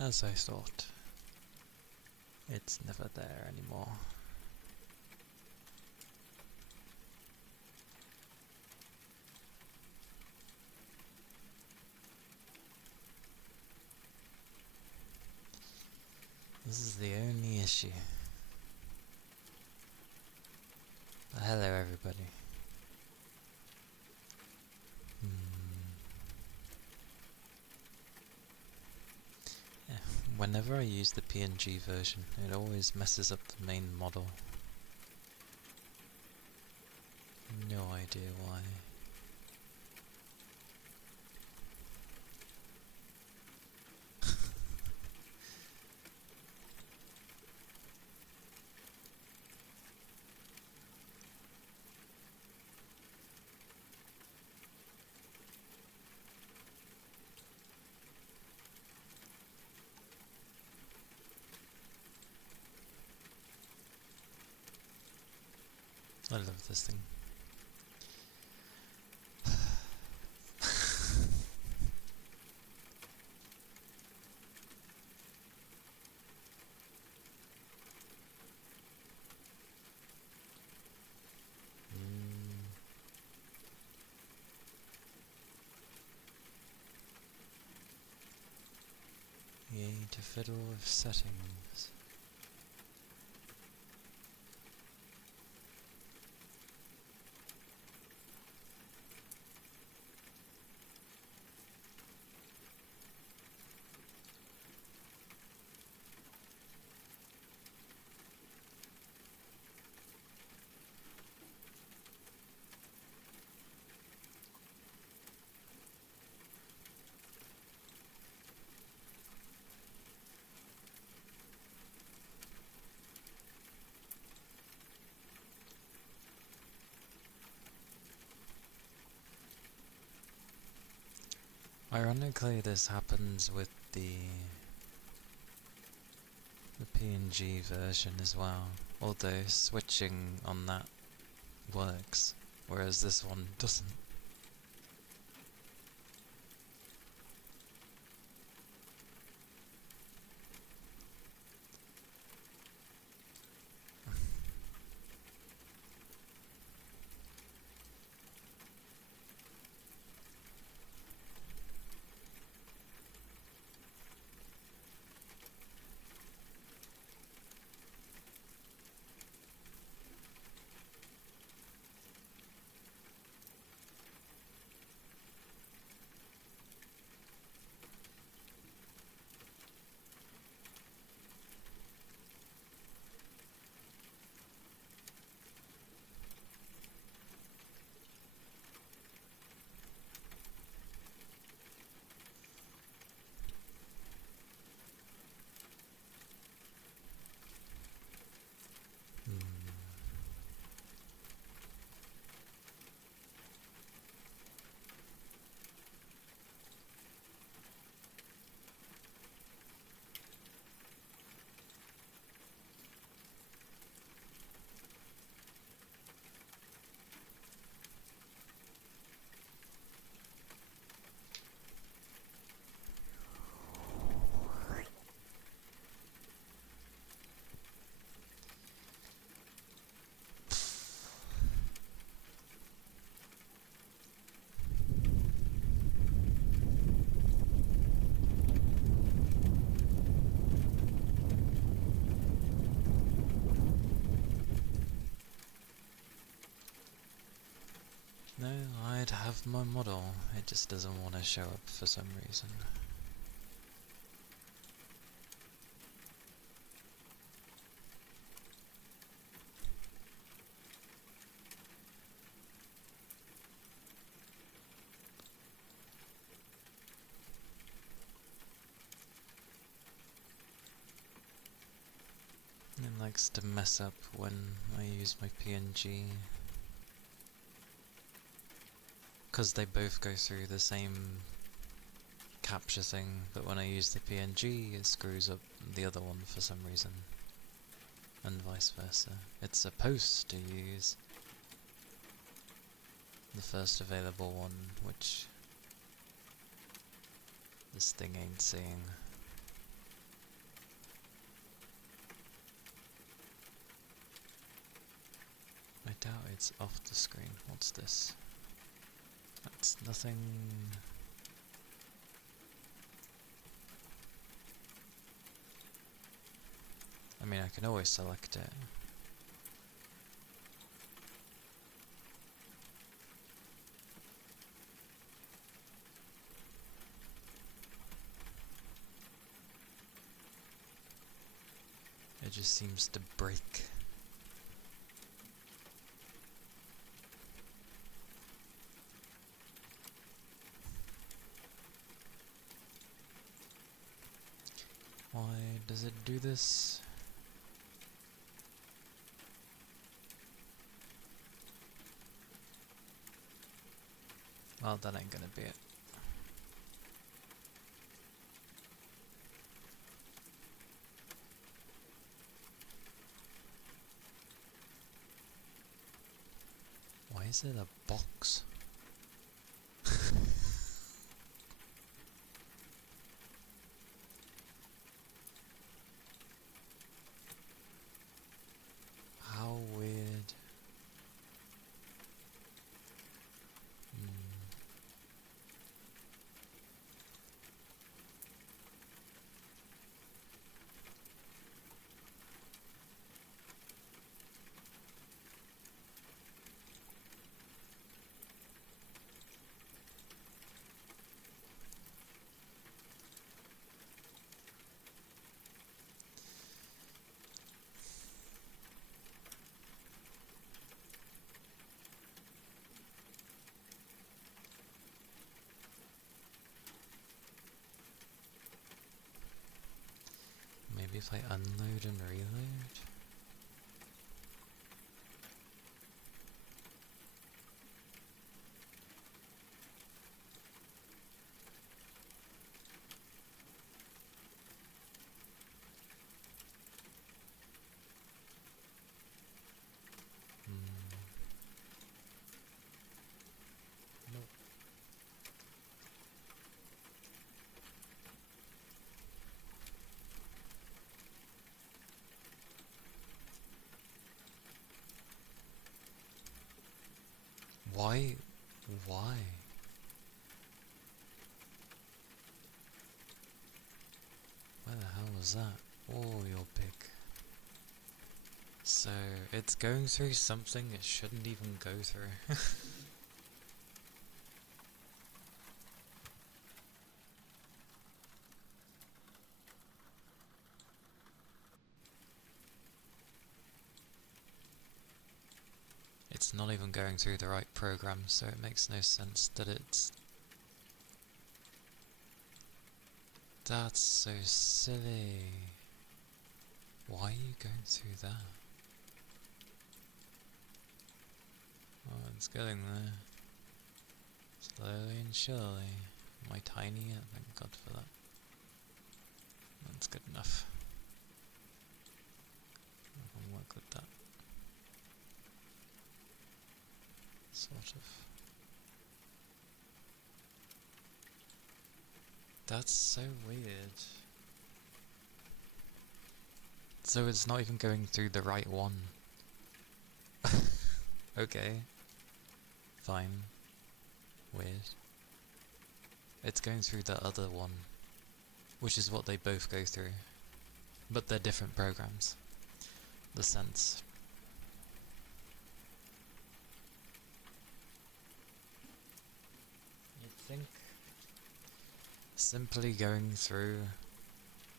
As I thought. It's never there anymore. This is the only issue. Hello everybody. Yeah, whenever I use the PNG version, it always messes up the main model. No idea why. I love this thing. Yay to fiddle with settings. Ironically, this happens with the PNG version as well, although switching on that works, whereas this one doesn't. No, I'd have my model, it just doesn't want to show up for some reason. It likes to mess up when I use my PNG. Because they both go through the same capture thing, but when I use the PNG it screws up the other one for some reason. And vice versa. It's supposed to use the first available one, which this thing ain't seeing. it's off the screen. What's this? That's nothing. I mean, I can always select it. It just seems to break. Why does it do this? Well, that ain't gonna be it. Why is it a box? How weird. Maybe if I unload and reload? Nope. Why? Why? Where the hell was that? Oh, you're big. So, it's going through something it shouldn't even go through. It's not even going through the right program, so it makes no sense that it's... That's so silly. Why are you going through that? Oh, it's getting there. Slowly and surely. Am I tiny yet? Thank God for that. That's good enough. I can work with that. Sort of. That's so weird. So it's not even going through the right one. Okay. Fine. Weird. It's going through the other one, which is what they both go through. But they're different programs. The sense. You'd think simply going through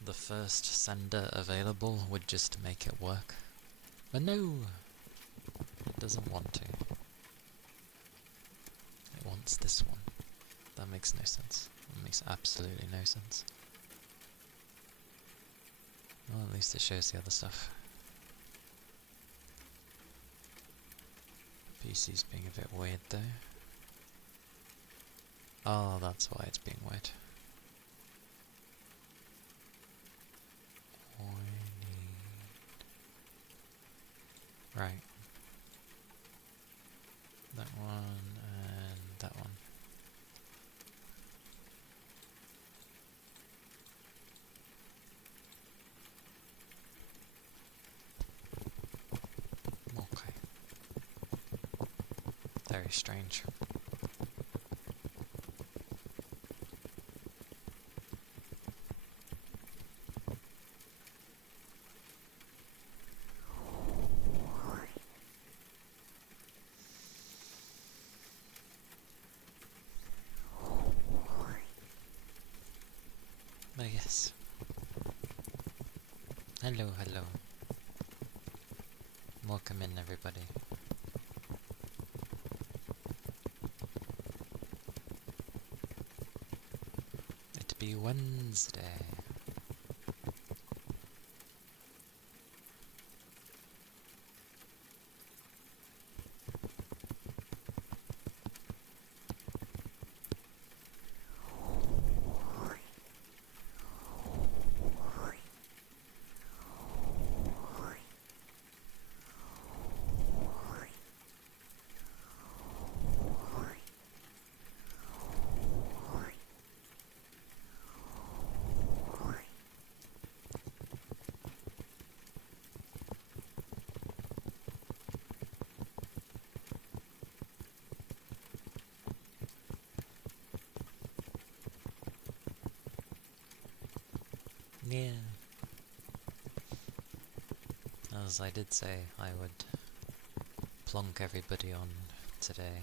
the first sender available would just make it work. But no! It doesn't want to. It wants this one. That makes no sense. That makes absolutely no sense. Well, at least it shows the other stuff. PC's being a bit weird though. Oh, that's why it's being weird. Right. That one and that one. Okay. Very strange. But yes. Hello, hello. Welcome in, everybody. It be Wednesday. Yeah. As I did say, I would plonk everybody on today.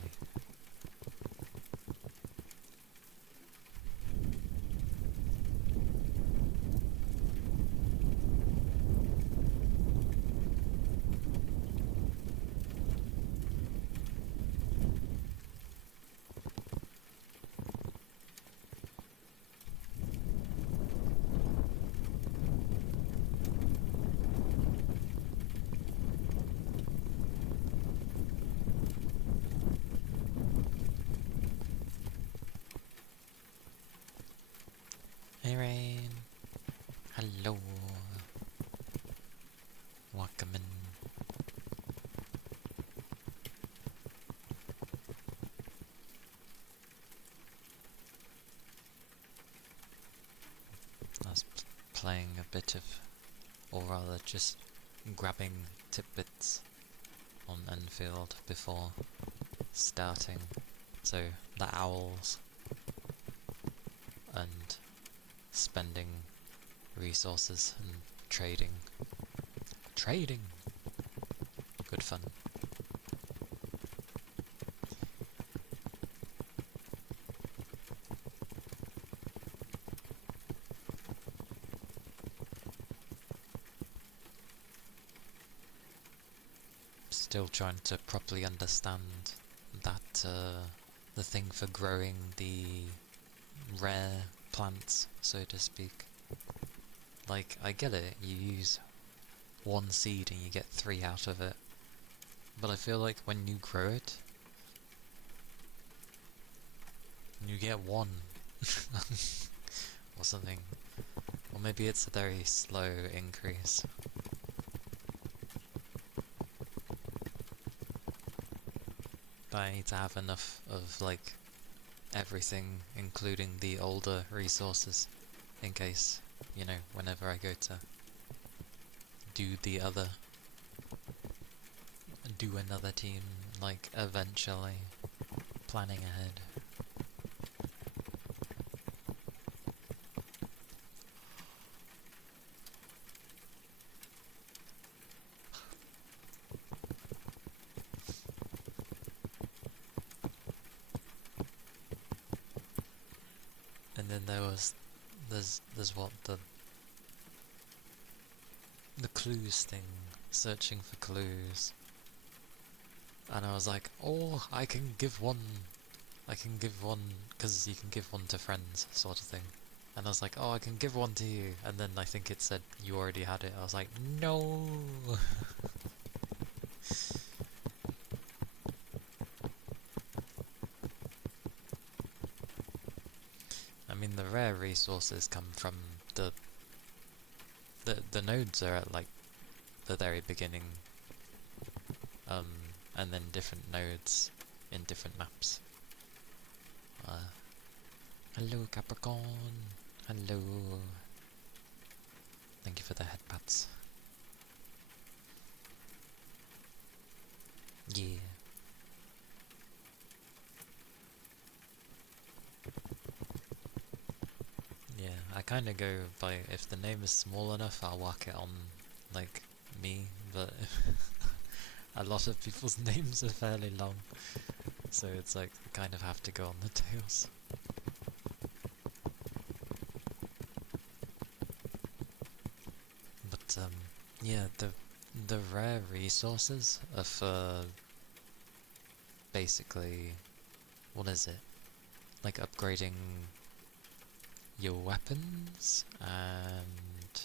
Hey Rain. Hello. Welcome in. I was playing a bit of, or rather just grabbing tidbits on Enfield before starting. So the owls and spending resources and trading. Trading! Good fun. Still trying to properly understand that the thing for growing the rare plants, so to speak. Like, I get it, you use one seed and you get 3 out of it, but I feel like when you grow it, you get 1 or something. Or maybe it's a very slow increase. But I need to have enough of, like, everything, including the older resources, in case, you know, whenever I go to do another team, like, eventually, planning ahead. And then there's what, the clues thing, searching for clues. And I was like, oh, I can give one, because you can give one to friends, sort of thing. And I was like, oh, I can give one to you. And then I think it said you already had it. I was like, no! I mean, the rare resources come from the nodes are at, like, the very beginning. And then different nodes in different maps. Hello, Capricorn. Hello. Thank you for the headpats. Yeah. kind of go by, if the name is small enough, I'll whack it on, like, me, but a lot of people's names are fairly long, so it's like, I kind of have to go on the tails. But, yeah, the rare resources are for, basically, what is it? Like upgrading your weapons, and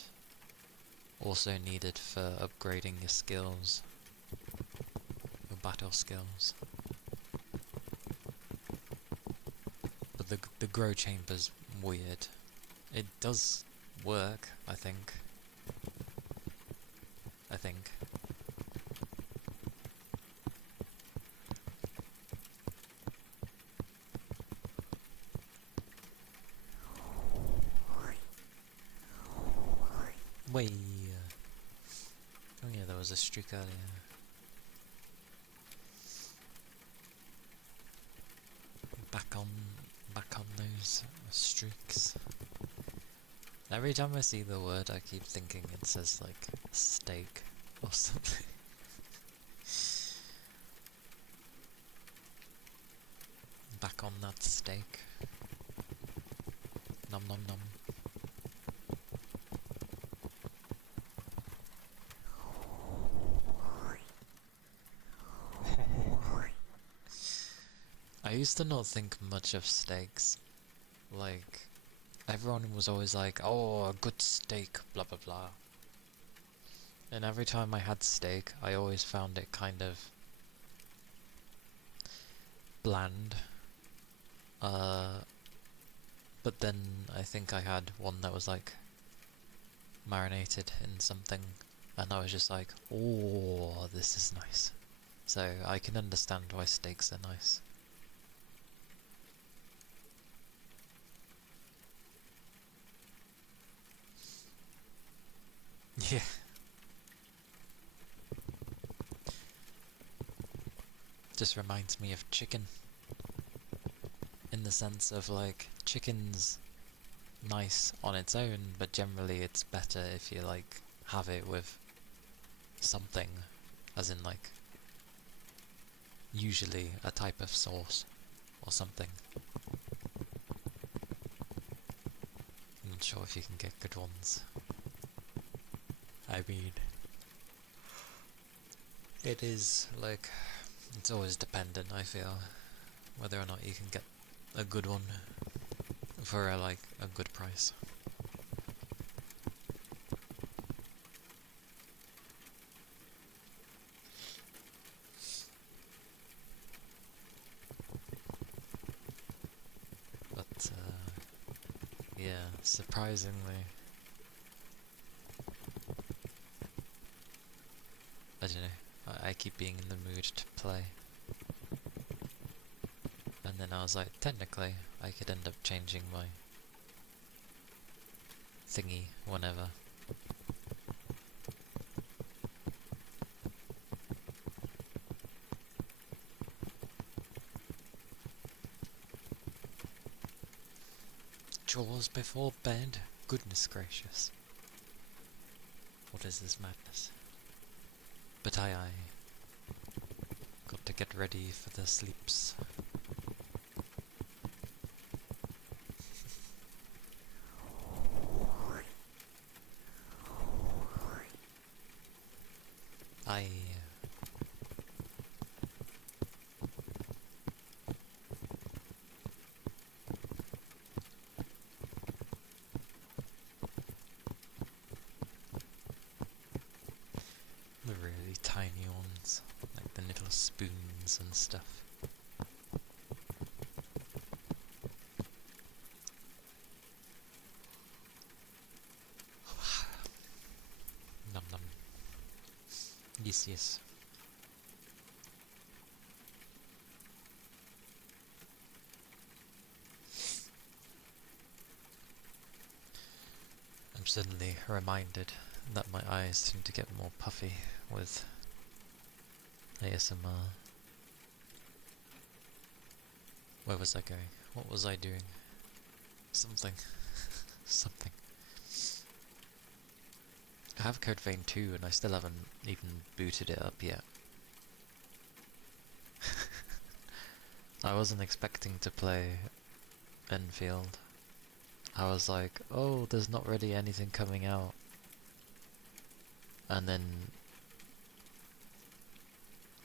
also needed for upgrading your skills, your battle skills. But the grow chamber's weird. It does work, I think. Way. Oh yeah, there was a streak earlier. Back on those streaks. Every time I see the word, I keep thinking it says like steak or something. Back on that steak. Nom nom nom. I used to not think much of steaks. Like, everyone was always like, oh, a good steak, blah blah blah. And every time I had steak, I always found it kind of bland. But then I think I had one that was like marinated in something, and I was just like, oh, this is nice. So I can understand why steaks are nice. Yeah. Just reminds me of chicken. In the sense of like, chicken's nice on its own, but generally it's better if you like have it with something, as in like usually a type of sauce or something. I'm not sure if you can get good ones. I mean, it is like, it's always dependent, I feel, whether or not you can get a good one for like a good price. But yeah, surprisingly, I don't know, I keep being in the mood to play. And then I was like, technically, I could end up changing my thingy whenever. Chores before bed? Goodness gracious. What is this madness? But I got to get ready for the sleeps. I the really tiny ones, like the little spoons and stuff. Num num. Yes, yes. I'm suddenly reminded that my eyes seem to get more puffy with ASMR. Where was I going? What was I doing? Something. something. I have Code Vein 2 and I still haven't even booted it up yet. I wasn't expecting to play Enfield. I was like, oh, there's not really anything coming out. And then,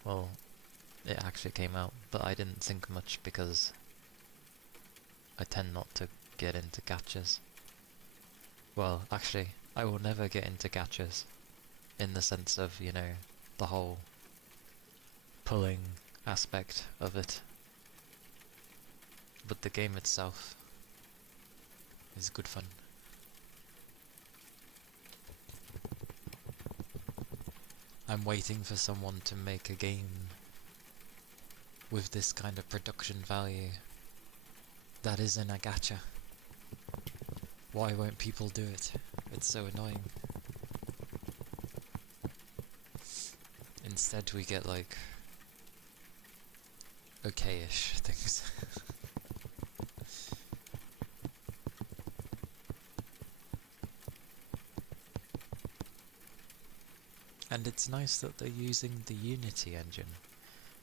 well, it actually came out, but I didn't think much because I tend not to get into gachas. Well, actually, I will never get into gachas in the sense of, you know, the whole pulling aspect of it. But the game itself is good fun. I'm waiting for someone to make a game with this kind of production value that isn't a gacha. Why won't people do it? It's so annoying. Instead we get like okay-ish things. And it's nice that they're using the Unity engine.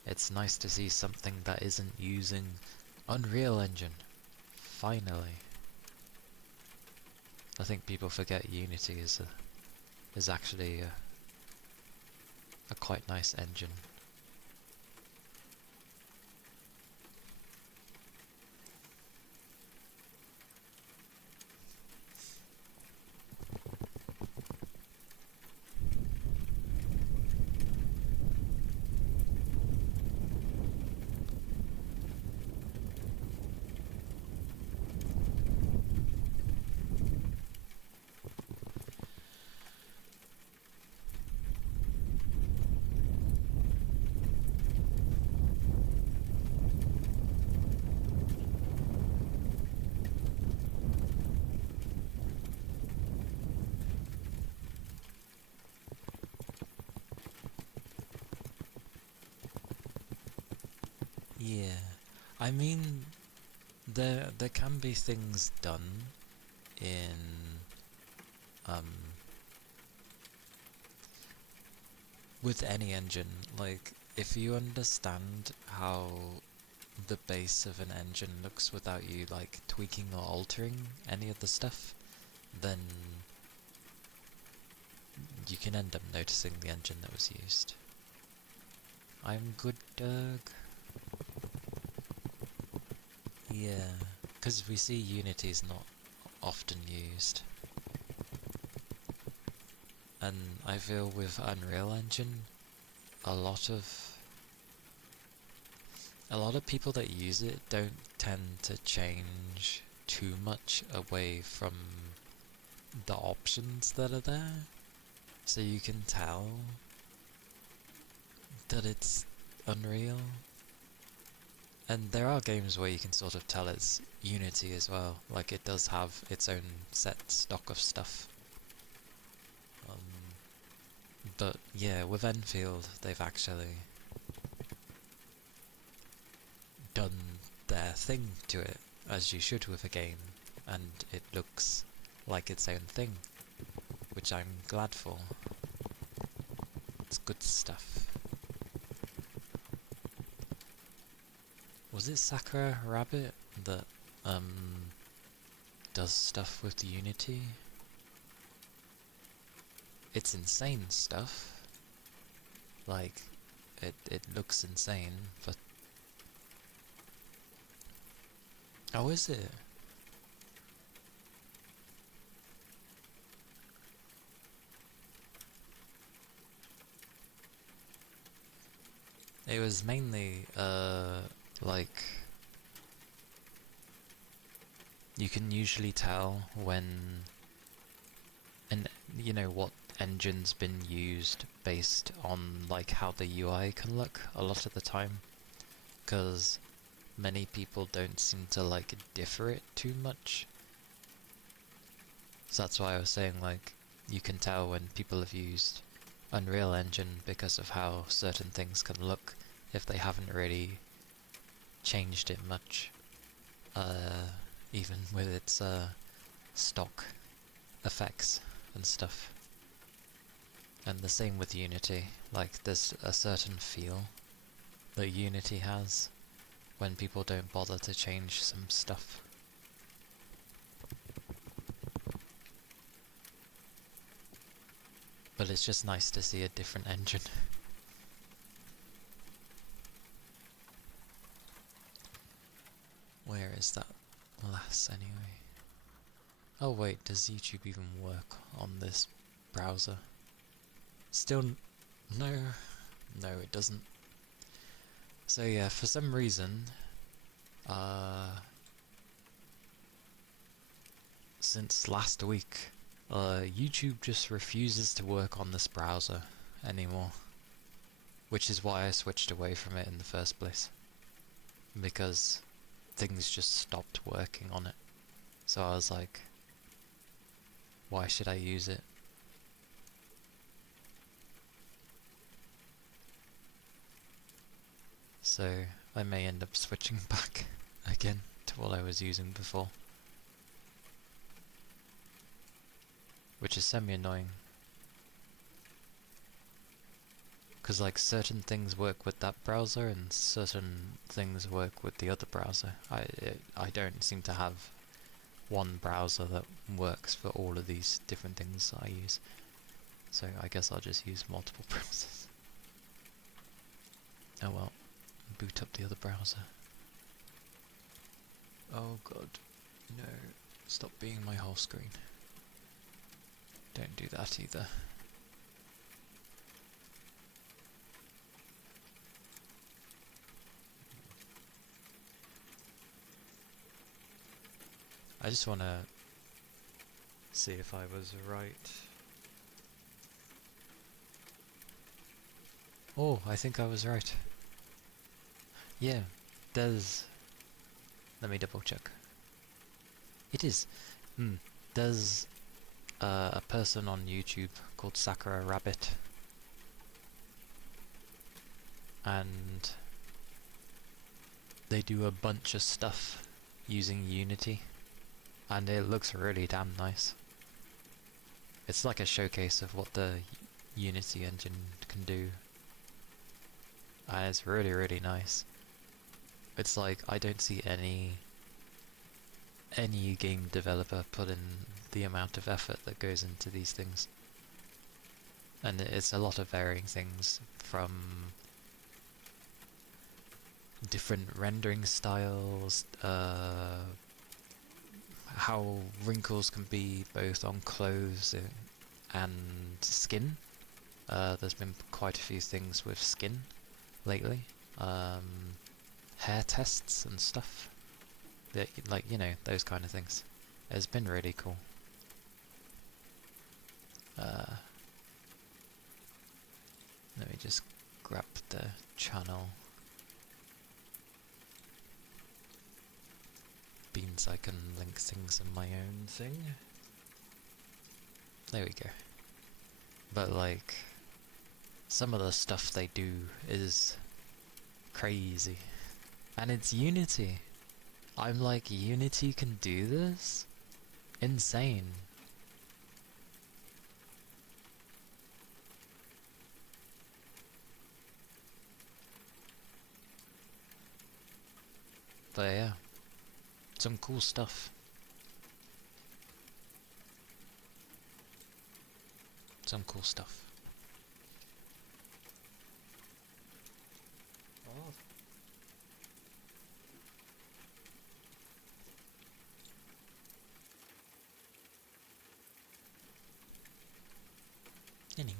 It's nice to see something that isn't using Unreal Engine. Finally. I think people forget Unity is actually a quite nice engine. Yeah, I mean, there can be things done in with any engine. Like, if you understand how the base of an engine looks without you like tweaking or altering any of the stuff, then you can end up noticing the engine that was used. I'm good, Doug. Yeah, because we see Unity's not often used. And I feel with Unreal Engine, a lot of people that use it don't tend to change too much away from the options that are there. So you can tell that it's Unreal. And there are games where you can sort of tell it's Unity as well, like it does have its own set stock of stuff. But yeah, with Enfield, they've actually done their thing to it, as you should with a game, and it looks like its own thing, which I'm glad for. It's good stuff. Was it Sakura Rabbit that does stuff with Unity? It's insane stuff. Like, it looks insane, but... Oh, is it? It was mainly, like... You can usually tell when... And you know what engine's been used based on like how the UI can look a lot of the time, because many people don't seem to like differ it too much. So that's why I was saying, like, you can tell when people have used Unreal Engine because of how certain things can look if they haven't really changed it much, even with its stock effects and stuff. And the same with Unity, like there's a certain feel that Unity has when people don't bother to change some stuff. But it's just nice to see a different engine. Where is that lass anyway? Oh wait, does YouTube even work on this browser? Still no, it doesn't. So yeah, for some reason, since last week, YouTube just refuses to work on this browser anymore. Which is why I switched away from it in the first place. Because things just stopped working on it. So I was like, why should I use it? So I may end up switching back again to what I was using before. Which is semi-annoying. Because like certain things work with that browser and certain things work with the other browser. I don't seem to have one browser that works for all of these different things that I use. So I guess I'll just use multiple browsers. Oh well, boot up the other browser. Oh god, no, stop being my whole screen. Don't do that either. I just want to see if I was right. Oh, I think I was right. Yeah, there's... Let me double check. It is. There's a person on YouTube called Sakura Rabbit. And they do a bunch of stuff using Unity. And it looks really damn nice. It's like a showcase of what the Unity engine can do. And it's really, really nice. It's like, I don't see any game developer put in the amount of effort that goes into these things. And it's a lot of varying things, from different rendering styles, how wrinkles can be both on clothes and skin. There's been quite a few things with skin lately. Hair tests and stuff. Like, you know, those kind of things. It's been really cool. Let me just grab the channel. Means I can link things in my own thing. There we go. But like, some of the stuff they do is crazy. And it's Unity. I'm like, Unity can do this? Insane. But yeah, some cool stuff. Some cool stuff. Oh. Anyway.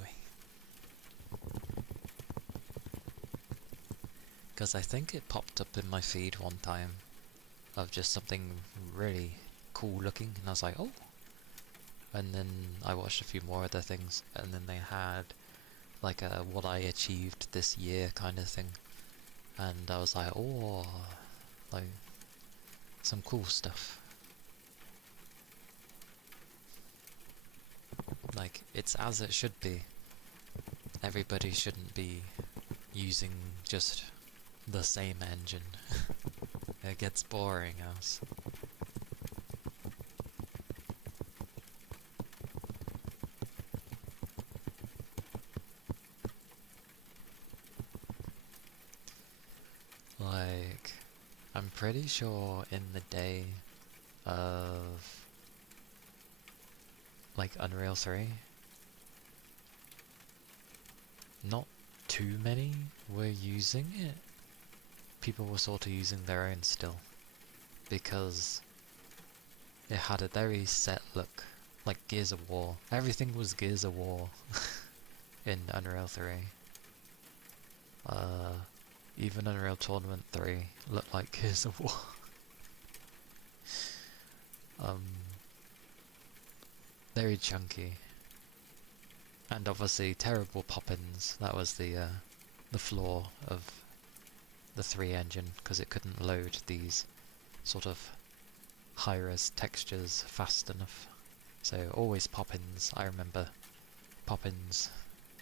Because I think it popped up in my feed one time of just something really cool looking, and I was like, oh. And then I watched a few more other things, and then they had like a what I achieved this year kind of thing, and I was like, oh, like some cool stuff. Like, it's as it should be. Everybody shouldn't be using just the same engine. It gets boring else. Like, I'm pretty sure in the day of, like, Unreal 3, not too many were using it. People were sort of using their own still, because it had a very set look, like Gears of War. Everything was Gears of War in Unreal 3. Even Unreal Tournament 3 looked like Gears of War. Very chunky. And obviously terrible pop-ins. That was the flaw of the 3 engine, because it couldn't load these sort of high-res textures fast enough. So always pop-ins. I remember pop-ins,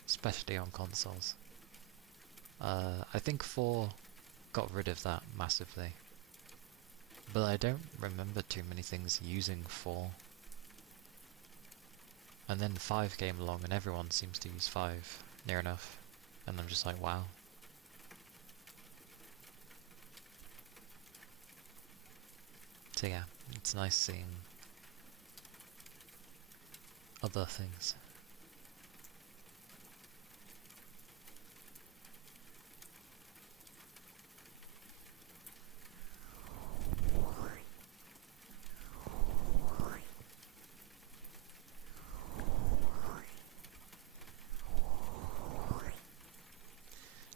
especially on consoles. I think 4 got rid of that massively. But I don't remember too many things using 4. And then 5 came along and everyone seems to use 5, near enough. And I'm just like, wow. So yeah, it's nice seeing other things.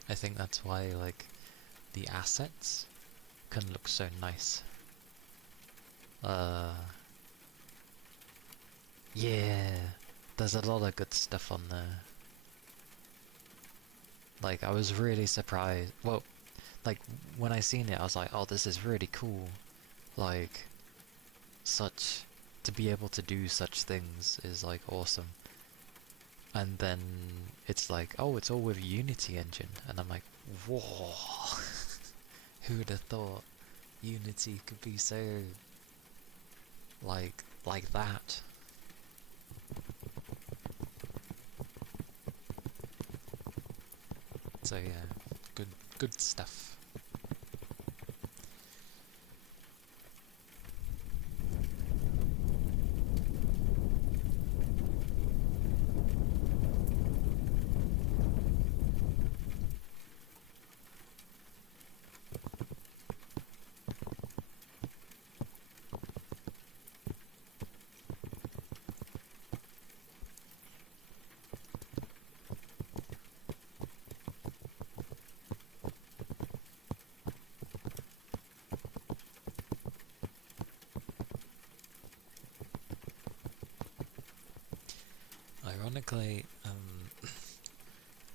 I think that's why, like, the assets can look so nice. Yeah, there's a lot of good stuff on there. Like, I was really surprised. Well, like, when I seen it, I was like, oh, this is really cool. Like, to be able to do such things is, like, awesome. And then it's like, oh, it's all with Unity engine. And I'm like, whoa. Who would have thought Unity could be so, like that? So yeah, good stuff. Ironically,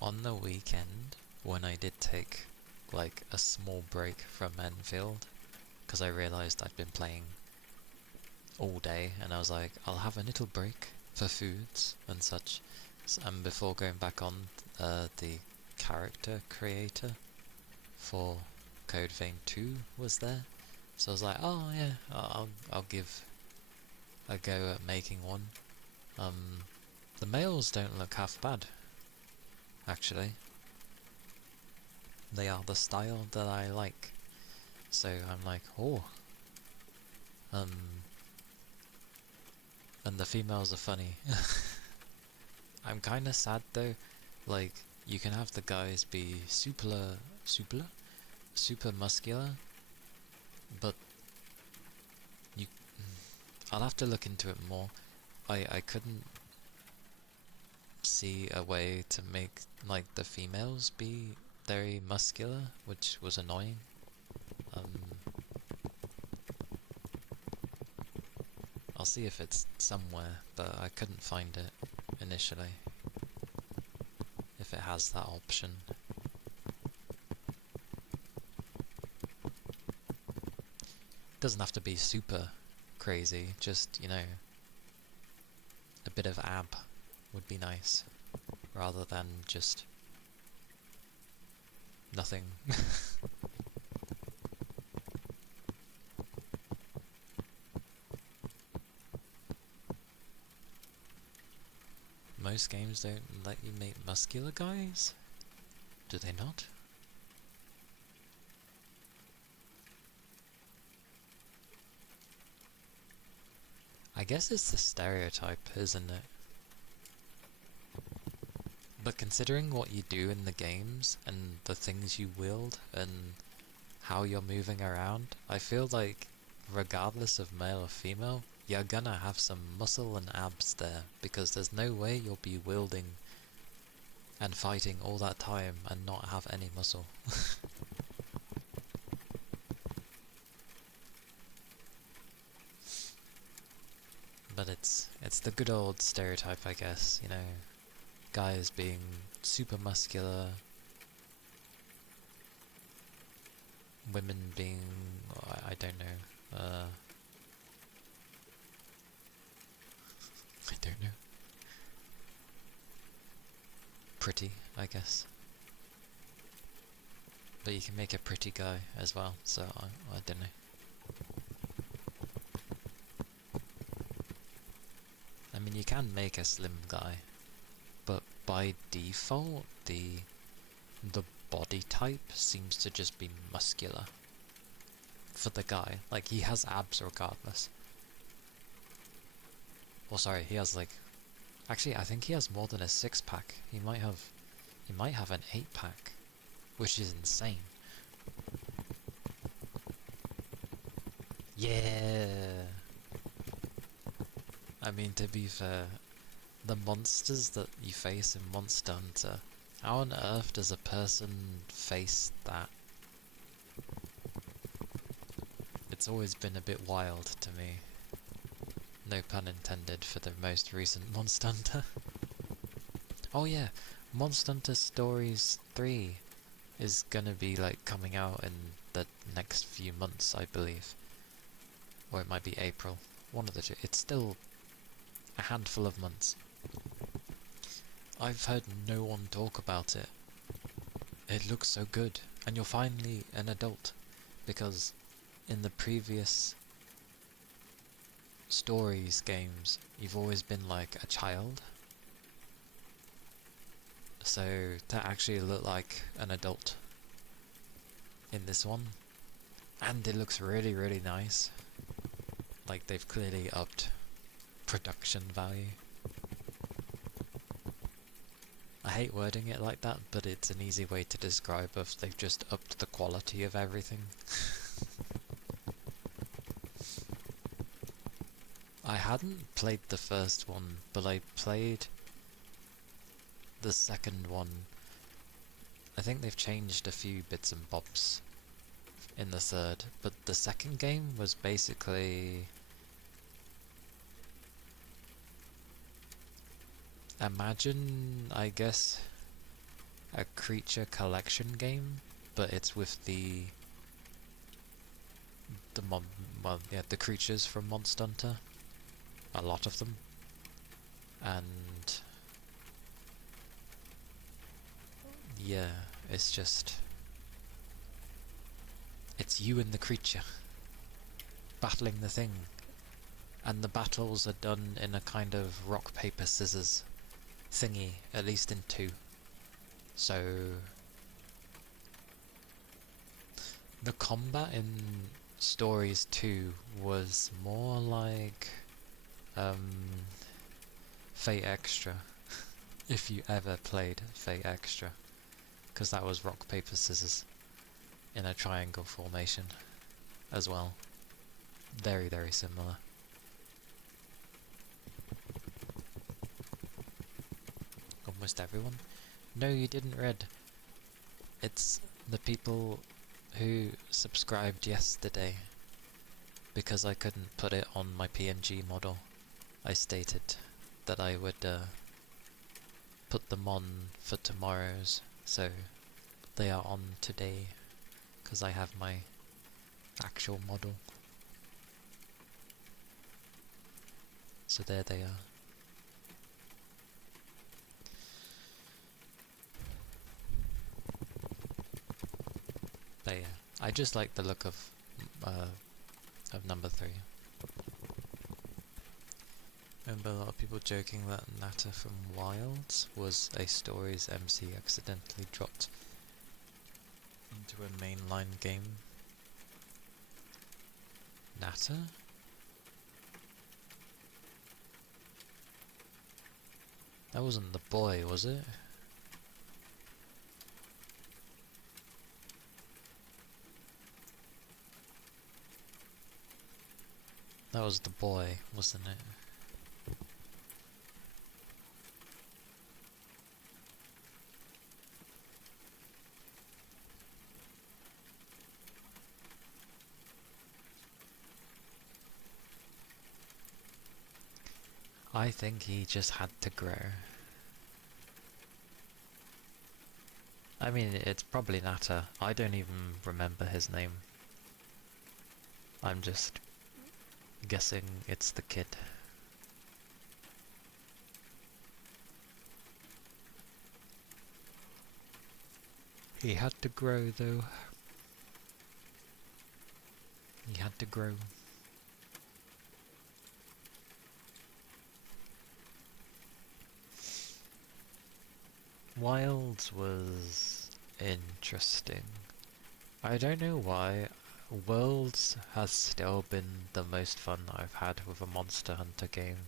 on the weekend, when I did take, like, a small break from Enfield, because I realised I'd been playing all day, and I was like, I'll have a little break for foods and such, and before going back on, the character creator for Code Vein 2 was there, so I was like, oh yeah, I'll give a go at making one. The males don't look half bad, actually. They are the style that I like. So I'm like, oh. And the females are funny. I'm kinda sad though, like, you can have the guys be super muscular, but you, I'll have to look into it more. I couldn't see a way to make, like, the females be very muscular, which was annoying. I'll see if it's somewhere, but I couldn't find it initially, if it has that option. Doesn't have to be super crazy, just, you know, a bit of ab would be nice, rather than just nothing. Most games don't let you make muscular guys? Do they not? I guess it's the stereotype, isn't it? But considering what you do in the games, and the things you wield, and how you're moving around, I feel like, regardless of male or female, you're gonna have some muscle and abs there, because there's no way you'll be wielding and fighting all that time and not have any muscle. But it's the good old stereotype, I guess, you know, guys being super muscular, women being, I don't know, I don't know, pretty, I guess. But you can make a pretty guy as well, so I don't know. I mean, you can make a slim guy, but by default, the body type seems to just be muscular for the guy. Like, he has abs regardless. Well, sorry, he has like, actually, I think he has more than a 6-pack. He might have an 8-pack, which is insane. Yeah. I mean, to be fair, the monsters that you face in Monster Hunter, how on earth does a person face that? It's always been a bit wild to me. No pun intended for the most recent Monster Hunter. Oh yeah, Monster Hunter Stories 3 is gonna be like coming out in the next few months, I believe. Or it might be April. One of the two. It's still a handful of months. I've heard no one talk about it. It looks so good, and you're finally an adult, because in the previous Stories games, you've always been like a child. So to actually look like an adult in this one, and it looks really, really nice. Like, they've clearly upped production value. I hate wording it like that, but it's an easy way to describe if they've just upped the quality of everything. I hadn't played the first one, but I played the second one. I think they've changed a few bits and bobs in the third, but the second game was basically, imagine, I guess, a creature collection game, but it's with the creatures from Monster Hunter, a lot of them, and yeah, it's you and the creature battling the thing, and the battles are done in a kind of rock, paper, scissors thingy, at least in 2. So the combat in Stories 2 was more like Fate Extra, if you ever played Fate Extra, because that was rock, paper, scissors in a triangle formation as well. Very, very similar. Almost everyone? No, you didn't, Red. It's the people who subscribed yesterday, because I couldn't put it on my PNG model. I stated that I would put them on for tomorrow's, so they are on today, because I have my actual model. So there they are. But yeah, I just like the look of number 3. I remember a lot of people joking that Natter from Wilds was a Stories MC accidentally dropped into a mainline game. Natter? That wasn't the boy, was it? That was the boy, wasn't it? I think he just had to grow. I mean, it's probably Natter. I don't even remember his name. I'm just guessing it's the kid. He had to grow though. He had to grow. Wilds was interesting. I don't know why. Worlds has still been the most fun I've had with a Monster Hunter game.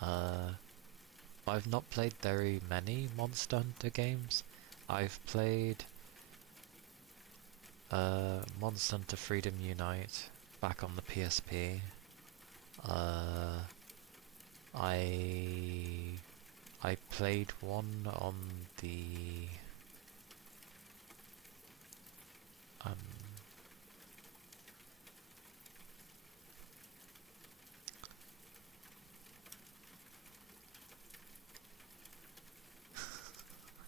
I've not played very many Monster Hunter games. I've played Monster Hunter Freedom Unite back on the PSP. I played one on the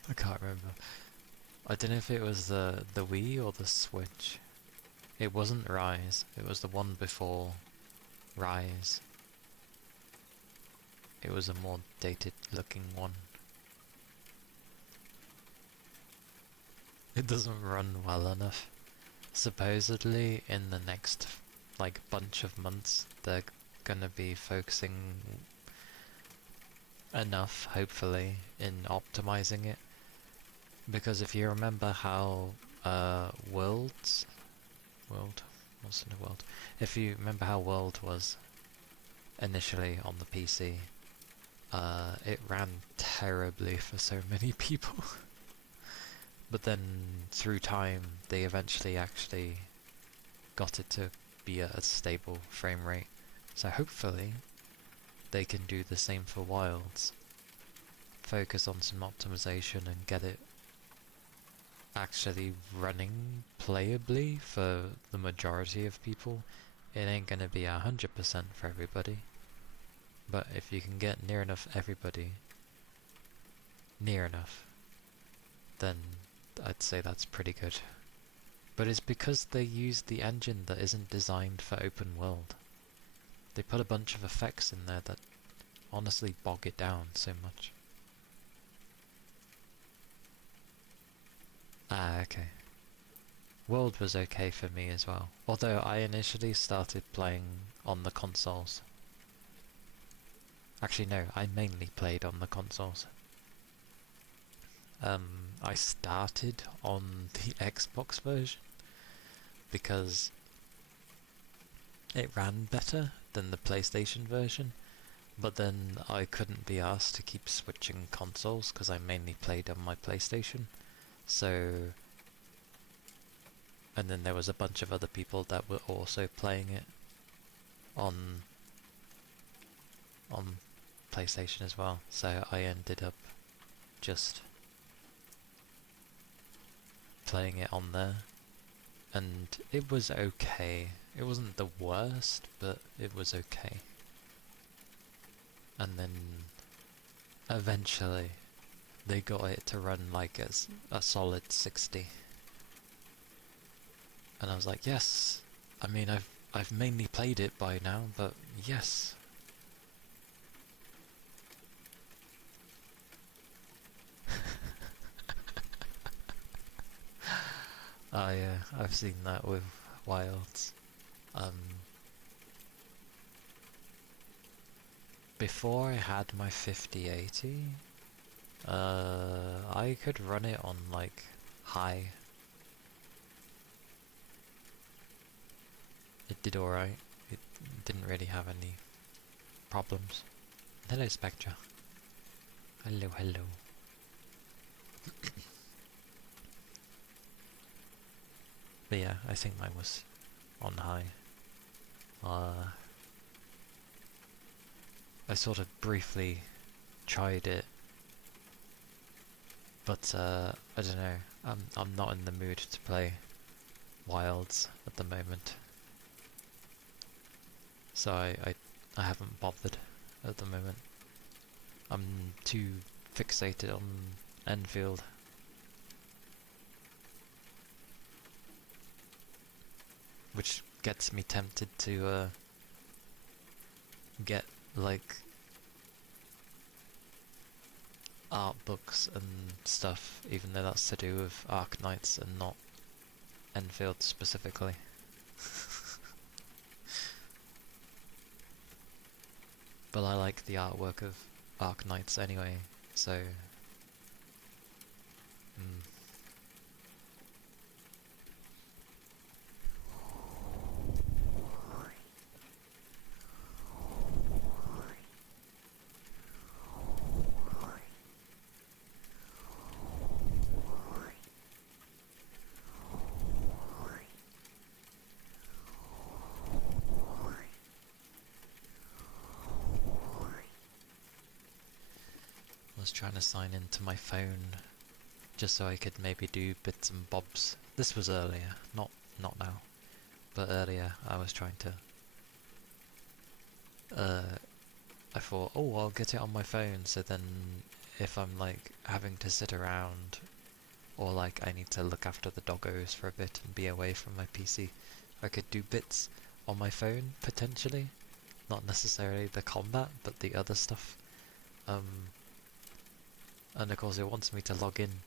I can't remember. I don't know if it was the Wii or the Switch. It wasn't Rise. It was the one before Rise. It was a more dated looking one. It doesn't run well enough. Supposedly in the next like bunch of months they're gonna be focusing enough, hopefully, in optimizing it. Because if you remember how World? What's in the World? If you remember how World was initially on the PC, it ran terribly for so many people. But then through time, they eventually actually got it to be a stable frame rate. So hopefully, they can do the same for Wilds. Focus on some optimization and get it actually running playably for the majority of people. It ain't gonna be 100% for everybody, but if you can get near enough everybody, then I'd say that's pretty good. But it's because they use the engine that isn't designed for open world. They put a bunch of effects in there that honestly bog it down so much. Ah, okay. World was okay for me as well, although I initially started playing on the consoles. Actually no, I mainly played on the consoles. I started on the Xbox version because it ran better than the PlayStation version, but then I couldn't be asked to keep switching consoles because I mainly played on my PlayStation. So, and then there was a bunch of other people that were also playing it on PlayStation as well, so I ended up just playing it on there, and it was okay. It wasn't the worst, but it was okay. And then eventually they got it to run like as a solid 60. And I was like, yes. I mean, I've mainly played it by now, but yes. Oh yeah, I've seen that with Wilds. Before I had my 5080, I could run it on like high. It did alright. It didn't really have any problems. Hello, Spectra. Hello, hello. But yeah, I think mine was on high. I sort of briefly tried it, but I don't know. I'm not in the mood to play Wilds at the moment, so I haven't bothered at the moment. I'm too fixated on Enfield. Which gets me tempted to get like art books and stuff, even though that's to do with Arknights and not Enfield specifically. But I like the artwork of Arknights anyway, so I was trying to sign into my phone just so I could maybe do bits and bobs. This was earlier, not now, but earlier I was trying to. I thought, oh, I'll get it on my phone, so then if I'm like having to sit around, or like I need to look after the doggos for a bit and be away from my PC, I could do bits on my phone potentially, not necessarily the combat, but the other stuff. And of course it wants me to log in,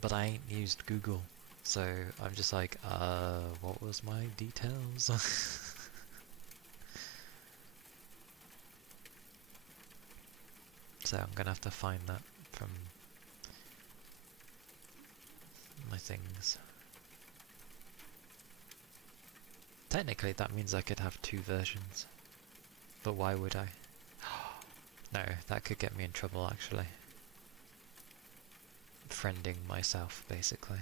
but I ain't used Google, so I'm just like, what was my details? So I'm gonna have to find that from my things. Technically that means I could have 2 versions, but why would I? No, that could get me in trouble actually. Friending myself, basically.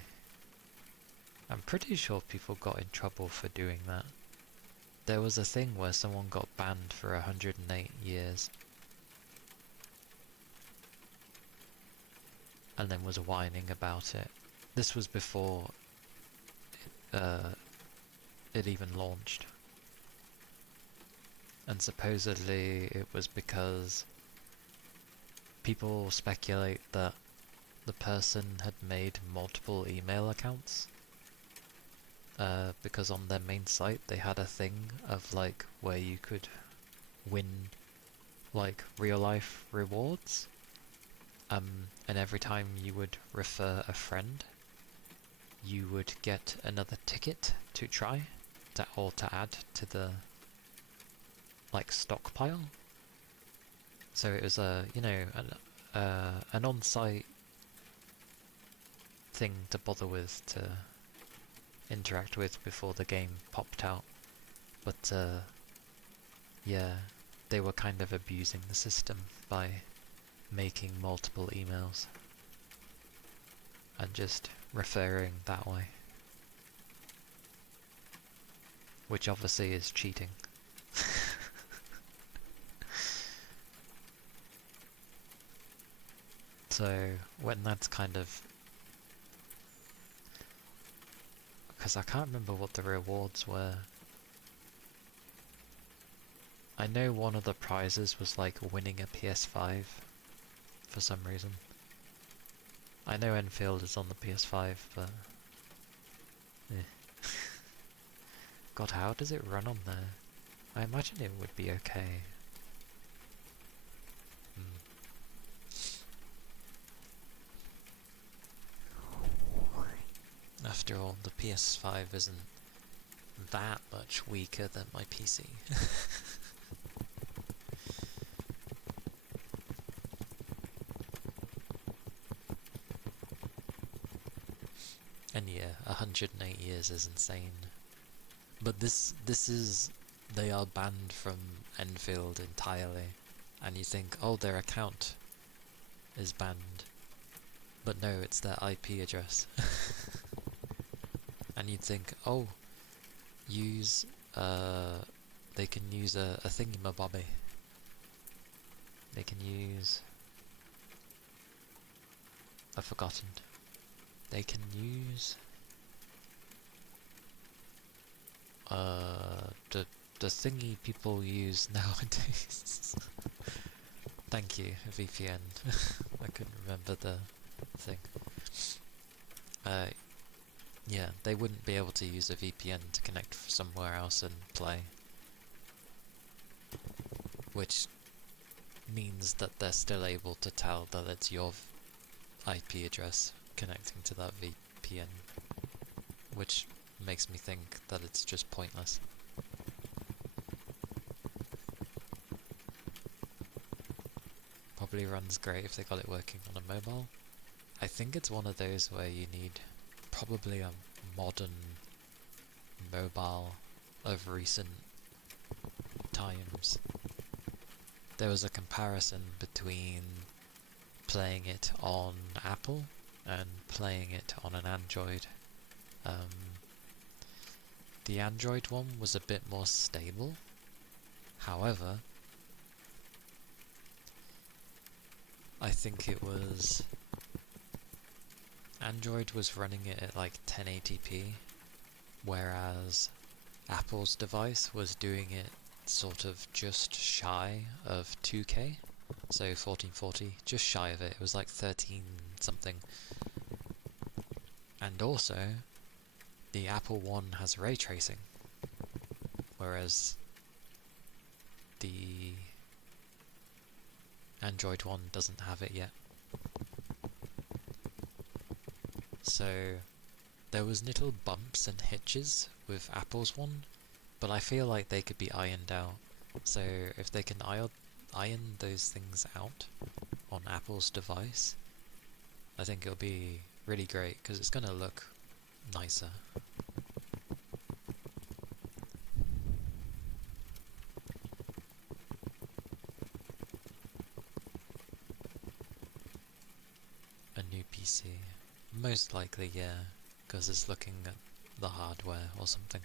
I'm pretty sure people got in trouble for doing that. There was a thing where someone got banned for 108 years. And then was whining about it. This was before it even launched. And supposedly it was because people speculate that the person had made multiple email accounts. Because on their main site they had a thing of like where you could win like real life rewards. And every time you would refer a friend, you would get another ticket to try, or to add to the like stockpile. So it was an on-site thing to bother with, to interact with before the game popped out. But yeah, they were kind of abusing the system by making multiple emails and just referring that way, which obviously is cheating. So when that's kind of, because I can't remember what the rewards were. I know one of the prizes was like winning a PS5 for some reason. I know Enfield is on the PS5, but God, how does it run on there? I imagine it would be okay. After all, the PS5 isn't that much weaker than my PC. And yeah, 108 years is insane. But this is, they are banned from Enfield entirely. And you think, oh, their account is banned. But no, it's their IP address. And you'd think, oh, use, they can use a thingamabobby. They can use... I've forgotten. They can use... the thingy people use nowadays. Thank you, VPN. I couldn't remember the thing. Yeah, they wouldn't be able to use a VPN to connect somewhere else and play. Which means that they're still able to tell that it's your IP address connecting to that VPN. Which makes me think that it's just pointless. Probably runs great if they got it working on a mobile. I think it's one of those where you need probably a modern mobile of recent times. There was a comparison between playing it on Apple and playing it on an Android. The Android one was a bit more stable. However, I think it was... Android was running it at like 1080p, whereas Apple's device was doing it sort of just shy of 2K, so 1440, just shy of it. It was like 13 something. And also, the Apple one has ray tracing, whereas the Android one doesn't have it yet. So there was little bumps and hitches with Apple's one, but I feel like they could be ironed out. So if they can iron those things out on Apple's device, I think it'll be really great, because it's going to look nicer. A new PC. Most likely, yeah, because it's looking at the hardware or something.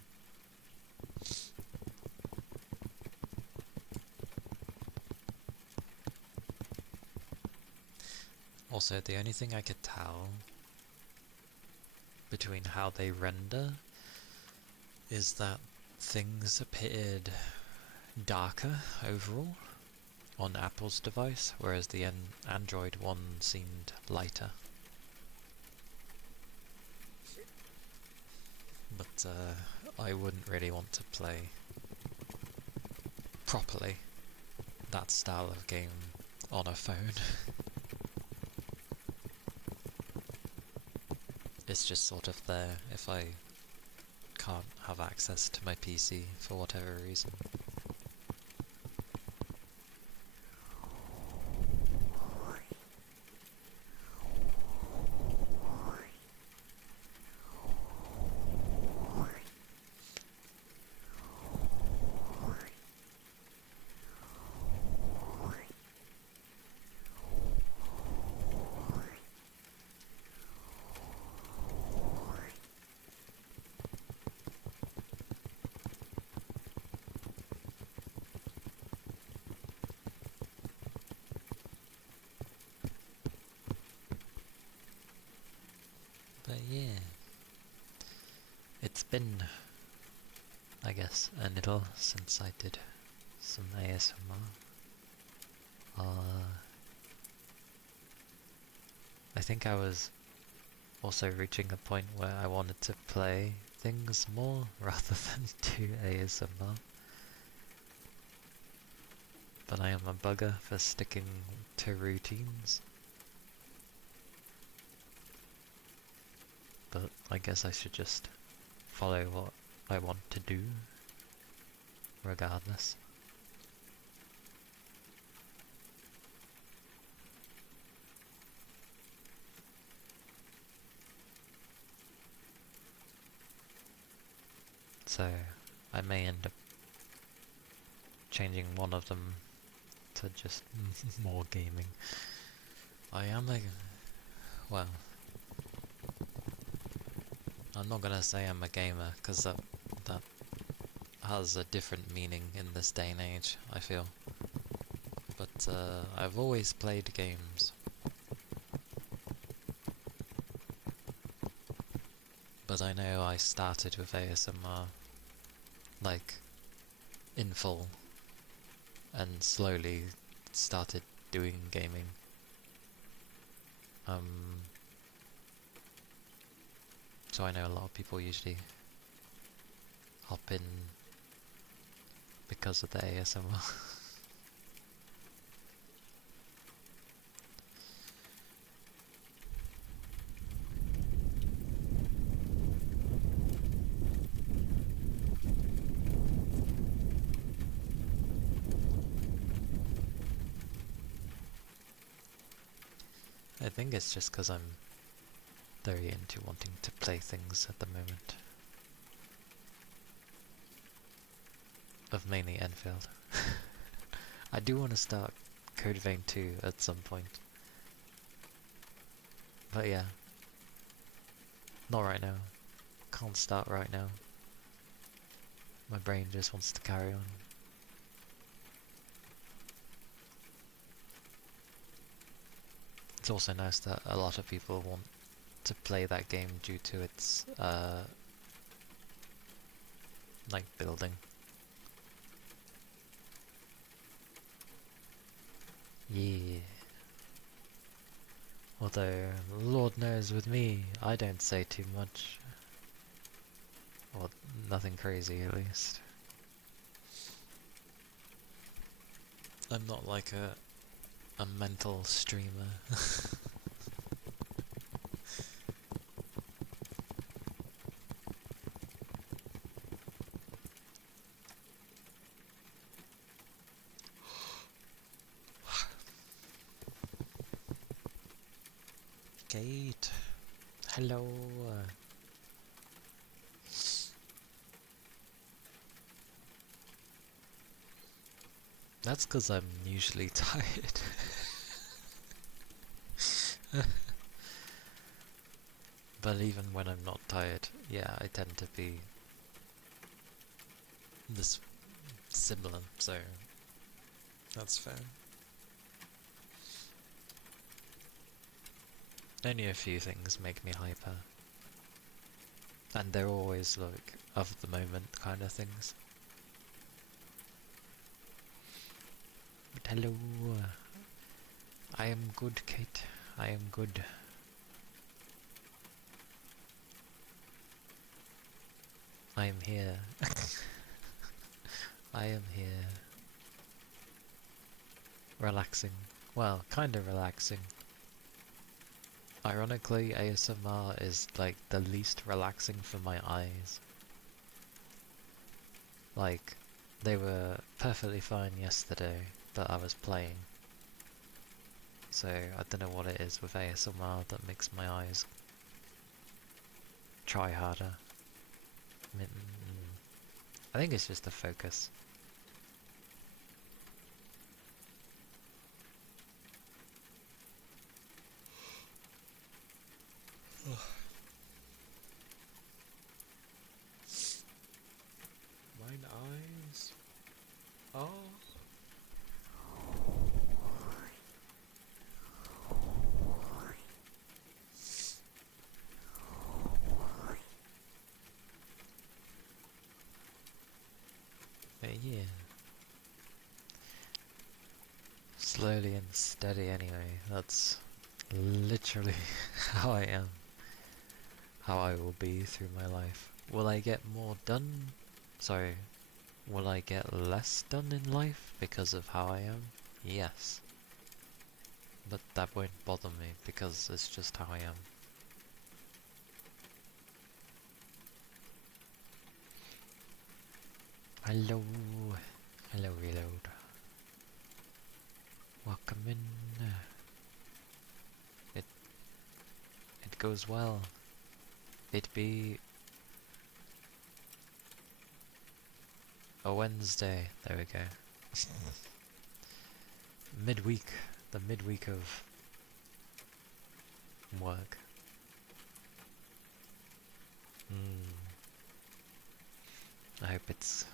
Also, the only thing I could tell between how they render is that things appeared darker overall on Apple's device, whereas the Android one seemed lighter. But I wouldn't really want to play properly that style of game on a phone. It's just sort of there if I can't have access to my PC for whatever reason. But yeah, it's been, I guess, a little since I did some ASMR. I think I was also reaching a point where I wanted to play things more rather than do ASMR. But I am a bugger for sticking to routines. But I guess I should just follow what I want to do, regardless. So I may end up changing one of them to just more gaming. I am a... well, I'm not gonna say I'm a gamer, because that has a different meaning in this day and age, I feel. But I've always played games. But I know I started with ASMR, like, in full, and slowly started doing gaming. So I know a lot of people usually hop in because of the ASMR. I think it's just because I'm very into wanting to play things at the moment. Of mainly Enfield. I do want to start Code Vein 2 at some point. But yeah. Not right now. Can't start right now. My brain just wants to carry on. It's also nice that a lot of people want to play that game due to its, like, building. Yeah. Although, Lord knows with me, I don't say too much. Or nothing crazy, at least. I'm not like a mental streamer. Kate, hello. That's because I'm usually tired. But even when I'm not tired, yeah, I tend to be this similar, so that's fair. Only a few things make me hyper. And they're always like of the moment kind of things. But hello. I am good, Kate. I am good. I am here. I am here. Relaxing. Well, kind of relaxing. Ironically, ASMR is like the least relaxing for my eyes. Like, they were perfectly fine yesterday, but I was playing. So, I don't know what it is with ASMR that makes my eyes try harder. I think it's just the focus. Mine eyes. Oh. But yeah. Slowly and steady anyway. That's literally how I am. How I will be through my life. Will I get more done? Sorry. Will I get less done in life because of how I am? Yes. But that won't bother me because it's just how I am. Hello. Hello, Reload. Welcome in. It goes well. It be a Wednesday. There we go. Midweek. The midweek of work. I hope it's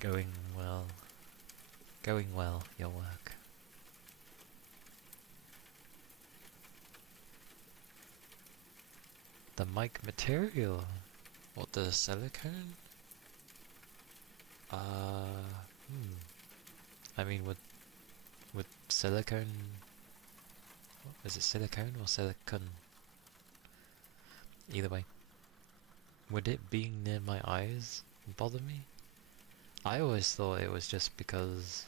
going well. Going well, your work. The mic material. What, the silicone? I mean, would silicone... Is it silicone or silicon? Either way. Would it being near my eyes bother me? I always thought it was just because,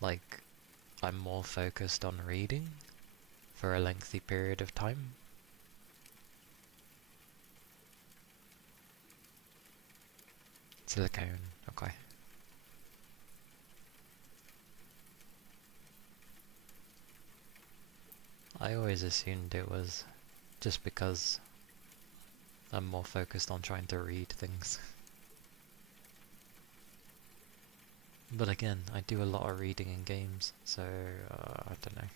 like, I'm more focused on reading for a lengthy period of time. Silicone, okay. I always assumed it was just because I'm more focused on trying to read things. But again, I do a lot of reading in games, so I don't know.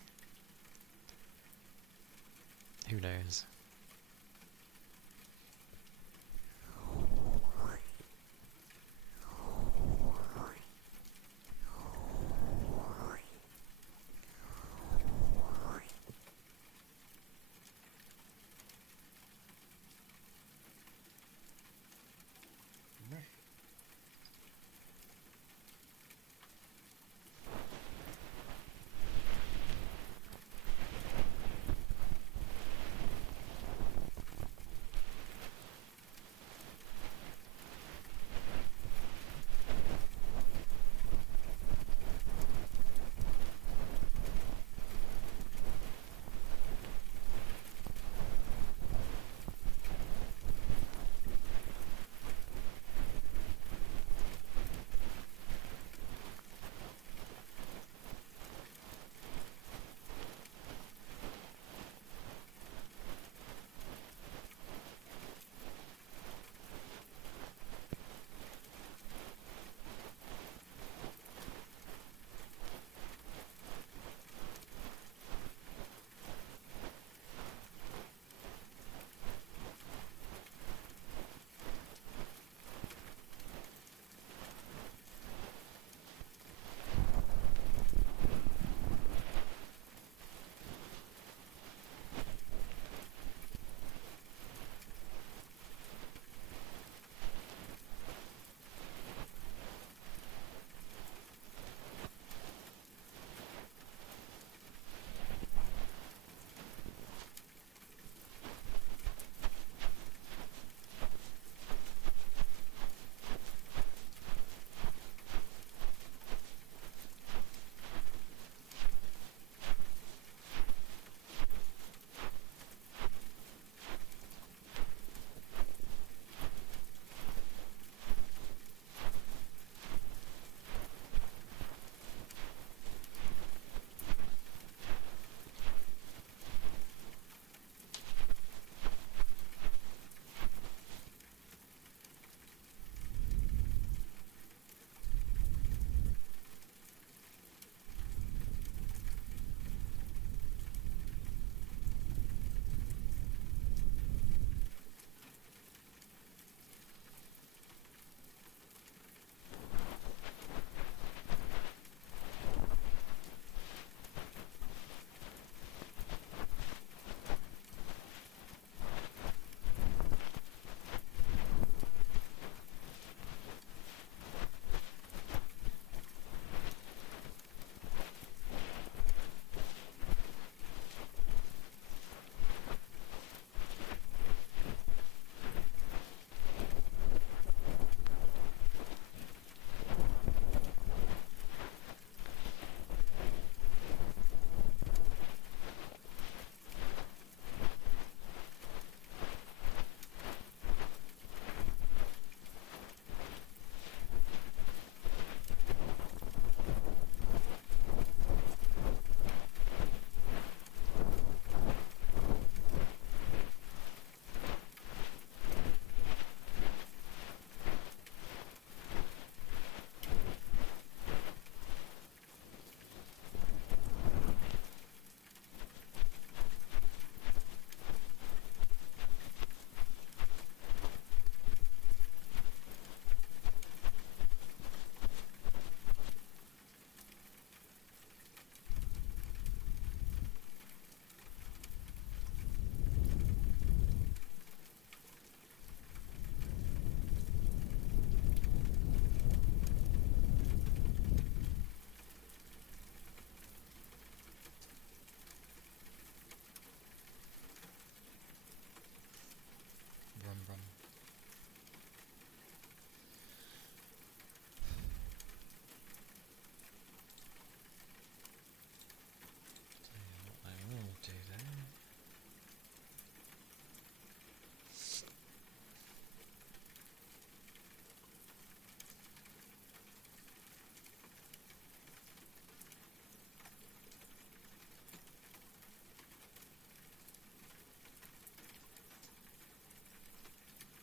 Who knows?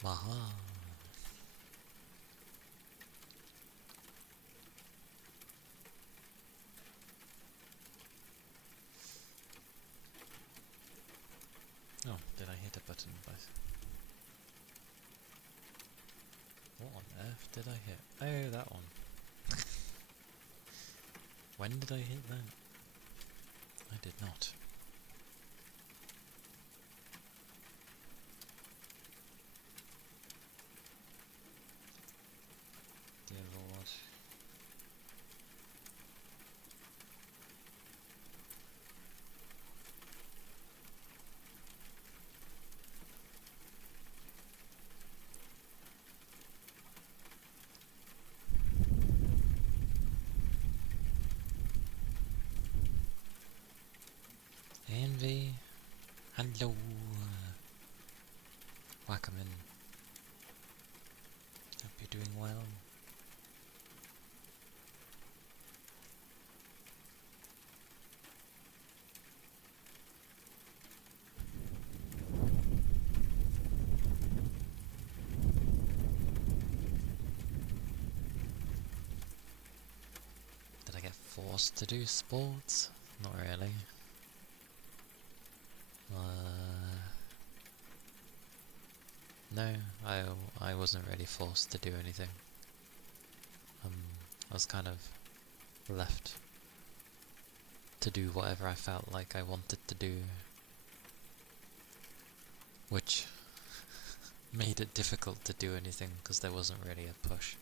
Aha. Oh, did I hit a button? What on earth did I hit? Oh, that one. When did I hit that? I did not. Dear Lord. Envy. Hello. Welcome in. Hope you're doing well. Did I get forced to do sports? Not really. No, I wasn't really forced to do anything. I was kind of left to do whatever I felt like I wanted to do, which made it difficult to do anything because there wasn't really a push.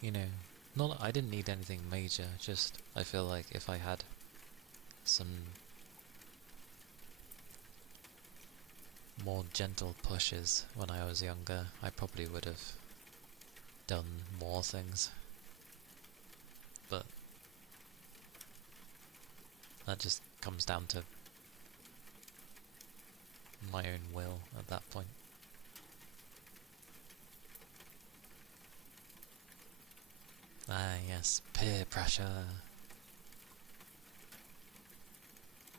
You know, I didn't need anything major, just I feel like if I had some more gentle pushes when I was younger, I probably would have done more things. But that just comes down to my own will at that point. Ah yes, peer pressure.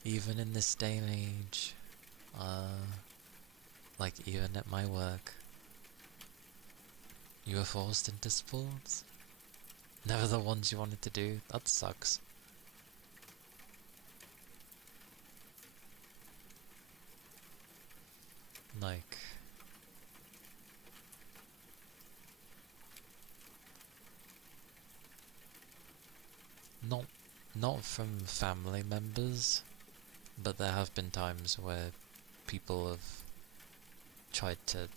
Even in this day and age, like even at my work, you were forced into sports? Never the ones you wanted to do? That sucks. Like, not from family members, but there have been times where people have tried to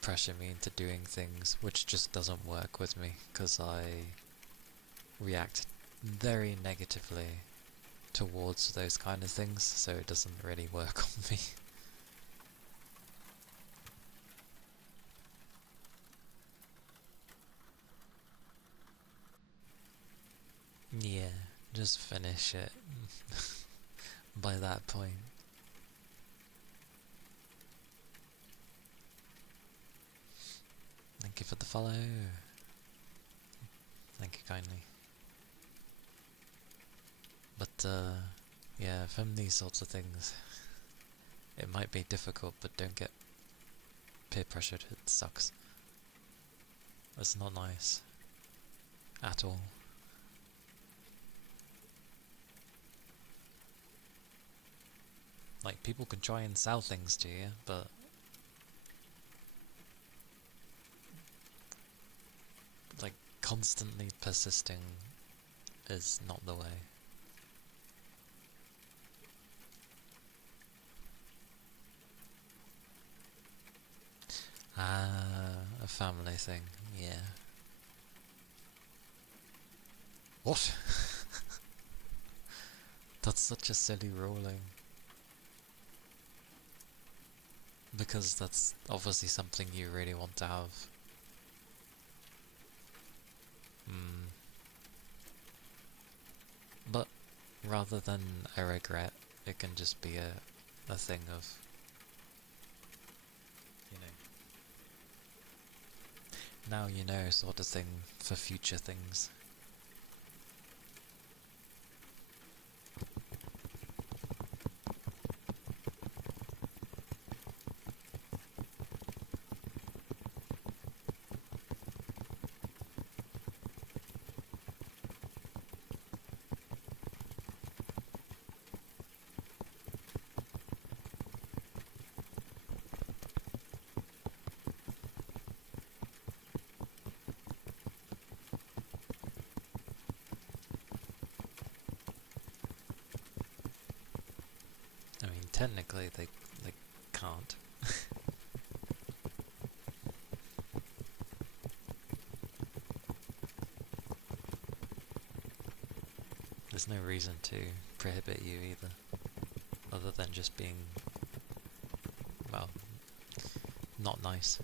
pressure me into doing things which just doesn't work with me, because I react very negatively towards those kind of things, so it doesn't really work on me. Yeah, just finish it by that point. Thank you for the follow. Thank you kindly. But yeah, from these sorts of things, it might be difficult, but don't get peer pressured. It sucks. It's not nice at all. Like, people can try and sell things to you, but like constantly persisting is not the way. Ah, a family thing, yeah. What? That's such a silly ruling. Because that's obviously something you really want to have. But rather than a regret, it can just be a thing of, you know, now you know sort of thing for future things. technically they can't. There's no reason to prohibit you either, other than just being, well, not nice.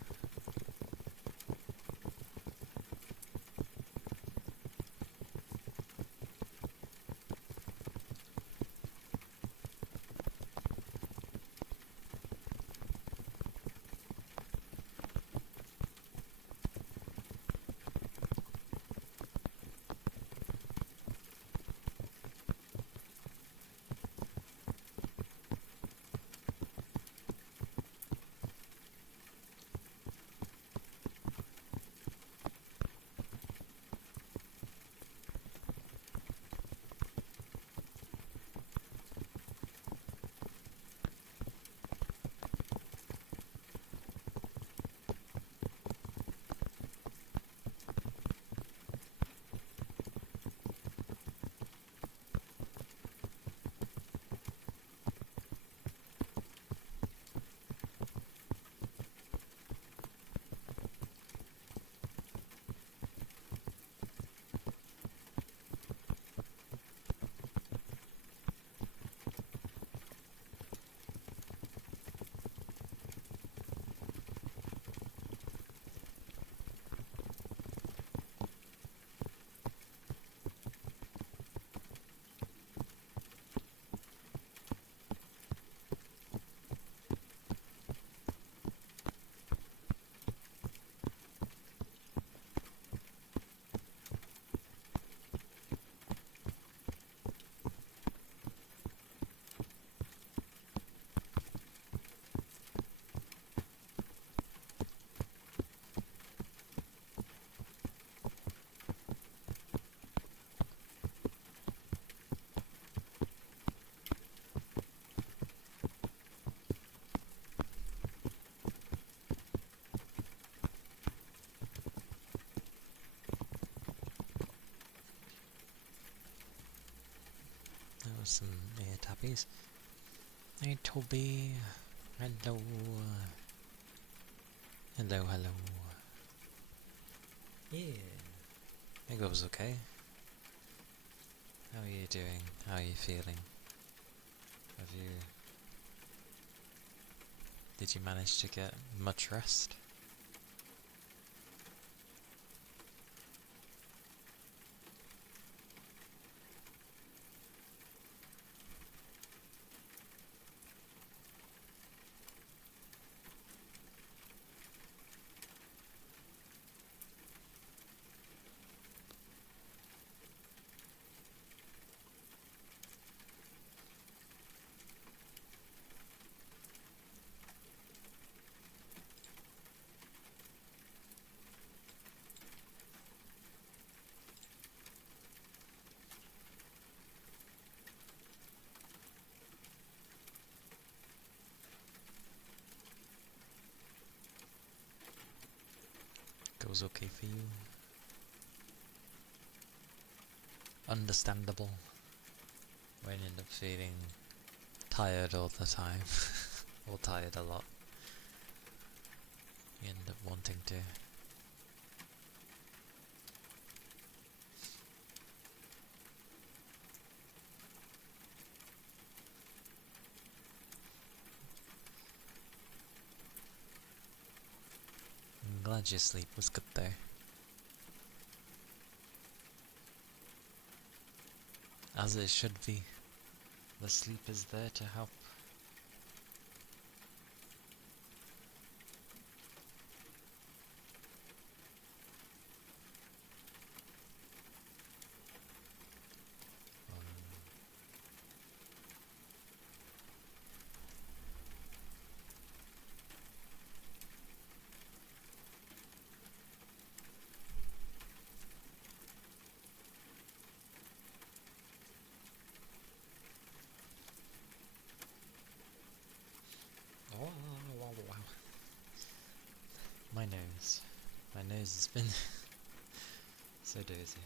That was some ear tappies. Hey Toby, hello. Hello, hello. Yeah. It goes okay. How are you doing? How are you feeling? Have you... Did you manage to get much rest? Goes okay for you? Understandable. When you end up feeling tired all the time, or tired a lot, you end up wanting to. I'm glad your sleep was good though. As it should be. The sleep is there to help. Oh, wow, wow. My nose. My nose has been so dozy.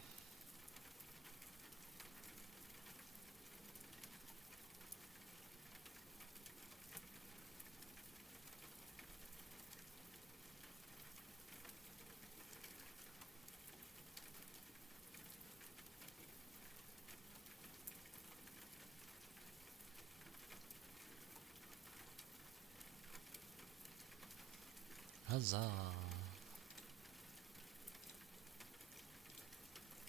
Huzzah!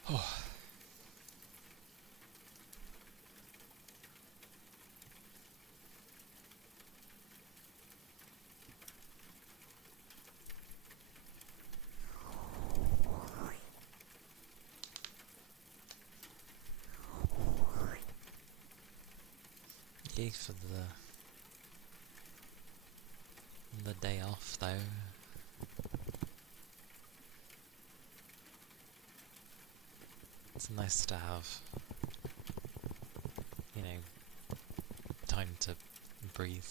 Oh. Yay for the day off though. It's nice to have, you know, time to breathe.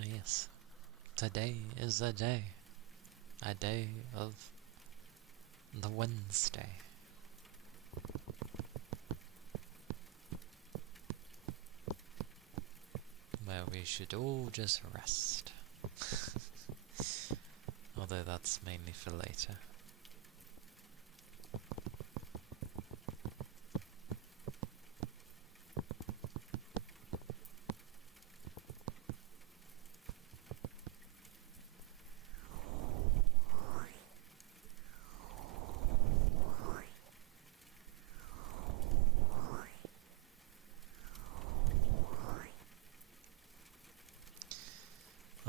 Oh yes, today is a day of the Wednesday. Where we should all just rest. Although that's mainly for later.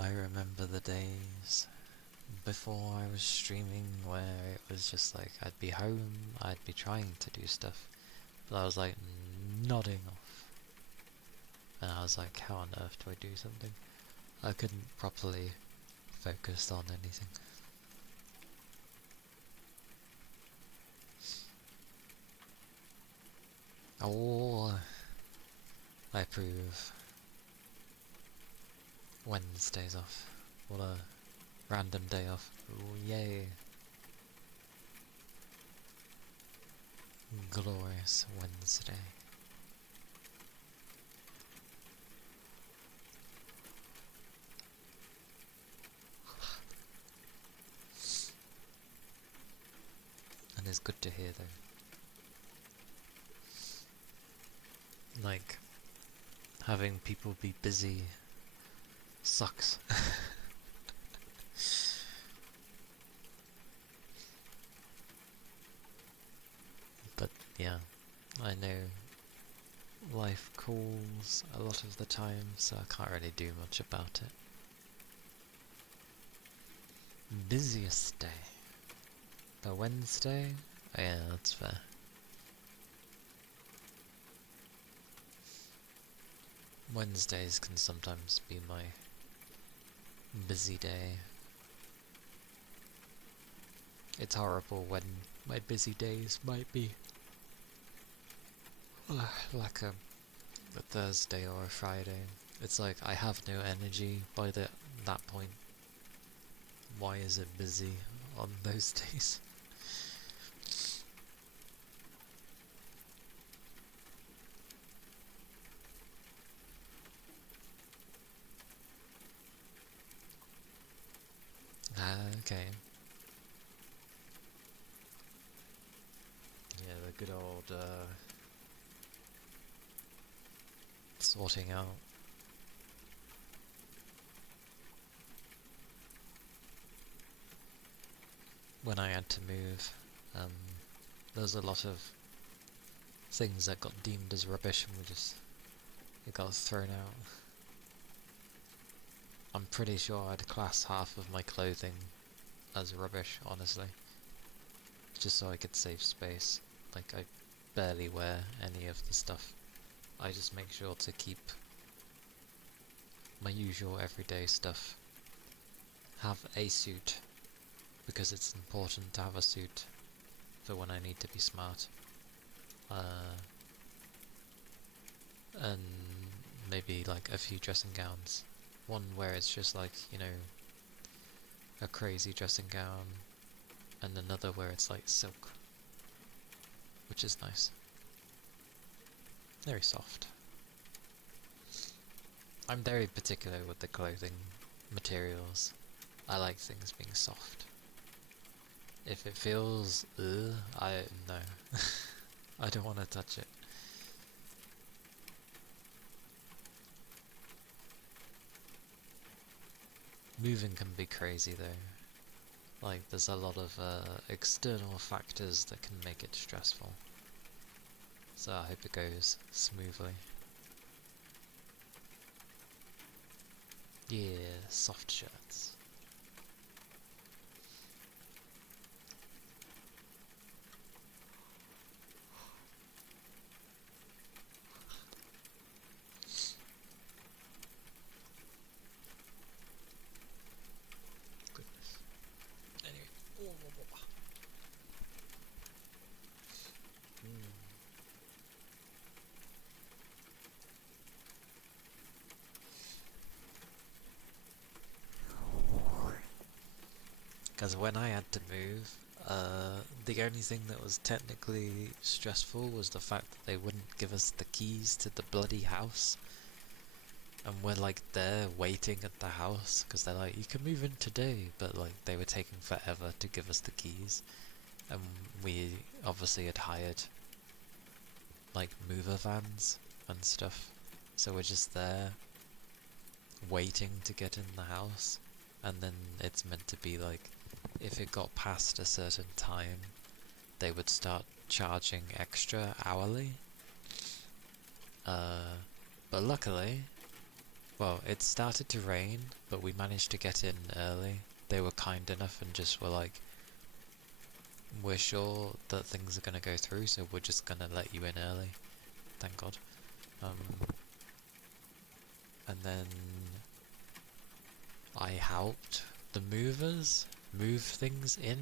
I remember the days before I was streaming where it was just like I'd be home, I'd be trying to do stuff, but I was like nodding off. And I was like, how on earth do I do something? I couldn't properly focus on anything. Oh, I approve. Wednesdays off. What a random day off. Ooh, yay. Glorious Wednesday. And it's good to hear though. Like, having people be busy sucks. But yeah, I know life calls a lot of the time, so I can't really do much about it. Busiest day. The Wednesday? Oh, yeah, that's fair. Wednesdays can sometimes be my busy day. It's horrible when my busy days might be like a Thursday or a Friday. It's like I have no energy by that point. Why is it busy on those days? Okay. Yeah, the good old sorting out. When I had to move, there was a lot of things that got deemed as rubbish and it got thrown out. I'm pretty sure I'd class half of my clothing as rubbish, honestly. Just so I could save space. Like, I barely wear any of the stuff. I just make sure to keep my usual everyday stuff. Have a suit, because it's important to have a suit for when I need to be smart. And maybe like a few dressing gowns. One where it's just like, you know, a crazy dressing gown, and another where it's like silk, which is nice. Very soft. I'm very particular with the clothing materials. I like things being soft. If it feels no. I don't want to touch it. Moving can be crazy though. Like, there's a lot of external factors that can make it stressful. So I hope it goes smoothly. Yeah, soft shirts. Goodness. Anyway. Because when I had to move, the only thing that was technically stressful was the fact that they wouldn't give us the keys to the bloody house. And we're like there waiting at the house, because they're like, you can move in today, but like they were taking forever to give us the keys. And we obviously had hired like mover vans and stuff, so we're just there waiting to get in the house. And then it's meant to be like, if it got past a certain time, they would start charging extra hourly. But luckily, well, it started to rain, but we managed to get in early. They were kind enough and just were like, we're sure that things are going to go through, so we're just going to let you in early. Thank God. And then I helped the movers move things in.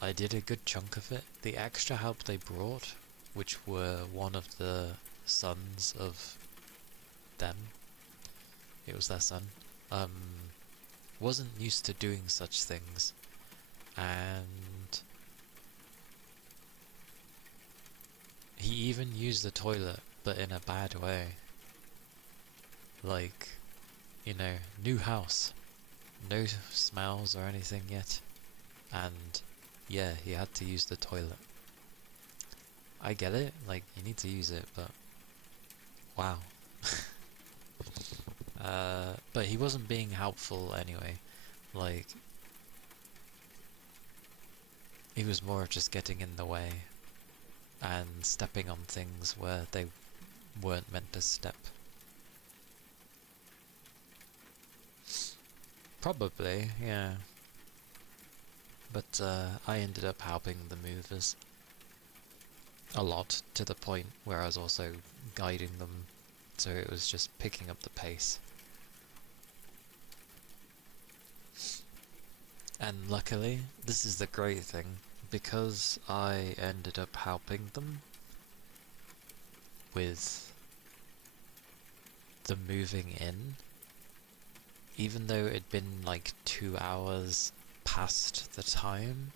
I did a good chunk of it. The extra help they brought, which were one of the sons of them, it was their son, wasn't used to doing such things, and he even used the toilet, but in a bad way. Like, you know, new house, no smells or anything yet, and yeah, he had to use the toilet. I get it, like, you need to use it, but wow. But he wasn't being helpful anyway. Like, he was more of just getting in the way and stepping on things where they weren't meant to step. Probably, yeah. But I ended up helping the movers a lot, to the point where I was also guiding them, so it was just picking up the pace. And luckily, this is the great thing, because I ended up helping them with the moving in, even though it'd been like 2 hours past the time,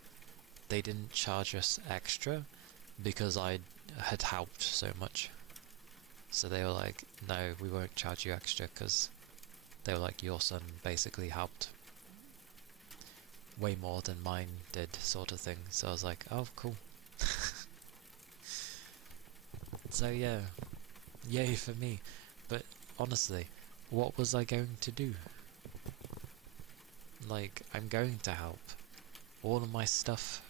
they didn't charge us extra because I had helped so much. So they were like, no, we won't charge you extra, because they were like, your son basically helped way more than mine did, sort of thing. So I was like, oh, cool. So yeah, yay for me. But honestly, what was I going to do? Like, I'm going to help. All of my stuff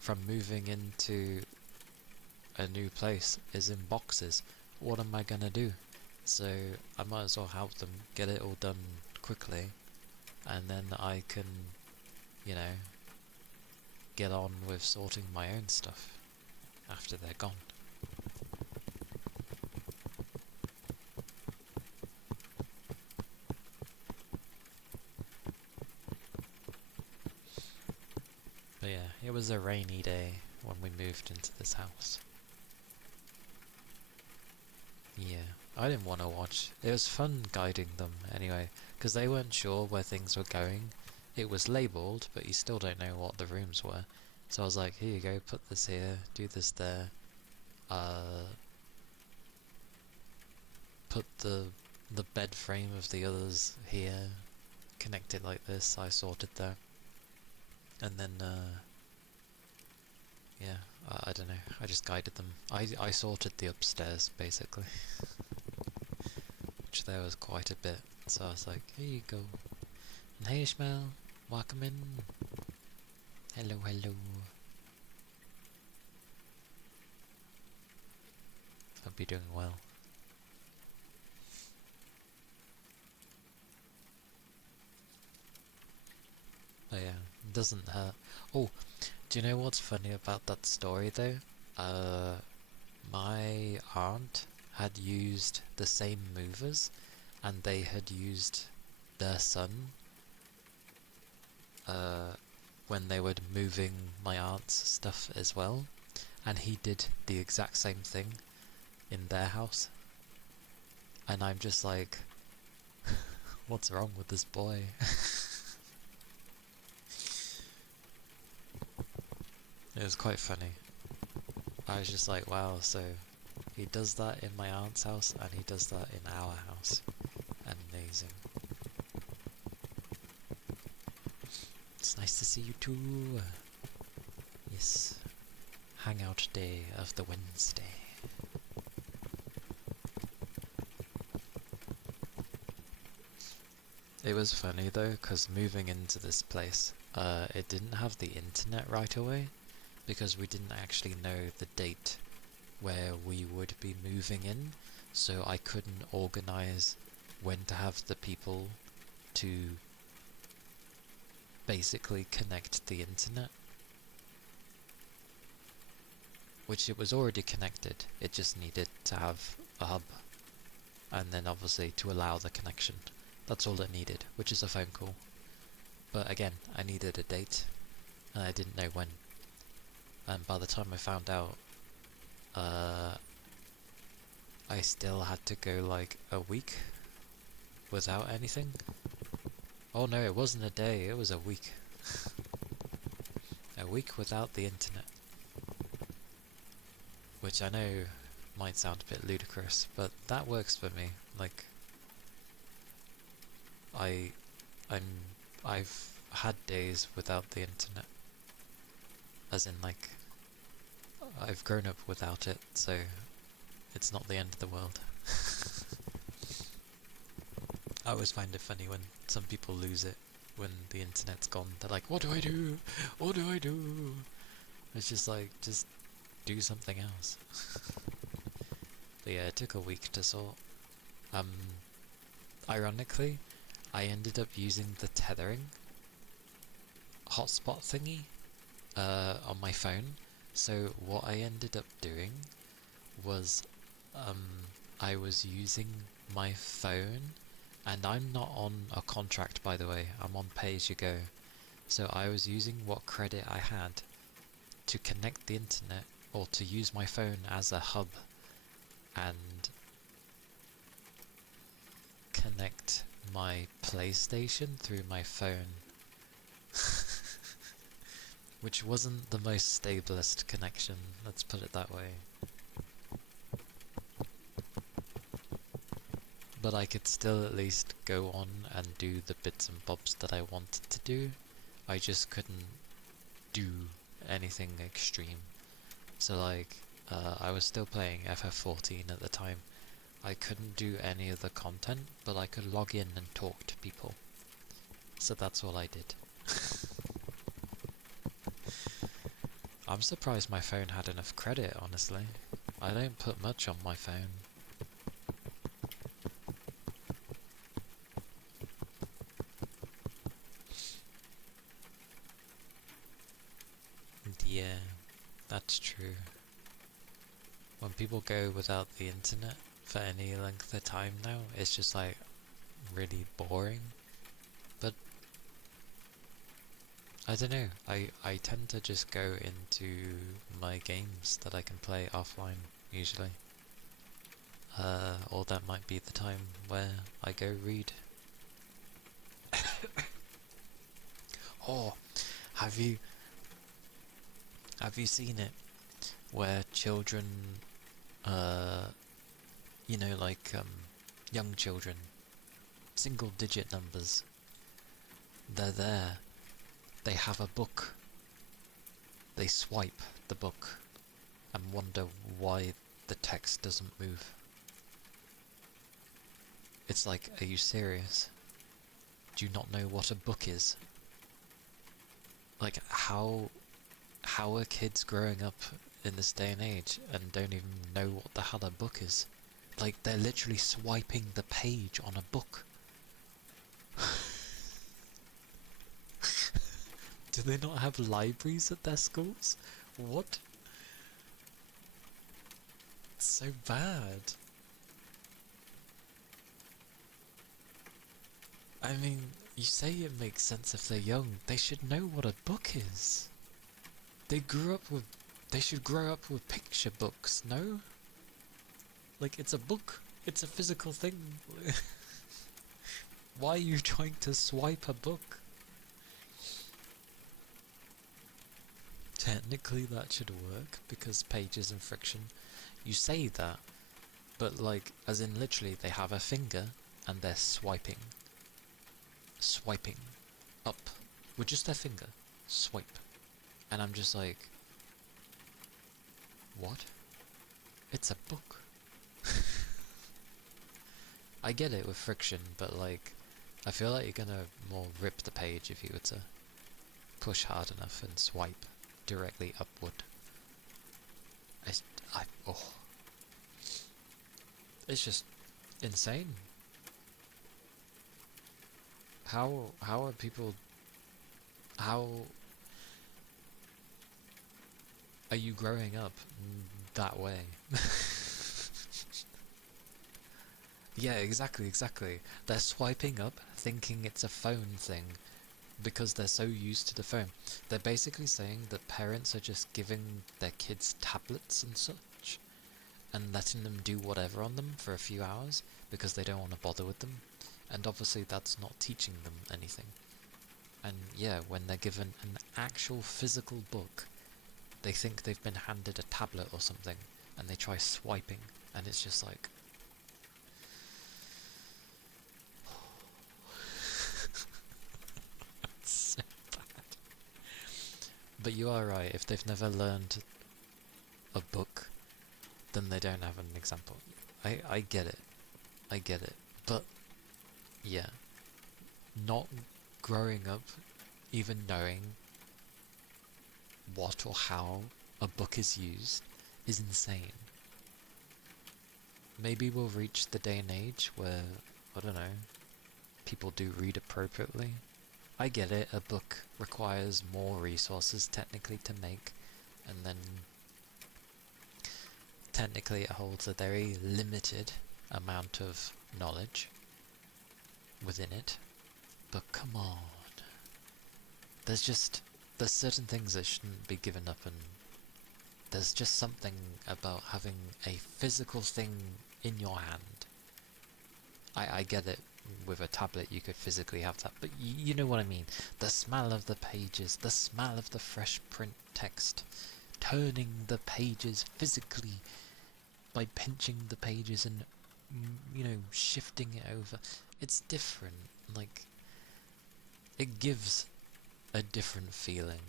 from moving into a new place is in boxes. What am I gonna do? So I might as well help them get it all done quickly, and then I can, you know, get on with sorting my own stuff after they're gone. But yeah, it was a rainy day when we moved into this house. Yeah, I didn't want to watch. It was fun guiding them anyway, because they weren't sure where things were going. It was labelled, but you still don't know what the rooms were. So I was like, here you go, put this here, do this there. Put the bed frame of the others here, connect it like this. I sorted that. And then, yeah, I don't know, I just guided them. I sorted the upstairs, basically. Which there was quite a bit, so I was like, here you go. And hey Ishmael, welcome in. Hello, hello. Hope you're doing well. Oh yeah, it doesn't hurt. Oh, do you know what's funny about that story though? My aunt had used the same movers, and they had used their son when they were moving my aunt's stuff as well, and he did the exact same thing in their house. And I'm just like, what's wrong with this boy? It was quite funny. I was just like, wow, so he does that in my aunt's house and he does that in our house. Amazing. It's nice to see you too. Yes. Hangout day of the Wednesday. It was funny though, because moving into this place, it didn't have the internet right away, because we didn't actually know the date where we would be moving in, so I couldn't organise when to have the people to basically connect the internet. Which it was already connected, it just needed to have a hub, and then obviously to allow the connection. That's all it needed, which is a phone call. But again, I needed a date, and I didn't know when. And by the time I found out, I still had to go like a week without anything. Oh no, it wasn't a day, it was a week. A week without the internet. Which I know might sound a bit ludicrous, but that works for me. Like, I've had days without the internet. As in, like, I've grown up without it, so it's not the end of the world. I always find it funny when some people lose it when the internet's gone. They're like, what do I do? What do I do? It's just like, just do something else. But yeah, it took a week to sort. Ironically, I ended up using the tethering hotspot thingy on my phone. So what I ended up doing was I was using my phone, and I'm not on a contract, by the way, I'm on pay as you go. So I was using what credit I had to connect the internet, or to use my phone as a hub and connect my PlayStation through my phone. Which wasn't the most stablest connection, let's put it that way. But I could still at least go on and do the bits and bobs that I wanted to do. I just couldn't do anything extreme. So like, I was still playing FF14 at the time. I couldn't do any of the content, but I could log in and talk to people. So that's all I did. I'm surprised my phone had enough credit, honestly. I don't put much on my phone. Yeah, that's true. When people go without the internet for any length of time now, it's just like really boring. But I don't know. I tend to just go into my games that I can play offline usually. Or that might be the time where I go read. Or have you seen it where children, you know, like young children, single digit numbers, they're there, they have a book, they swipe the book and wonder why the text doesn't move. It's like, are you serious? Do you not know what a book is? Like, how are kids growing up in this day and age and don't even know what the hell a book is? Like, they're literally swiping the page on a book. Do they not have libraries at their schools? What? It's so bad. I mean, you say it makes sense if they're young. They should know what a book is. They should grow up with picture books, no? Like, it's a book. It's a physical thing. Why are you trying to swipe a book? Technically that should work, because pages and friction. You say that, but like, as in literally, they have a finger, and they're swiping. Swiping. Up. With just their finger. Swipe. And I'm just like... What? It's a book. I get it with friction, but like... I feel like you're gonna more rip the page if you were to push hard enough and swipe directly upward. Oh. It's just insane. How are people... How are you growing up that way? Yeah, exactly. They're swiping up, thinking it's a phone thing, because they're so used to the phone. They're basically saying that parents are just giving their kids tablets and such, and letting them do whatever on them for a few hours, because they don't want to bother with them. And obviously that's not teaching them anything. And yeah, when they're given an actual physical book, they think they've been handed a tablet or something, and they try swiping, and it's just like... It's so bad. But you are right, if they've never learned a book, then they don't have an example. I get it. But, yeah. Not growing up, even knowing what or how a book is used, is insane. Maybe we'll reach the day and age where, I don't know, people do read appropriately. I get it, a book requires more resources technically to make, and then technically it holds a very limited amount of knowledge within it. But come on. There's certain things that shouldn't be given up, and there's just something about having a physical thing in your hand. I get it, with a tablet you could physically have that, but you know what I mean. The smell of the pages, the smell of the fresh print text, turning the pages physically by pinching the pages and, you know, shifting it over. It's different, like, it gives a different feeling.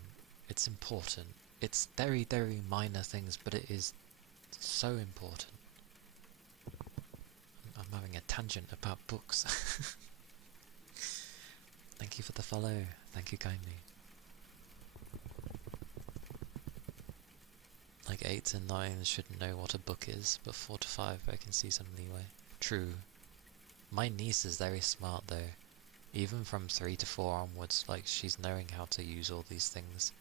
It's important. It's very, very minor things, but it is so important. I'm having a tangent about books. Thank you for the follow. Thank you kindly. Like 8s and 9s should know what a book is, but 4 to 5 I can see some leeway. True. My niece is very smart though. Even from 3 to 4 onwards, like, she's knowing how to use all these things.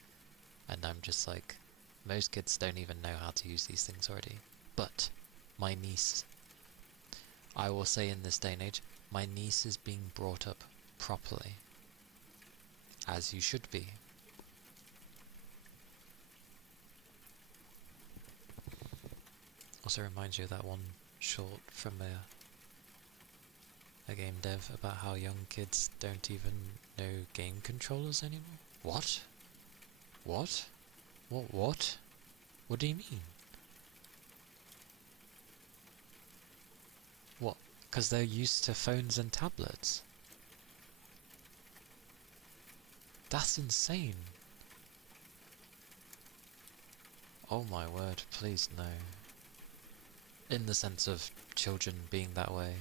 And I'm just like, most kids don't even know how to use these things already. But my niece, I will say in this day and age, my niece is being brought up properly. As you should be. Also reminds you of that one short from a game dev about how young kids don't even know game controllers anymore. What? What? What? What do you mean? What? Because they're used to phones and tablets? That's insane. Oh my word, please no. In the sense of children being that way.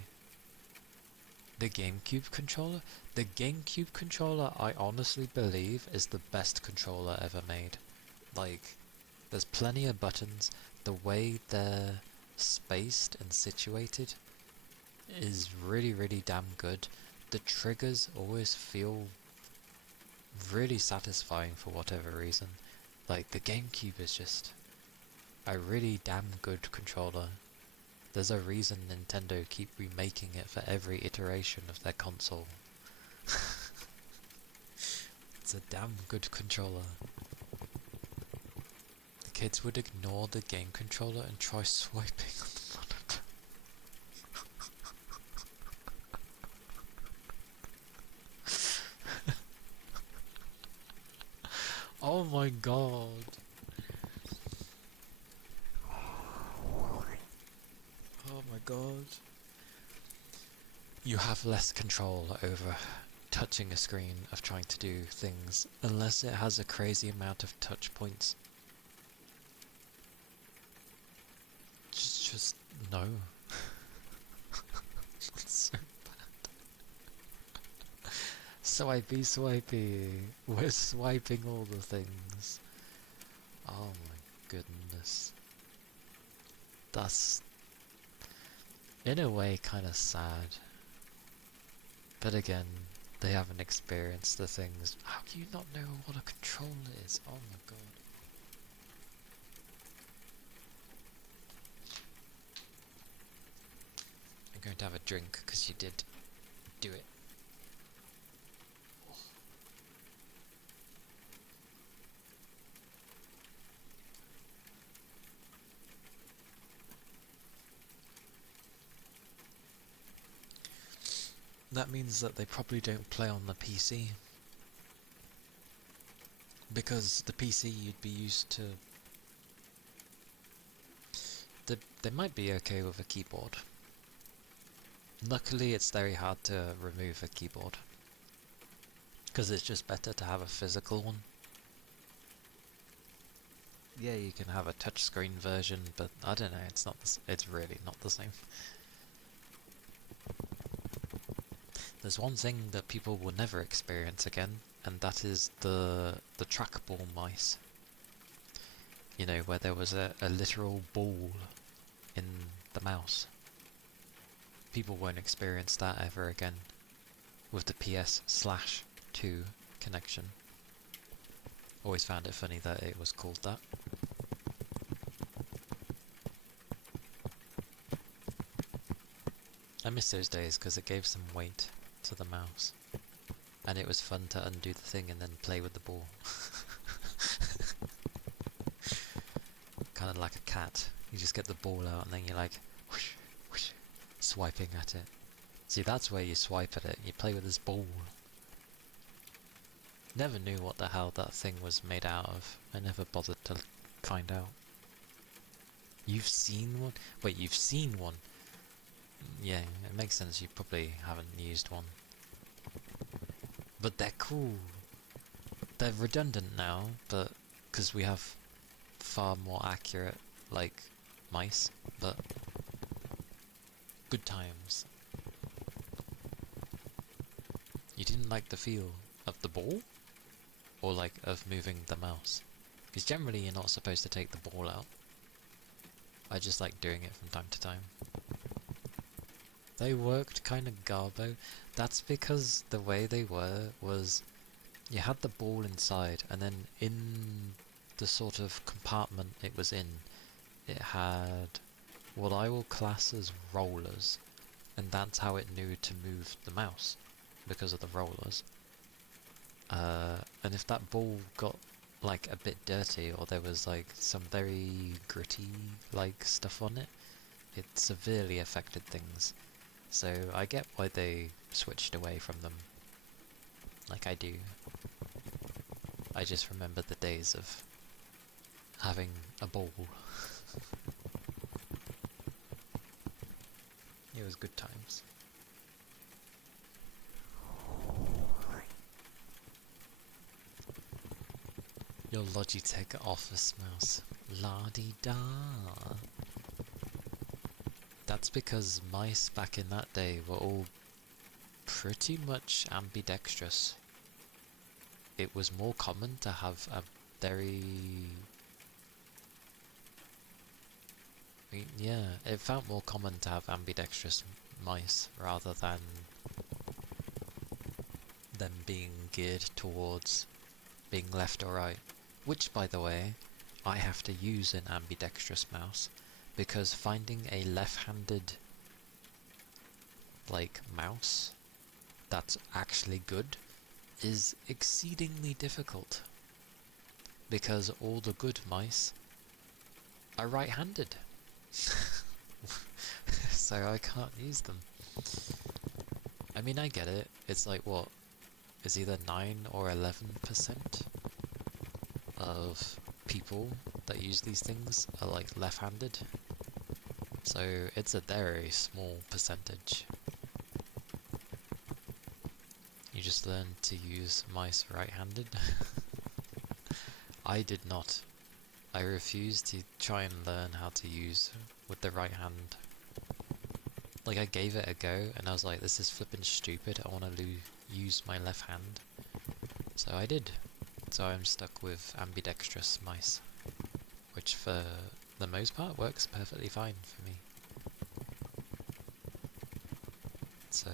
The GameCube controller? The GameCube controller, I honestly believe, is the best controller ever made. Like, there's plenty of buttons. The way they're spaced and situated is really, really damn good. The triggers always feel really satisfying for whatever reason. Like, the GameCube is just a really damn good controller. There's a reason Nintendo keep remaking it for every iteration of their console. It's a damn good controller. The kids would ignore the game controller and try swiping on the monitor. Oh my god. Oh my god. You have less control over touching a screen of trying to do things unless it has a crazy amount of touch points. Just no. It's so bad. Swipey. We're swiping all the things. Oh my goodness. That's, in a way, kind of sad. But again, they haven't experienced the things. How do you not know what a controller is? Oh my god. I'm going to have a drink because you did do it. That means that they probably don't play on the PC. Because the PC you'd be used to... They might be okay with a keyboard. Luckily it's very hard to remove a keyboard. Because it's just better to have a physical one. Yeah, you can have a touchscreen version, but I don't know, it's really not the same. There's one thing that people will never experience again, and that is the trackball mice. You know, where there was a literal ball in the mouse. People won't experience that ever again with the PS/2 connection. Always found it funny that it was called that. I miss those days because it gave some weight to the mouse. And it was fun to undo the thing and then play with the ball. Kind of like a cat. You just get the ball out and then you're like, whoosh, whoosh, swiping at it. See, that's where you swipe at it. You play with this ball. Never knew what the hell that thing was made out of. I never bothered to find out. You've seen one? Wait, you've seen one? Yeah, it makes sense. You probably haven't used one. But they're cool. They're redundant now, but because we have far more accurate, like, mice, but good times. You didn't like the feel of the ball? Or like of moving the mouse? Because generally you're not supposed to take the ball out. I just like doing it from time to time. They worked kind of garbo. That's because the way they were was you had the ball inside, and then in the sort of compartment it was in, it had what I will class as rollers, and that's how it knew to move the mouse, because of the rollers. And if that ball got like a bit dirty, or there was like some very gritty like stuff on it, it severely affected things. So I get why they switched away from them. Like I do. I just remember the days of having a bowl. It was good times. Your Logitech Office mouse. La-di-da. That's because mice back in that day were all pretty much ambidextrous. It was more common to have a very... yeah, it felt more common to have ambidextrous mice rather than them being geared towards being left or right. Which, by the way, I have to use an ambidextrous mouse, because finding a left-handed, like, mouse that's actually good is exceedingly difficult. Because all the good mice are right-handed. So I can't use them. I mean, I get it. It's like, what? It's either 9 or 11% of people that use these things are like left-handed. So it's a very small percentage. You just learn to use mice right-handed. I did not. I refused to try and learn how to use with the right hand. Like, I gave it a go and I was like, this is flippin' stupid, I want to use my left hand. So I did. So I'm stuck with ambidextrous mice, which for the most part works perfectly fine for me. So,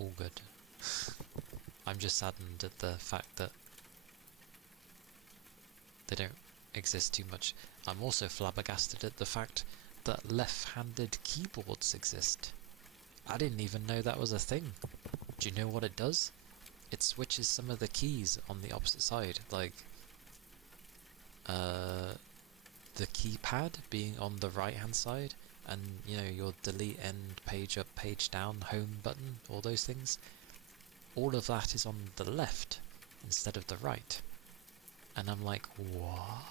all good. I'm just saddened at the fact that they don't exist too much. I'm also flabbergasted at the fact that left-handed keyboards exist. I didn't even know that was a thing. Do you know what it does? It switches some of the keys on the opposite side, like the keypad being on the right hand side, and you know, your delete end, page up, page down, home button, all those things. All of that is on the left instead of the right. And I'm like, what?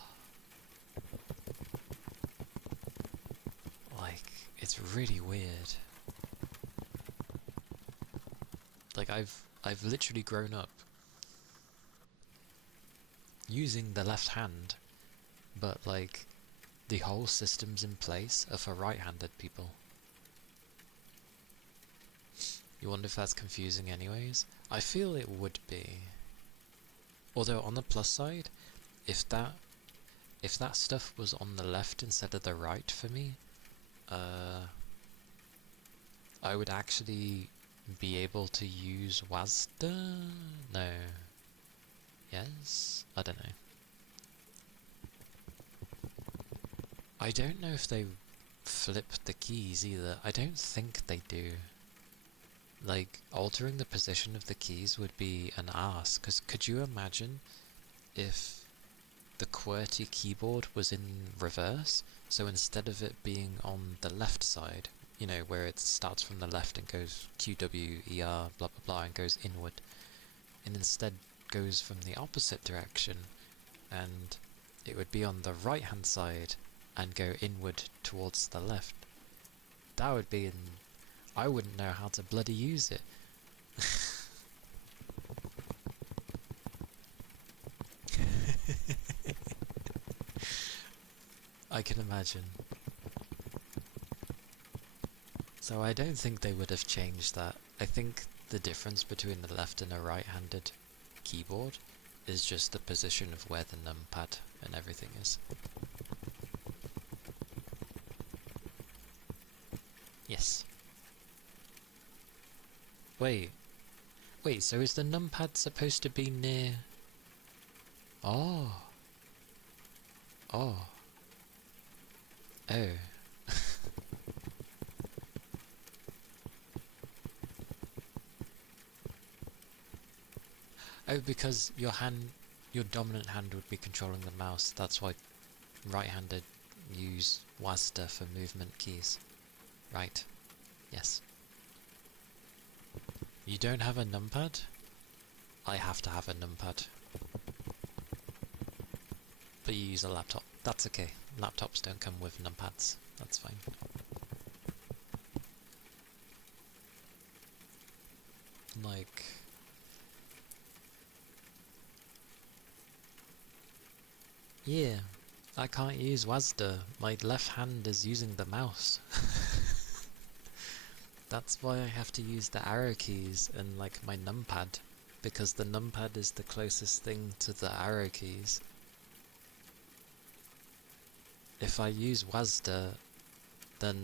Like, it's really weird. Like, I've literally grown up using the left hand, but like, the whole systems in place are for right-handed people. You wonder if that's confusing anyways? I feel it would be. Although on the plus side, if that stuff was on the left instead of the right for me, I would actually be able to use WASD? No. Yes? I don't know. I don't know if they flip the keys either. I don't think they do. Like, altering the position of the keys would be an arse, because could you imagine if the QWERTY keyboard was in reverse? So instead of it being on the left side, you know, where it starts from the left and goes QW, ER, blah blah blah, and goes inward, and instead goes from the opposite direction, and it would be on the right hand side and go inward towards the left. That would be I wouldn't know how to bloody use it. I can imagine. So I don't think they would have changed that. I think the difference between the left and a right-handed keyboard is just the position of where the numpad and everything is. Yes. Wait, so is the numpad supposed to be near... Oh. Oh. Oh. Oh, because your dominant hand would be controlling the mouse. That's why right-handed use WASD for movement keys. Right. Yes. You don't have a numpad? I have to have a numpad. But you use a laptop. That's okay. Laptops don't come with numpads. That's fine. Like... yeah, I can't use WASD. My left hand is using the mouse. That's why I have to use the arrow keys and like my numpad, because the numpad is the closest thing to the arrow keys. If I use WASD, then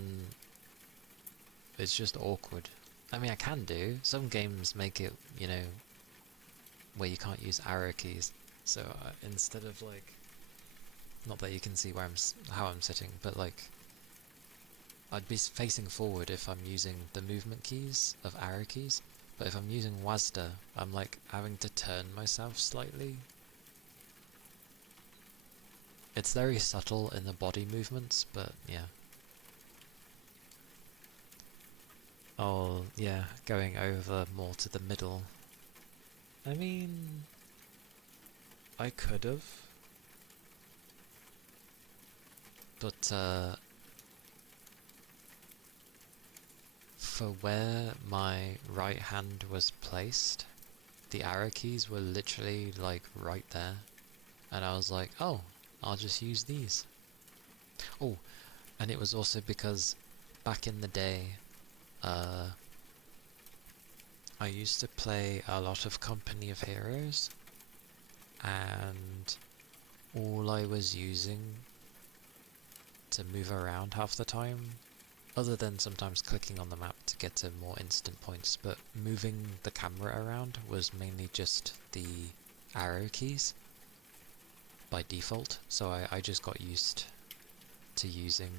it's just awkward. I mean, I can do. Some games make it, you know, where you can't use arrow keys. So instead of like, not that you can see where how I'm sitting, but like, I'd be facing forward if I'm using the movement keys of arrow keys, but if I'm using WASD, I'm like having to turn myself slightly. It's very subtle in the body movements, but yeah. Oh, yeah, going over more to the middle. I mean, I could've. But, for where my right hand was placed, the arrow keys were literally, like, right there. And I was like, oh, I'll just use these. Oh, and it was also because back in the day, I used to play a lot of Company of Heroes, and all I was using to move around half the time, other than sometimes clicking on the map to get to more instant points, but moving the camera around was mainly just the arrow keys by default, so I just got used to using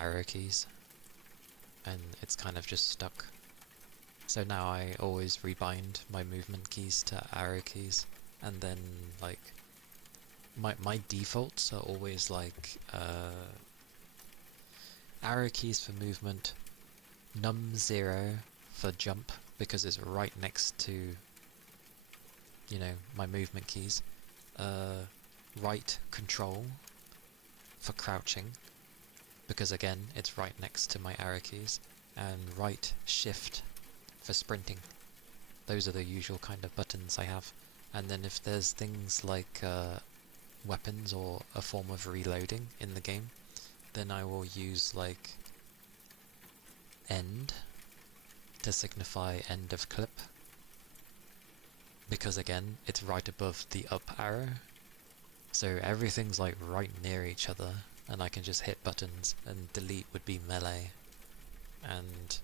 arrow keys, and it's kind of just stuck. So now I always rebind my movement keys to arrow keys, and then like my defaults are always like arrow keys for movement, num0 for jump because it's right next to, you know, my movement keys, right control for crouching because again it's right next to my arrow keys, and right shift for sprinting. Those are the usual kind of buttons I have. And then if there's things like weapons or a form of reloading in the game, then I will use like end to signify end of clip, because again it's right above the up arrow, so everything's like right near each other and I can just hit buttons, and delete would be melee, and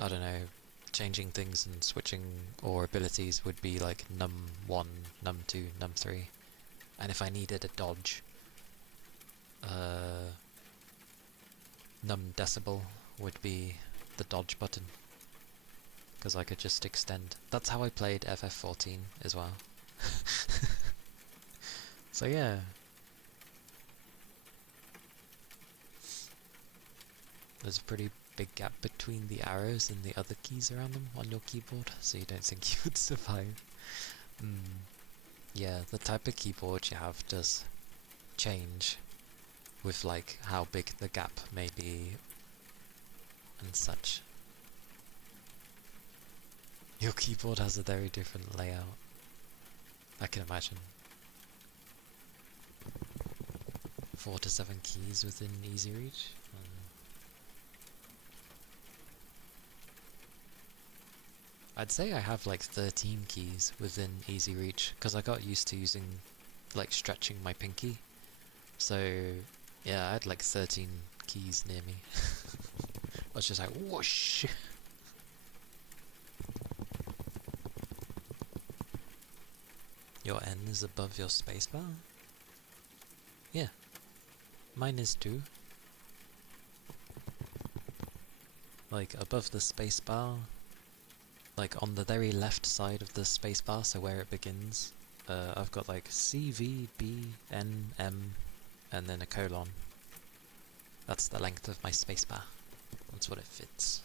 I don't know, changing things and switching or abilities would be like num1, num2, num3, and if I needed a dodge, num decibel would be the dodge button, because I could just extend. That's how I played FF14 as well. So yeah. There's a pretty big gap between the arrows and the other keys around them on your keyboard, so you don't think you would survive. Yeah, the type of keyboard you have does change with like how big the gap may be and such. Your keyboard has a very different layout, I can imagine. 4 to 7 keys within easy reach. I'd say I have like 13 keys within easy reach, because I got used to using, like, stretching my pinky. So yeah, I had like 13 keys near me. I was just like, whoosh! Your N is above your spacebar? Yeah, mine is too. Like, above the spacebar, like on the very left side of the spacebar, so where it begins, I've got like C, V, B, N, M, and then a colon. That's the length of my spacebar. That's what it fits.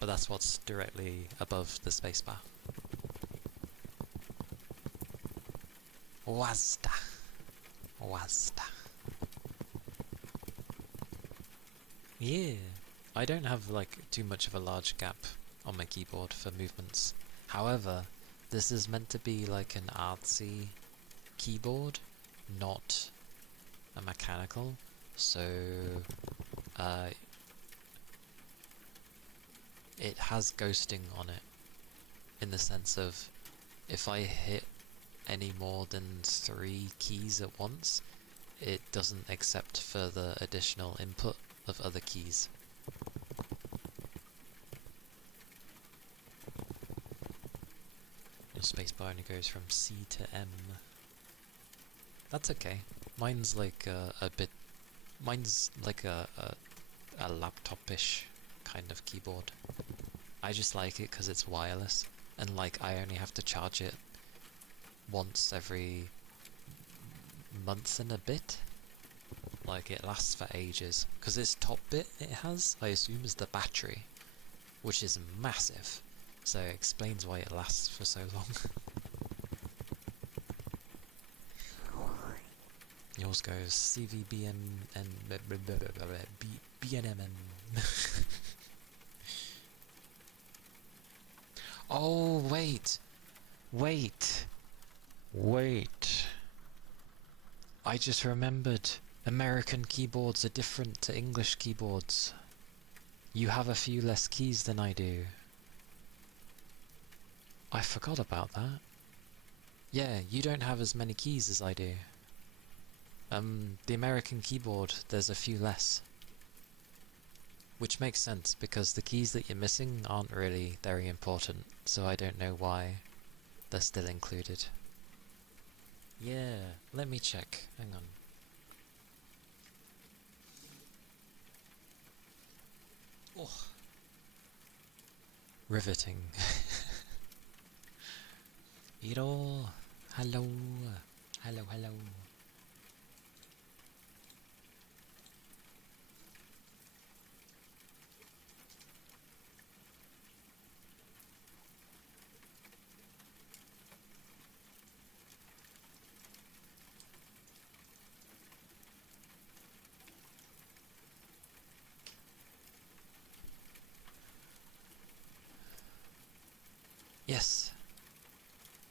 But that's what's directly above the spacebar. WASD. WASD. Yeah. I don't have like too much of a large gap on my keyboard for movements. However, this is meant to be like an artsy keyboard, not a mechanical, so it has ghosting on it, in the sense of if I hit any more than 3 keys at once, it doesn't accept further additional input of other keys. Your spacebar only goes from C to M. That's okay. Mine's like mine's like a laptop-ish kind of keyboard. I just like it because it's wireless, and like I only have to charge it once every month and a bit. Like it lasts for ages, because this top bit it has, I assume, is the battery, which is massive, so it explains why it lasts for so long. Yours goes CVBM and BNMM. Oh, wait! I just remembered. American keyboards are different to English keyboards. You have a few less keys than I do. I forgot about that. Yeah, you don't have as many keys as I do. The American keyboard, there's a few less. Which makes sense, because the keys that you're missing aren't really very important, so I don't know why they're still included. Yeah, let me check. Hang on. Oh. Riveting. Iro, hello. Hello. Yes.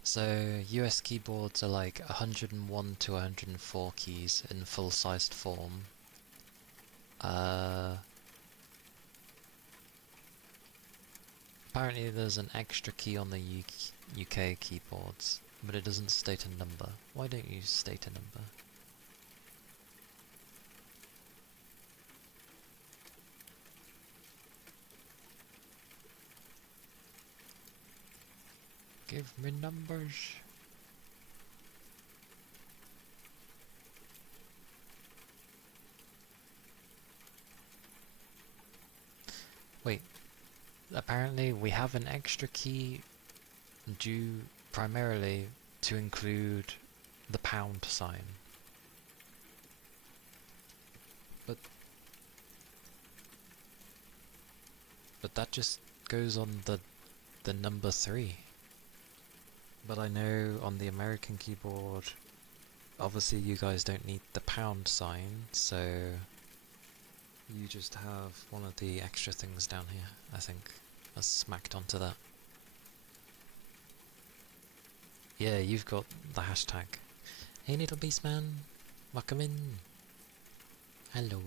So US keyboards are like 101 to 104 keys in full-sized form. Apparently there's an extra key on the UK keyboards, but it doesn't state a number. Why don't you state a number? Give me numbers. Wait, apparently we have an extra key due primarily to include the pound sign. But that just goes on the number 3. But I know on the American keyboard, obviously you guys don't need the pound sign, so you just have one of the extra things down here, I think, that's smacked onto that. Yeah, you've got the hashtag. Hey little beast man, welcome in. Hello.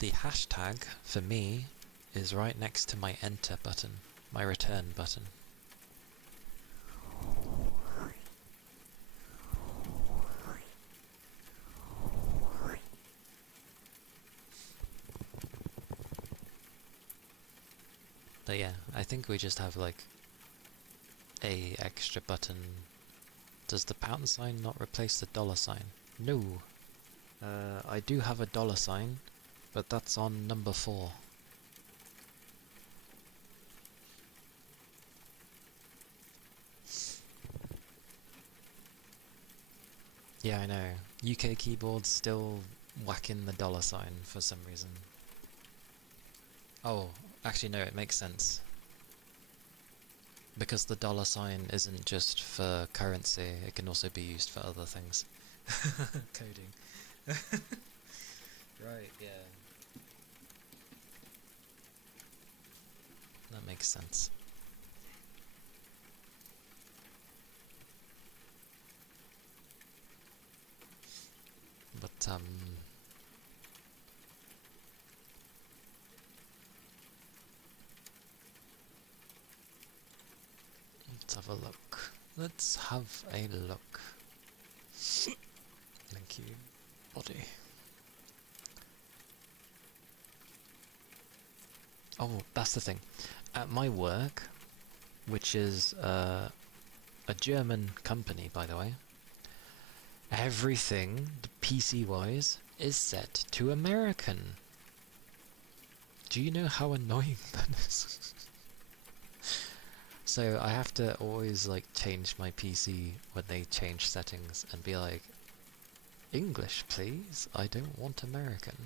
The hashtag, for me, is right next to my enter button, my return button. But yeah, I think we just have like a extra button. Does the pound sign not replace the dollar sign? No. I do have a dollar sign, but that's on number 4. Yeah, I know. UK keyboards still whacking the $ for some reason. Oh, actually no, it makes sense. Because the $ isn't just for currency, it can also be used for other things. Coding. Right, yeah. That makes sense. But, let's have a look. Let's have a look. Thank you, body. Oh, that's the thing. At my work, which is a German company, by the way, everything, PC-wise, is set to American. Do you know how annoying that is? So I have to always like change my PC when they change settings and be like, English please, I don't want American.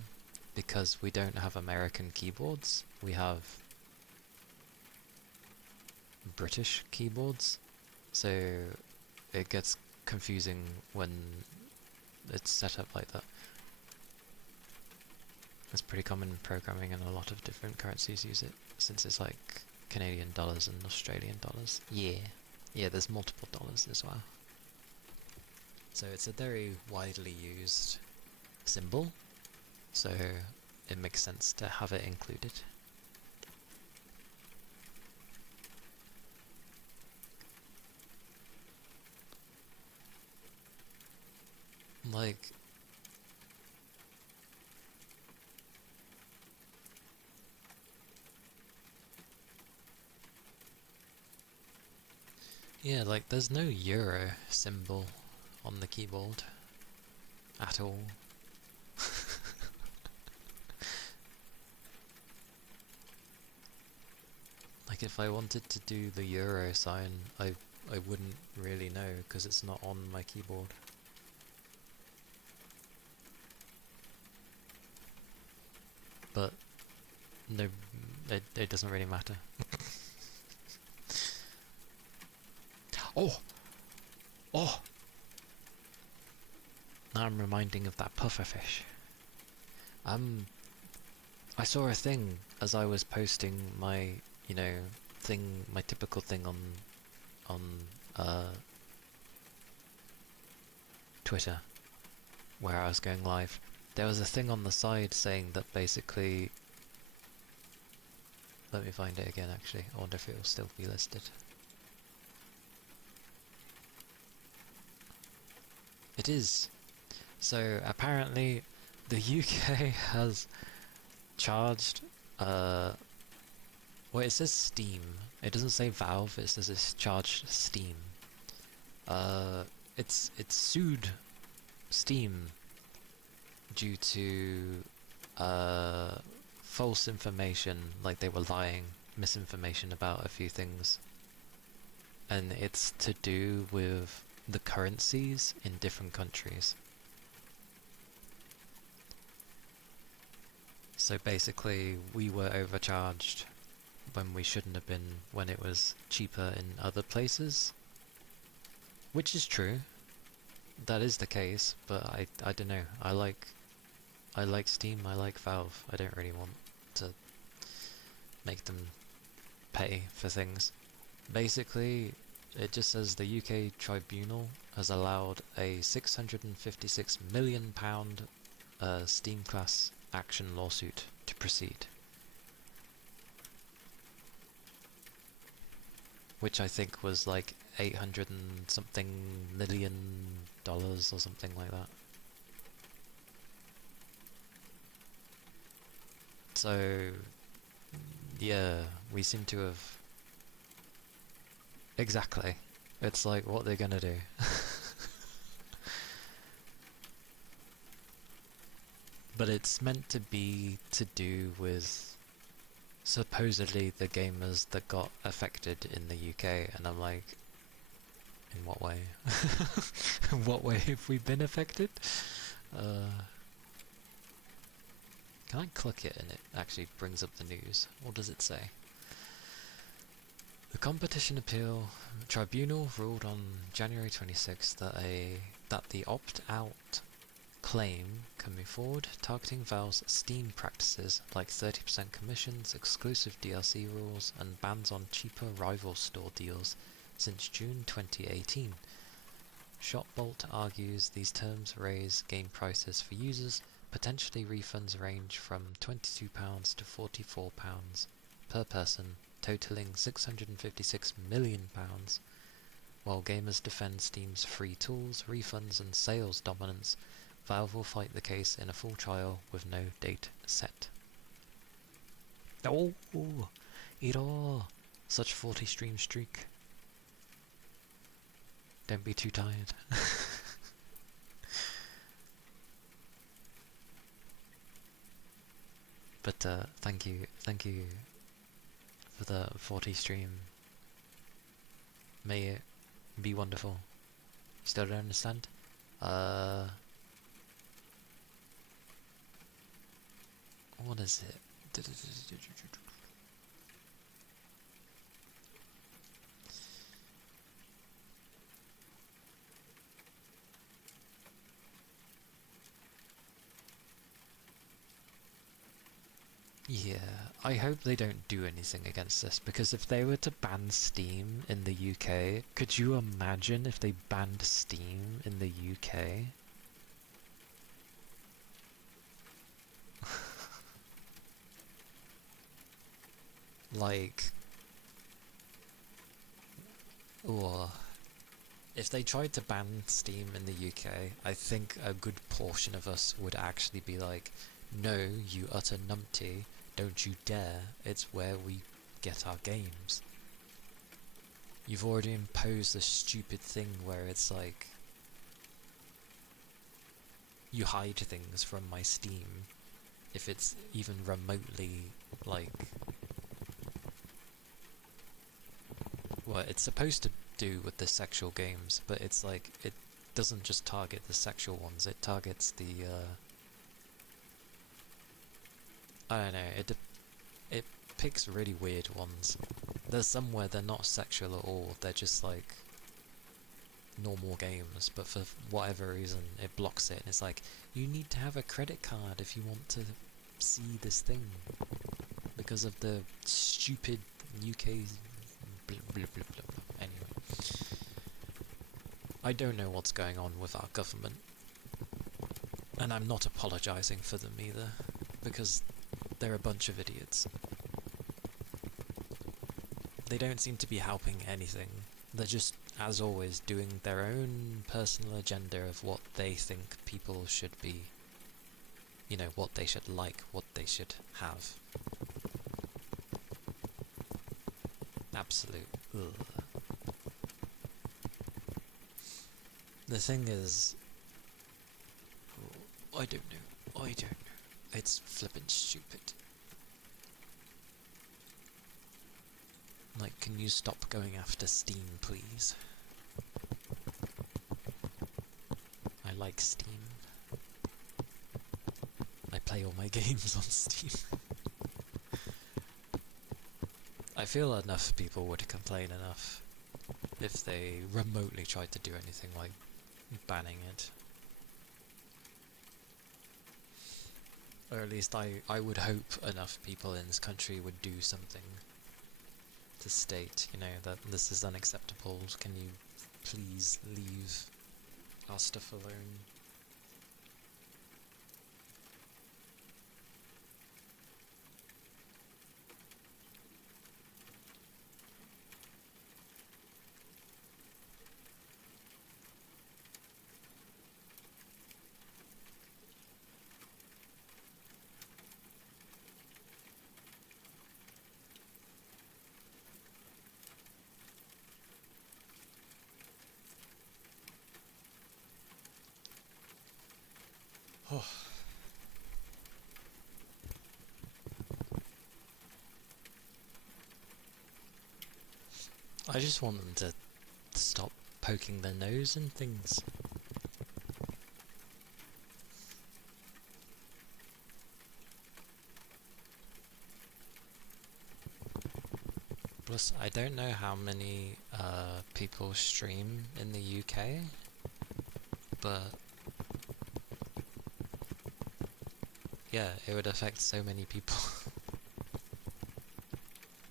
Because we don't have American keyboards, we have British keyboards, so it gets confusing when it's set up like that. It's pretty common in programming and a lot of different currencies use it, since it's like Canadian dollars and Australian dollars. Yeah, there's multiple dollars as well. So it's a very widely used symbol, so it makes sense to have it included. Like, yeah, like there's no euro symbol on the keyboard at all. Like if I wanted to do the euro sign, I wouldn't really know because it's not on my keyboard. But no, it doesn't really matter. Oh! Oh! Now I'm reminding of that pufferfish. I saw a thing as I was posting my, my typical thing on Twitter, where I was going live. There was a thing on the side saying that basically, let me find it again actually, I wonder if it will still be listed. It is. So apparently the UK has charged, well, it says Steam. It doesn't say Valve, it says it's charged Steam. It's sued Steam due to false information, like they were lying, misinformation about a few things. And it's to do with the currencies in different countries. So basically, we were overcharged when we shouldn't have been, when it was cheaper in other places. Which is true. That is the case, but I don't know. I like Steam, I like Valve. I don't really want to make them pay for things. Basically, it just says the UK tribunal has allowed a £656 million Steam class action lawsuit to proceed. Which I think was like 800 and something million dollars or something like that. So, yeah, we seem to have... Exactly. It's like, what they're gonna do. but it's meant to be to do with supposedly the gamers that got affected in the UK, and I'm like, in what way? In what way have we been affected? Can I click it and it actually brings up the news? What does it say? The Competition Appeal Tribunal ruled on January 26th that the opt-out claim can move forward, targeting Valve's Steam practices like 30% commissions, exclusive DLC rules, and bans on cheaper rival store deals since June 2018. Shopbolt argues these terms raise game prices for users. Potentially refunds range from £22 to £44 per person, totaling £656 million, while gamers defend Steam's free tools, refunds and sales dominance. Valve will fight the case in a full trial with no date set. Oh, such 40 stream streak. Don't be too tired. But thank you for the 40 stream. May it be wonderful. Still don't understand? What is it? Yeah, I hope they don't do anything against this, because if they were to ban Steam in the UK, could you imagine if they banned Steam in the UK? Like, or if they tried to ban Steam in the UK, I think a good portion of us would actually be like, no, you utter numpty, don't you dare, it's where we get our games. You've already imposed this stupid thing where it's like, you hide things from my Steam, if it's even remotely, like, well, it's supposed to do with the sexual games, but it's like, it doesn't just target the sexual ones, it targets the, I don't know, it picks really weird ones. There's some where they're not sexual at all, they're just like normal games, but for whatever reason it blocks it, and it's like, you need to have a credit card if you want to see this thing, because of the stupid UK blah, blah, blah, blah, blah. Anyway, I don't know what's going on with our government, and I'm not apologising for them either, because they're a bunch of idiots. They don't seem to be helping anything. They're just, as always, doing their own personal agenda of what they think people should be. You know, what they should like, what they should have. Absolute ugh. The thing is, I don't know. It's flippin' stupid. Like, can you stop going after Steam, please? I like Steam. I play all my games on Steam. I feel enough people would complain enough if they remotely tried to do anything like banning it. Or at least I would hope enough people in this country would do something to state, you know, that this is unacceptable. Can you please leave our stuff alone? Oh. I just want them to stop poking their nose in things. Plus, I don't know how many people stream in the UK, but yeah, it would affect so many people.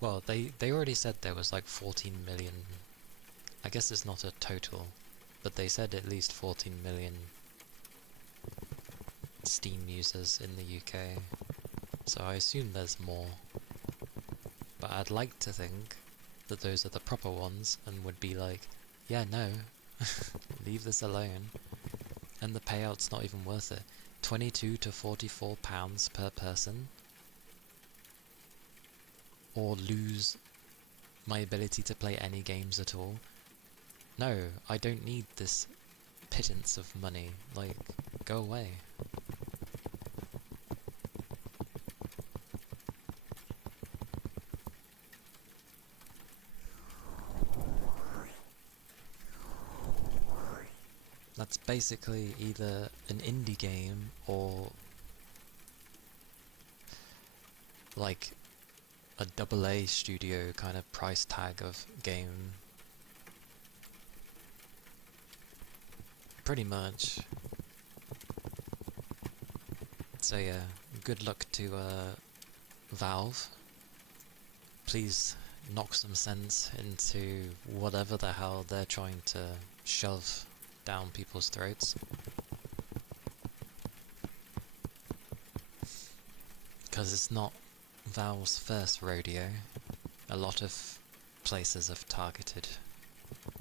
Well, they already said there was like 14 million. I guess it's not a total, but they said at least 14 million Steam users in the UK. So I assume there's more. But I'd like to think that those are the proper ones and would be like, yeah, no, leave this alone. And the payout's not even worth it. 22 to 44 pounds per person. Or lose my ability to play any games at all. No, I don't need this pittance of money. Like, go away. That's basically either an indie game or like a AA studio kind of price tag of game. Pretty much. So yeah, good luck to Valve. Please knock some sense into whatever the hell they're trying to shove down people's throats. Because it's not Valve's first rodeo. A lot of places have targeted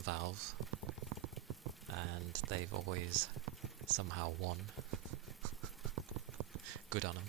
Valve, and they've always somehow won. Good on them.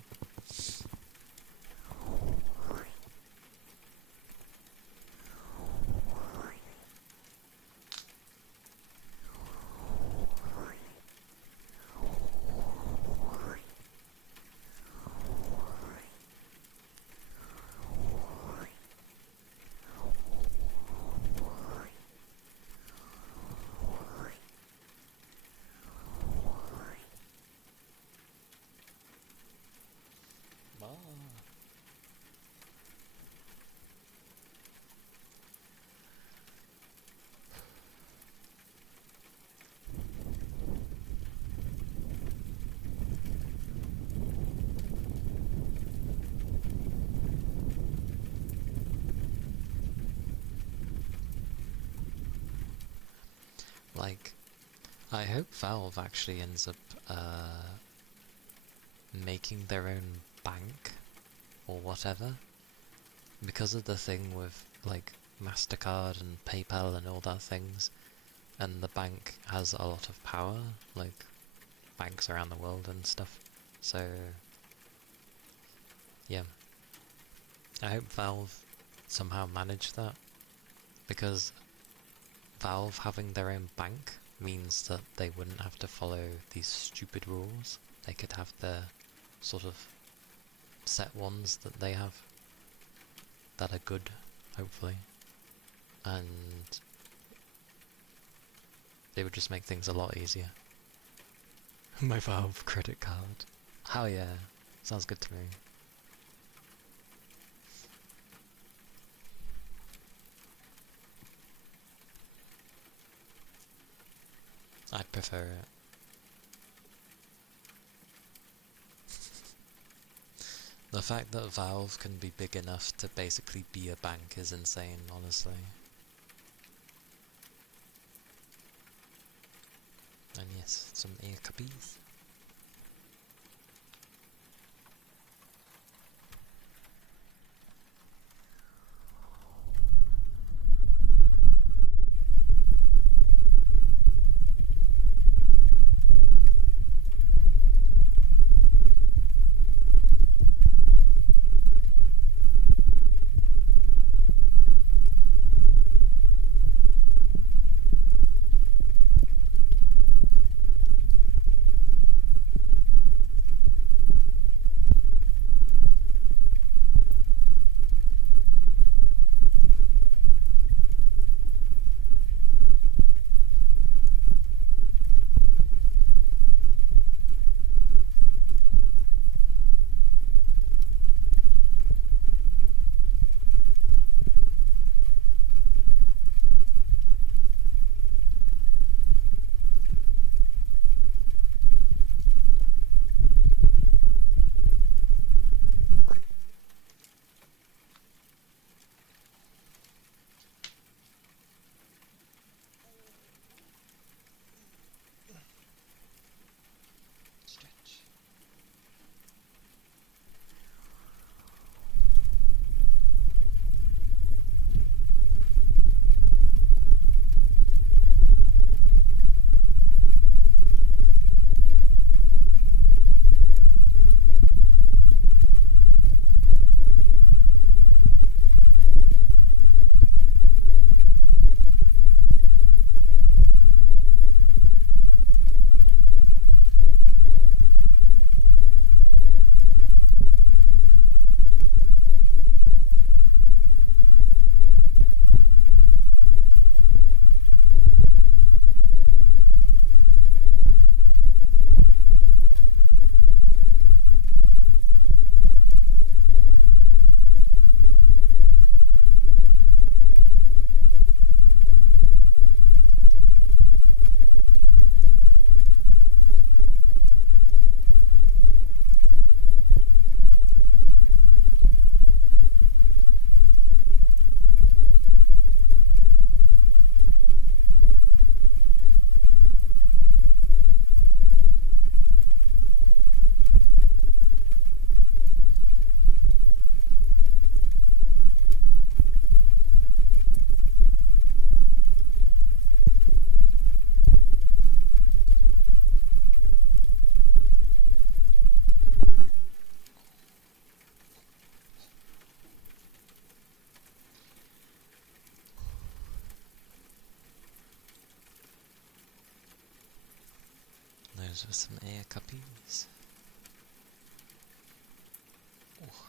Like, I hope Valve actually ends up making their own bank or whatever, because of the thing with like MasterCard and PayPal and all that things, and the bank has a lot of power, like banks around the world and stuff. So yeah, I hope Valve somehow manage that, because Valve having their own bank means that they wouldn't have to follow these stupid rules. They could have their sort of set ones that they have that are good, hopefully, and they would just make things a lot easier. My Valve credit card. Hell yeah, sounds good to me. I'd prefer it. The fact that Valve can be big enough to basically be a bank is insane, honestly. And yes, some ear cuppies. goes with some air cuppies. Oh.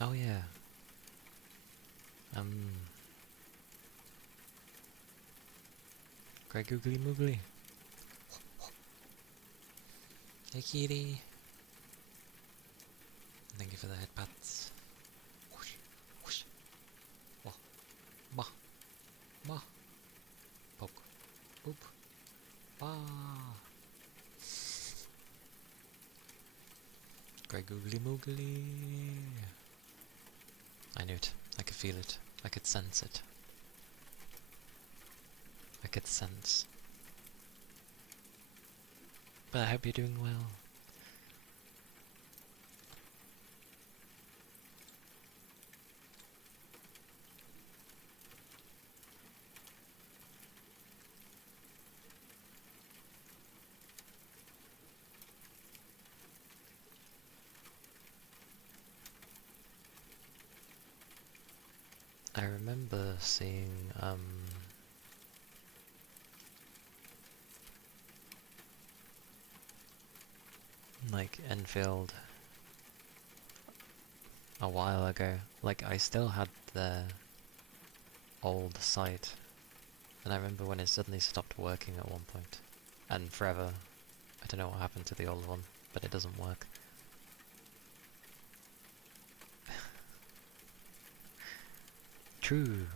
Oh yeah. Great googly moogly. Hey kitty. Thank you for the head pats. Whoosh, whoosh. Wah, bah, bah. Poke, boop, bah. Great googly moogly. I knew it. I could feel it. I could sense it. I could sense. But I hope you're doing well. I remember seeing, like, Enfield a while ago. Like, I still had the old site, and I remember when it suddenly stopped working at one point. And forever. I don't know what happened to the old one, but it doesn't work. True,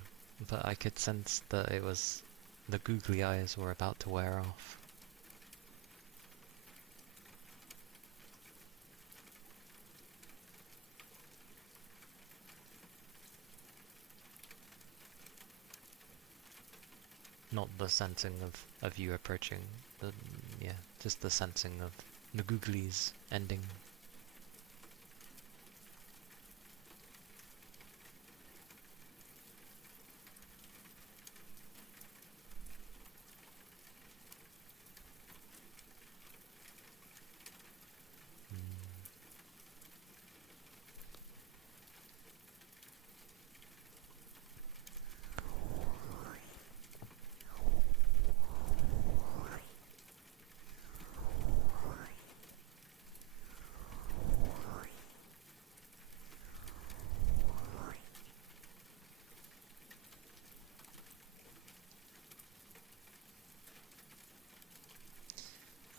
but I could sense that it was... the googly eyes were about to wear off. Not the sensing of you approaching, yeah, just the sensing of the googlies ending.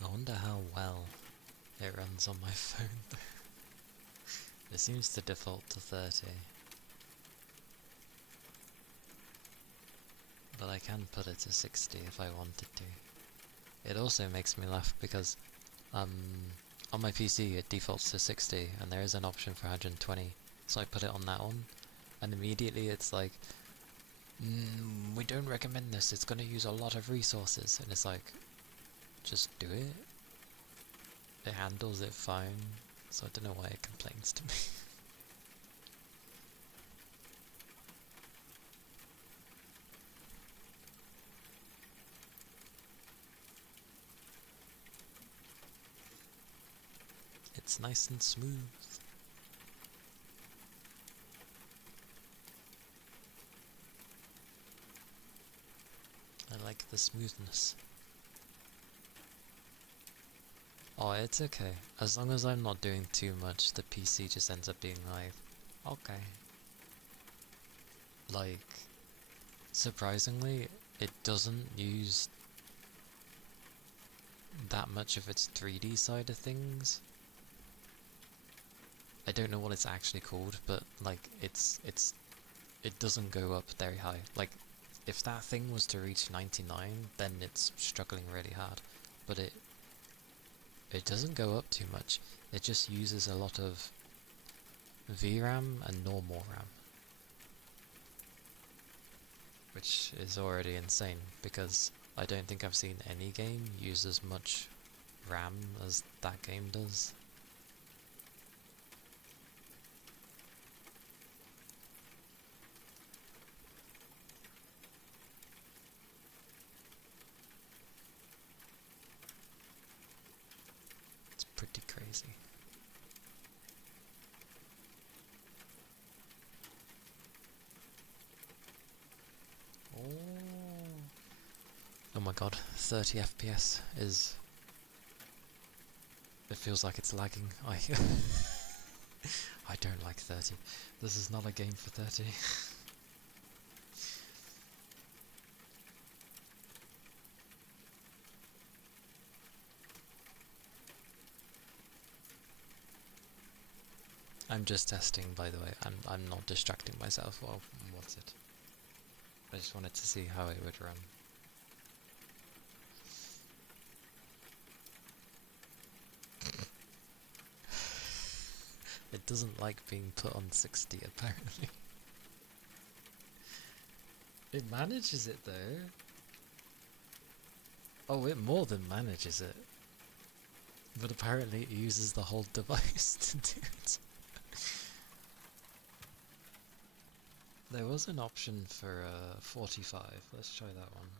I wonder how well it runs on my phone. It seems to default to 30. But I can put it to 60 if I wanted to. It also makes me laugh because on my PC it defaults to 60 and there is an option for 120. So I put it on that one and immediately it's like, we don't recommend this, it's going to use a lot of resources. And it's like, just do it. It handles it fine, so I don't know why it complains to me. It's nice and smooth. I like the smoothness. Oh, it's okay. As long as I'm not doing too much, the PC just ends up being like, okay. Like, surprisingly, it doesn't use that much of its 3D side of things. I don't know what it's actually called, but like it doesn't go up very high. Like if that thing was to reach 99, then it's struggling really hard. But it doesn't go up too much. It just uses a lot of VRAM and normal RAM. Which is already insane, because I don't think I've seen any game use as much RAM as that game does. It's pretty crazy. Oh. my god, 30 FPS is... It feels like it's lagging. I don't like 30. This is not a game for 30. I'm just testing, by the way. I'm not distracting myself. Well, what's it? I just wanted to see how it would run. It doesn't like being put on 60, apparently. It manages it, though. Oh, it more than manages it. But apparently it uses the whole device to do it. There was an option for 45. Let's try that one.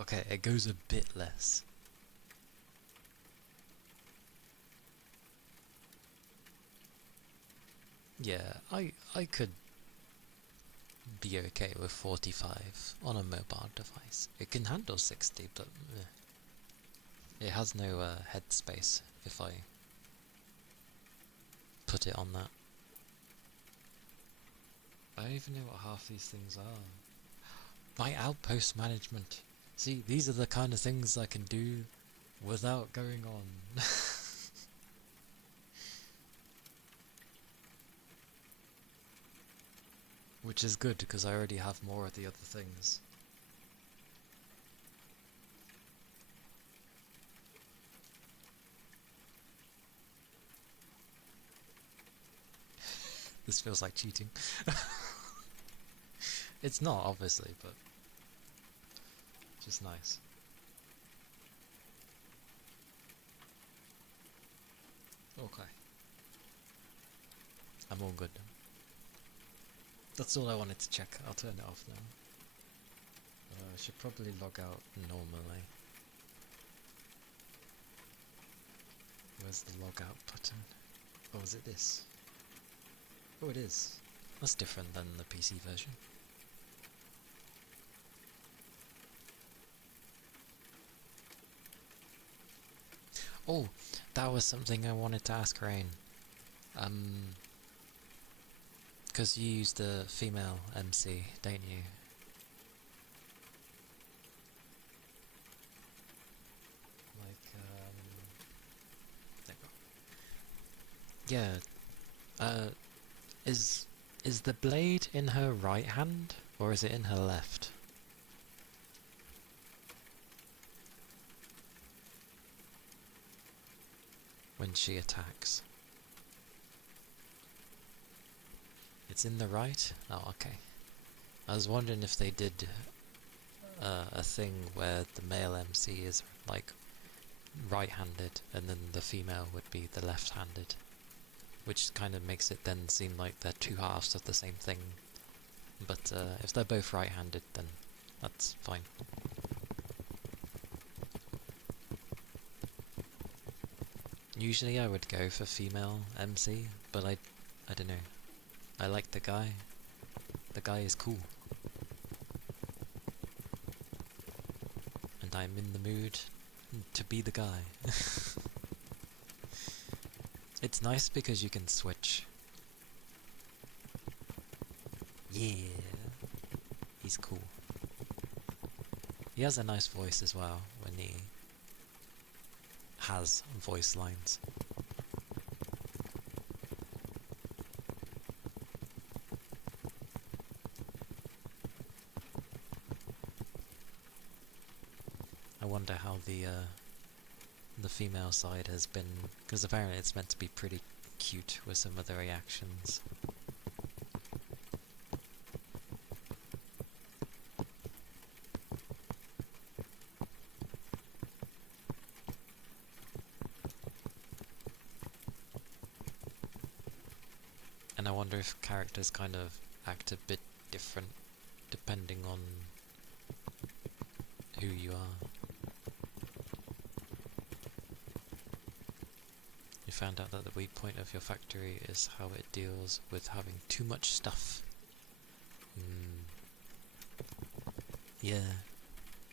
Okay, it goes a bit less. Yeah, I could be okay with 45 on a mobile device. It can handle 60, but it has no headspace if I put it on that. I don't even know what half these things are. My outpost management. See, these are the kind of things I can do without going on. Which is good, because I already have more of the other things. This feels like cheating. It's not, obviously, but just nice. Okay. I'm all good now. That's all I wanted to check. I'll turn it off now. I should probably log out normally. Where's the log out button? Oh, is it this? Oh, it is. That's different than the PC version. Oh, that was something I wanted to ask Rain. Because you use the female MC, don't you? Like, yeah. Is the blade in her right hand, or is it in her left? When she attacks. It's in the right? Oh, okay. I was wondering if they did a thing where the male MC is like right-handed and then the female would be the left-handed, which kind of makes it then seem like they're two halves of the same thing. But if they're both right-handed, then that's fine. Usually I would go for female MC, but I don't know. I like the guy. The guy is cool. And I'm in the mood to be the guy. It's nice because you can switch. Yeah. He's cool. He has a nice voice as well when he has voice lines. I wonder how the female side has been, because apparently it's meant to be pretty cute with some of the reactions. And I wonder if characters kind of act a bit different depending on who you are. You found out that the weak point of your factory is how it deals with having too much stuff. Yeah,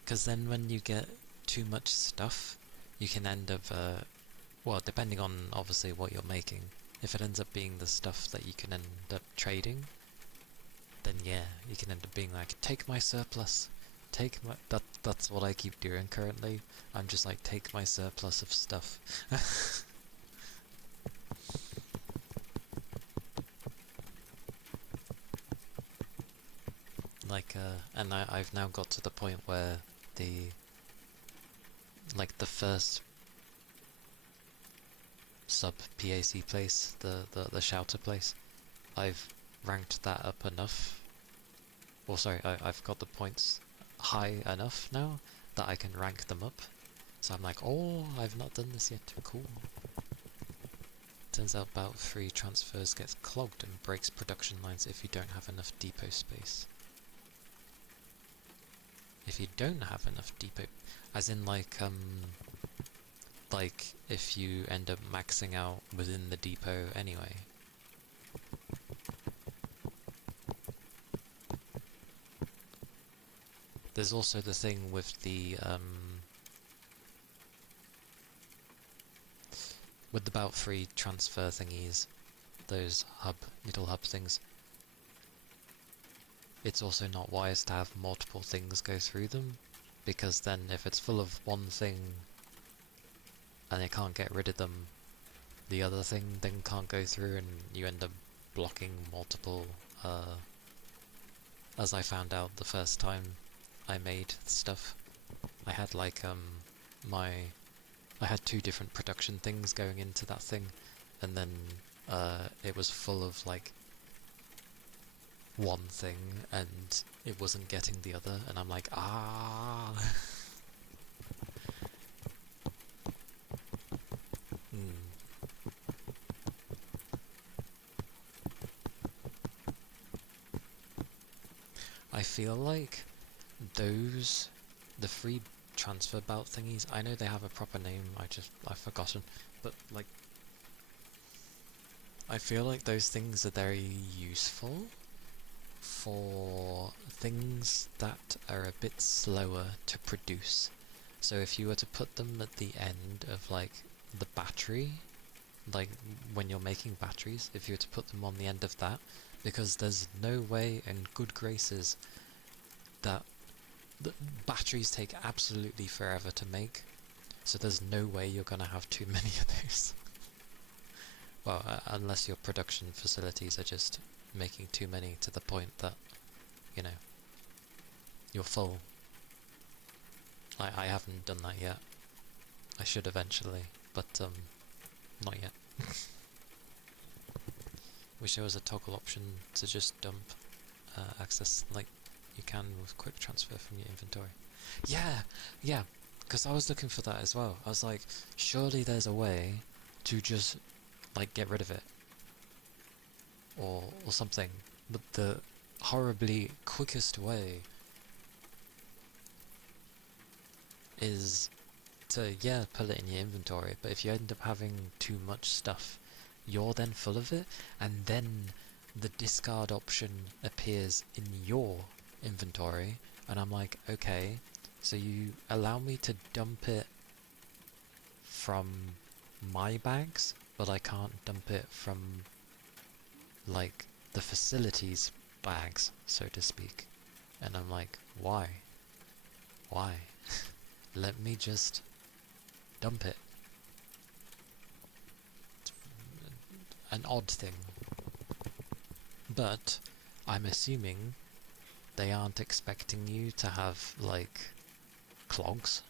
because then when you get too much stuff, you can end up, well, depending on obviously what you're making, if it ends up being the stuff that you can end up trading, then yeah, you can end up being like, take my surplus, take my, that's what I keep doing currently. I'm just like, take my surplus of stuff. Like, and I've now got to the point where like the first sub PAC place, the shouter place, I've ranked that up enough. Or sorry, I've got the points high enough now that I can rank them up. So I'm like, oh, I've not done this yet. Cool. Turns out about 3 transfers gets clogged and breaks production lines if you don't have enough depot space. If you don't have enough depot, as in like if you end up maxing out within the depot anyway. There's also the thing with the about 3 transfer thingies, those little hub things. It's also not wise to have multiple things go through them, because then if it's full of one thing and they can't get rid of them, the other thing then can't go through and you end up blocking multiple, as I found out the first time I made stuff. I had like I had 2 different production things going into that thing, and then it was full of like one thing and it wasn't getting the other, and I'm like, ah. I feel like the free transfer belt thingies, I know they have a proper name, I've forgotten, but like, I feel like those things are very useful for things that are a bit slower to produce. So if you were to put them at the end of like the battery, like when you're making batteries, if you were to put them on the end of that, because there's no way in good graces that the batteries take absolutely forever to make, so there's no way you're gonna have too many of those. Well, unless your production facilities are just making too many to the point that, you know, you're full. I haven't done that yet. I should eventually, but not yet. Wish there was a toggle option to just dump access like you can with quick transfer from your inventory. Yeah, because I was looking for that as well. I was like, surely there's a way to just like get rid of it or something, but the horribly quickest way is to, yeah, put it in your inventory, but if you end up having too much stuff, you're then full of it, and then the discard option appears in your inventory, and I'm like, okay, so you allow me to dump it from my bags, but I can't dump it from like the facility's bags, so to speak. And I'm like, why? Let me just dump it. It's an odd thing. But I'm assuming they aren't expecting you to have like clogs,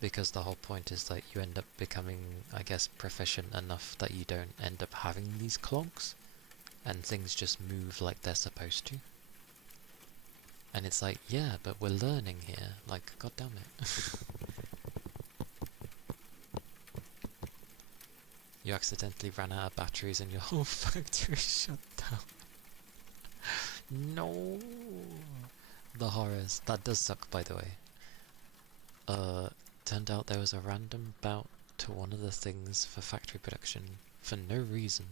because the whole point is that you end up becoming, I guess, proficient enough that you don't end up having these clogs and things just move like they're supposed to. And it's like, yeah, but we're learning here, like, god damn it. You accidentally ran out of batteries and your whole factory shut down. No! The horrors. That does suck, by the way. Turned out there was a random bout to one of the things for factory production for no reason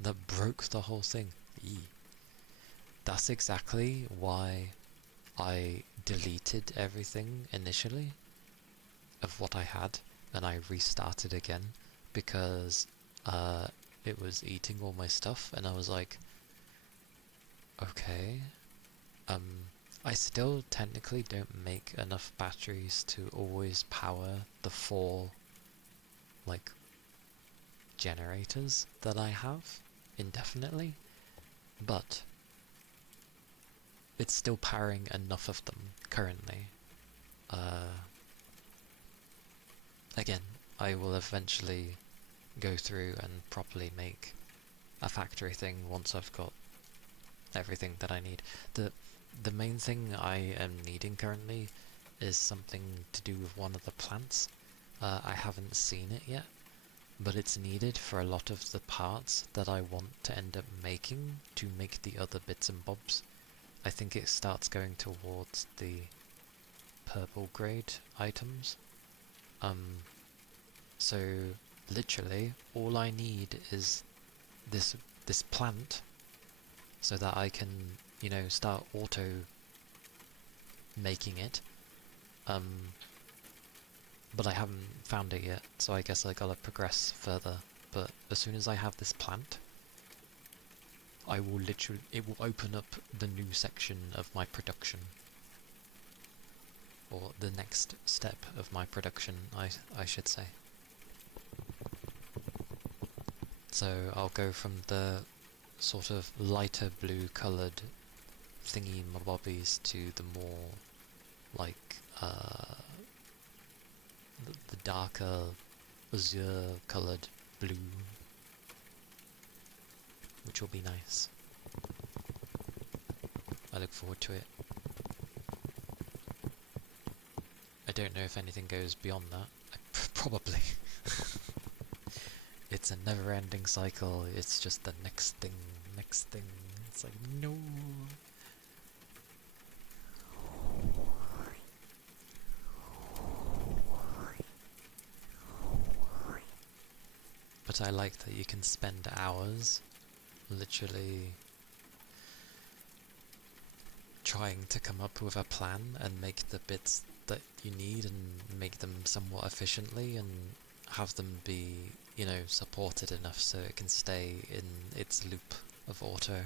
that broke the whole thing. Eee. That's exactly why I deleted everything initially of what I had, and I restarted again because it was eating all my stuff, and I was like, okay, I still technically don't make enough batteries to always power the 4 like generators that I have indefinitely, but it's still powering enough of them currently. Again, I will eventually go through and properly make a factory thing once I've got everything that I need. The main thing I am needing currently is something to do with one of the plants. I haven't seen it yet, but it's needed for a lot of the parts that I want to end up making to make the other bits and bobs. I think it starts going towards the purple grade items. So literally all I need is this plant so that I can, you know, start auto making it. But I haven't found it yet, so I guess I gotta progress further. But as soon as I have this plant, I will it will open up the new section of my production. Or the next step of my production, I should say. So I'll go from the sort of lighter blue coloured thingy mabobbies to the more like the darker azure coloured blue, which will be nice. I look forward to it. I don't know if anything goes beyond that. Probably. It's a never-ending cycle. It's just the next thing, next thing. It's like, no. But I like that you can spend hours literally trying to come up with a plan and make the bits that you need and make them somewhat efficiently and have them be, you know, supported enough so it can stay in its loop of auto.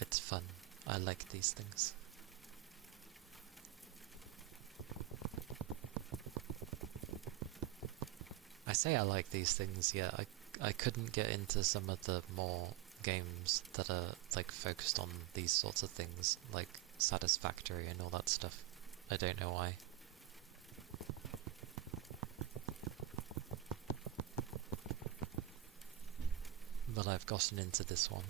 It's fun. I like these things. I say I like these things, yeah, I couldn't get into some of the more games that are like focused on these sorts of things, like Satisfactory and all that stuff. I don't know why. But I've gotten into this one.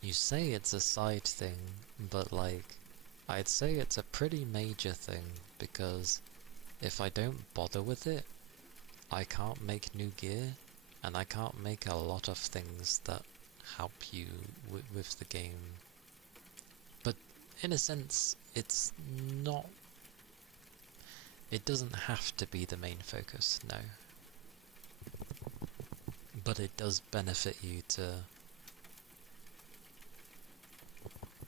You say it's a side thing, but like, I'd say it's a pretty major thing, because if I don't bother with it, I can't make new gear, and I can't make a lot of things that help you with the game. But in a sense, it's not... It doesn't have to be the main focus, no. But it does benefit you to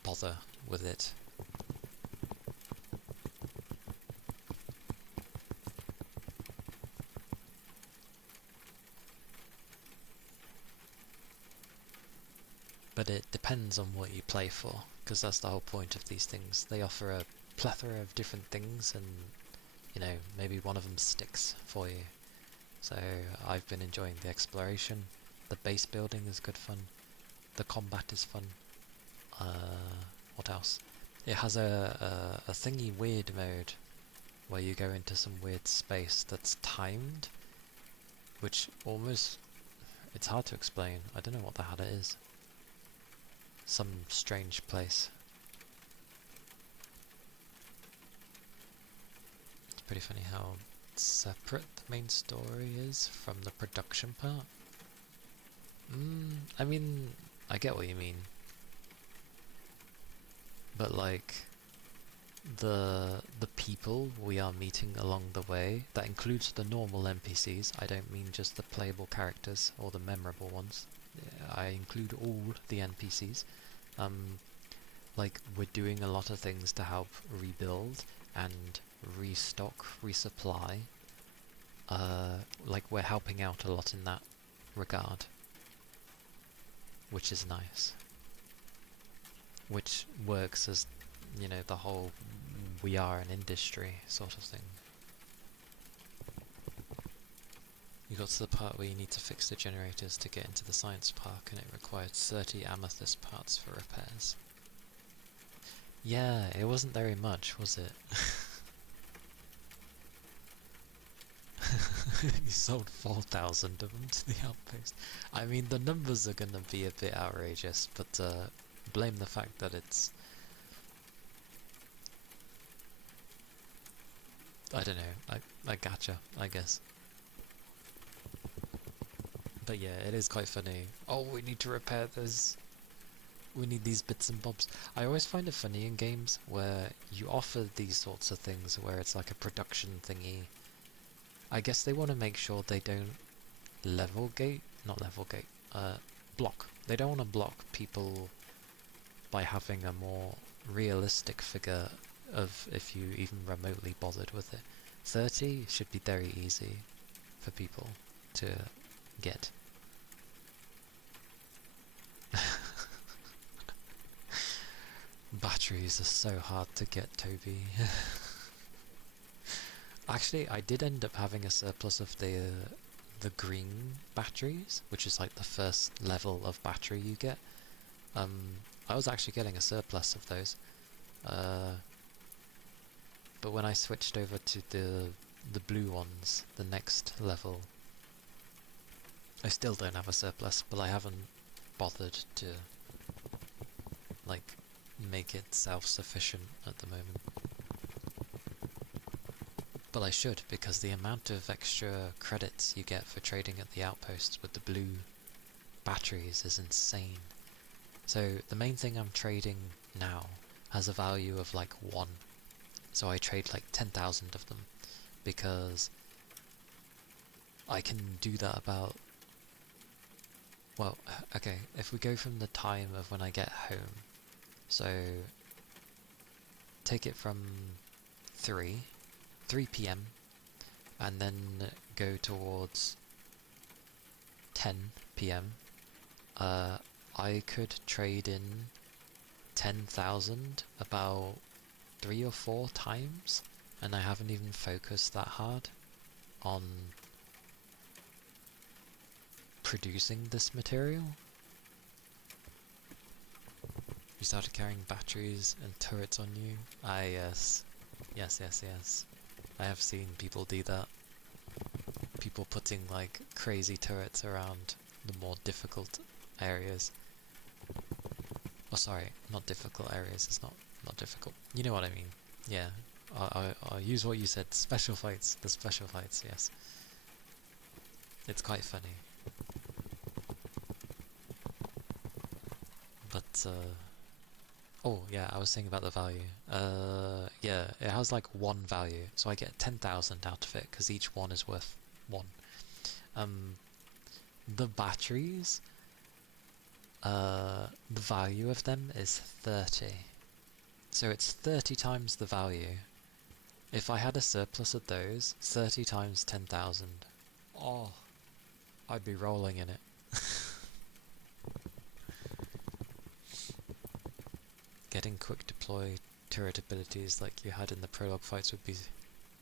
bother with it. But it depends on what you play for, because that's the whole point of these things. They offer a plethora of different things, and, you know, maybe one of them sticks for you. So I've been enjoying the exploration. The base building is good fun. The combat is fun. What else? It has a thingy weird mode where you go into some weird space that's timed, which almost... it's hard to explain. I don't know what the hell it is. Some strange place. It's pretty funny how separate the main story is from the production part. I mean, I get what you mean. But like, the people we are meeting along the way, that includes the normal NPCs, I don't mean just the playable characters or the memorable ones, I include all the NPCs. Like, we're doing a lot of things to help rebuild and restock, resupply. Like, we're helping out a lot in that regard, which is nice. Which works as, you know, the whole we are an industry sort of thing. You got to the part where you need to fix the generators to get into the science park, and it required 30 amethyst parts for repairs. Yeah, it wasn't very much, was it? You sold 4,000 of them to the outpost. I mean, the numbers are gonna be a bit outrageous, but blame the fact that it's... I don't know, I gotcha, I guess. But yeah, it is quite funny. Oh, we need to repair this. We need these bits and bobs. I always find it funny in games where you offer these sorts of things where it's like a production thingy. I guess they want to make sure they don't block. They don't want to block people by having a more realistic figure of if you even remotely bothered with it. 30 should be very easy for people to get. Batteries are so hard to get, Toby. Actually, I did end up having a surplus of the green batteries, which is like the first level of battery you get. I was actually getting a surplus of those. But when I switched over to the blue ones, the next level, I still don't have a surplus, but I haven't bothered to like make it self-sufficient at the moment. But I should, because the amount of extra credits you get for trading at the outposts with the blue batteries is insane. So the main thing I'm trading now has a value of like 1. So I trade like 10,000 of them, because I can do that about... Well, okay, if we go from the time of when I get home, so take it from 3 PM, and then go towards 10 PM, I could trade in 10,000 about 3 or 4 times, and I haven't even focused that hard on producing this material. You started carrying batteries and turrets on you? Ah, yes. Yes. I have seen people do that. People putting like crazy turrets around the more difficult areas. Oh, sorry, not difficult areas, it's not difficult. You know what I mean. Yeah, I'll use what you said, special fights, the special fights, yes. It's quite funny. But, oh, yeah, I was saying about the value. Yeah, it has like 1 value, so I get 10,000 out of it, because each one is worth 1. The batteries, the value of them is 30. So it's 30 times the value. If I had a surplus of those, 30 times 10,000. Oh, I'd be rolling in it. Getting quick deploy turret abilities like you had in the prologue fights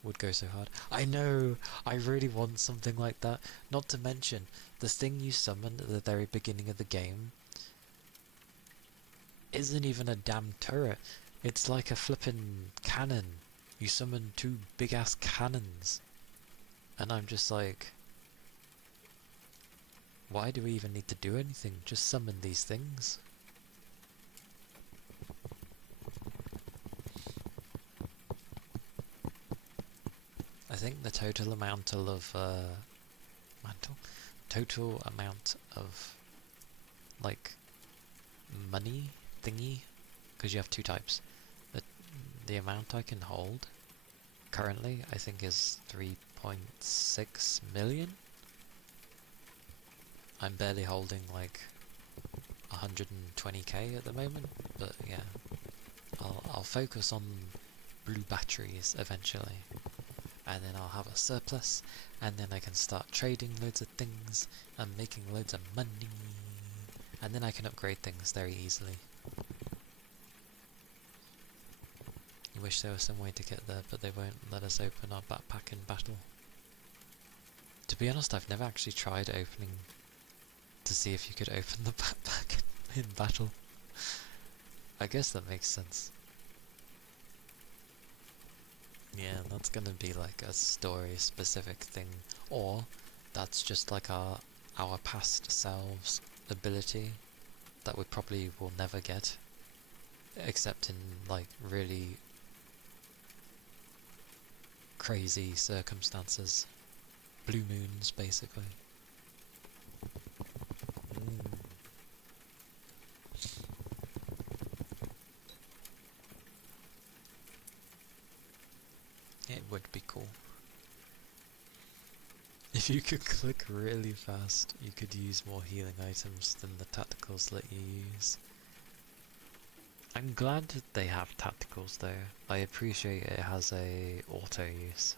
would go so hard. I know! I really want something like that. Not to mention, the thing you summoned at the very beginning of the game isn't even a damn turret. It's like a flippin' cannon. You summon 2 big-ass cannons. And I'm just like... why do we even need to do anything? Just summon these things. I think the total amount of total amount of like money thingy, because you have 2 types. the amount I can hold currently, I think, is 3.6 million. I'm barely holding like 120k at the moment, but yeah, I'll focus on blue batteries eventually, and then I'll have a surplus, and then I can start trading loads of things and making loads of money, and then I can upgrade things very easily. I wish there was some way to get there, but they won't let us open our backpack in battle. To be honest, I've never actually tried opening to see if you could open the backpack in battle. I guess that makes sense. Yeah, that's gonna be like a story specific thing, or that's just like our past selves ability that we probably will never get, except in like really crazy circumstances. Blue moons, basically. It would be cool. If you could click really fast, you could use more healing items than the tacticals let you use. I'm glad that they have tacticals though. I appreciate it has a auto use.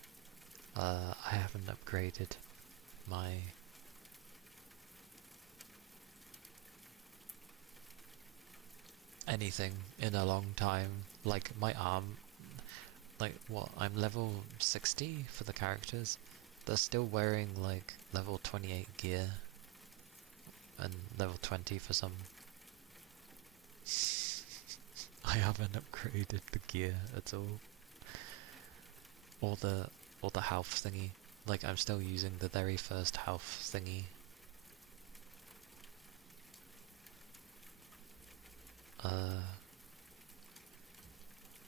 I haven't upgraded my anything in a long time. Like my arm, like what, I'm level 60 for the characters. They're still wearing like level 28 gear and level 20 for some. I haven't upgraded the gear at all. Or the health thingy. Like I'm still using the very first health thingy.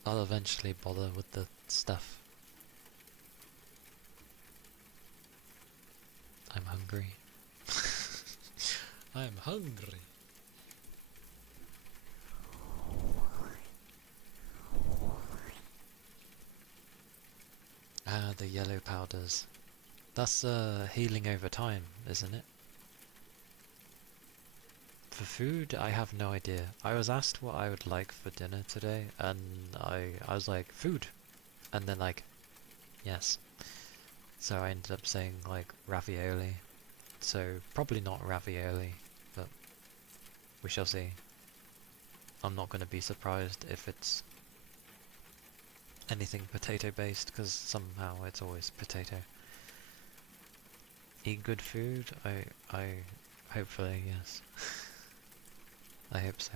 I'll eventually bother with the stuff. I'm hungry. I'm hungry. Ah, the yellow powders. That's healing over time, isn't it? For food, I have no idea. I was asked what I would like for dinner today, and I was like, food. And then like, yes. So I ended up saying like ravioli. So probably not ravioli, but we shall see. I'm not going to be surprised if it's anything potato based, because somehow it's always potato. Eat good food? I hopefully, yes. I hope so.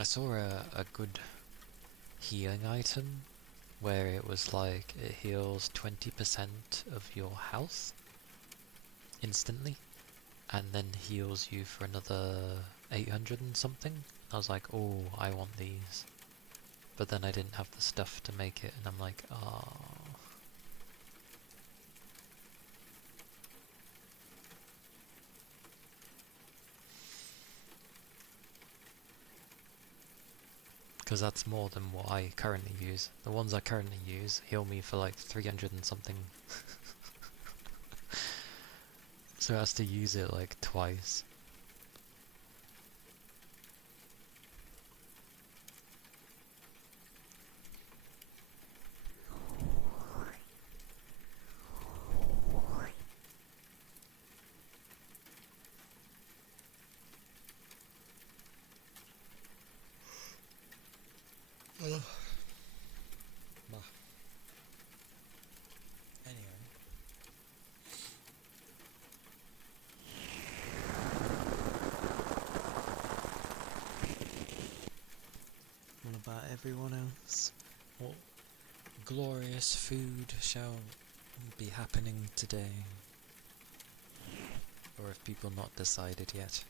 I saw a good healing item where it was like it heals 20% of your health instantly and then heals you for another 800 and something. I was like, oh, I want these. But then I didn't have the stuff to make it, and I'm like, ah. Because that's more than what I currently use. The ones I currently use heal me for like 300 and something. So it has to use it like twice. Anyway. What about everyone else? What glorious food shall be happening today? Or have people not decided yet?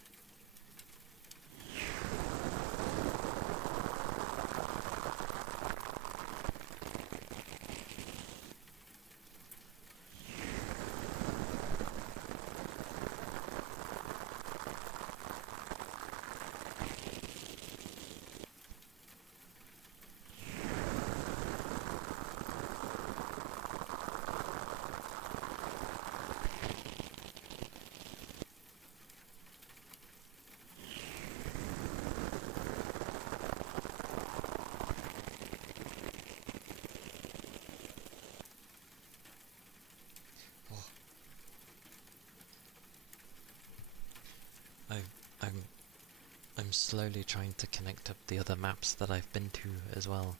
I'm slowly trying to connect up the other maps that I've been to as well,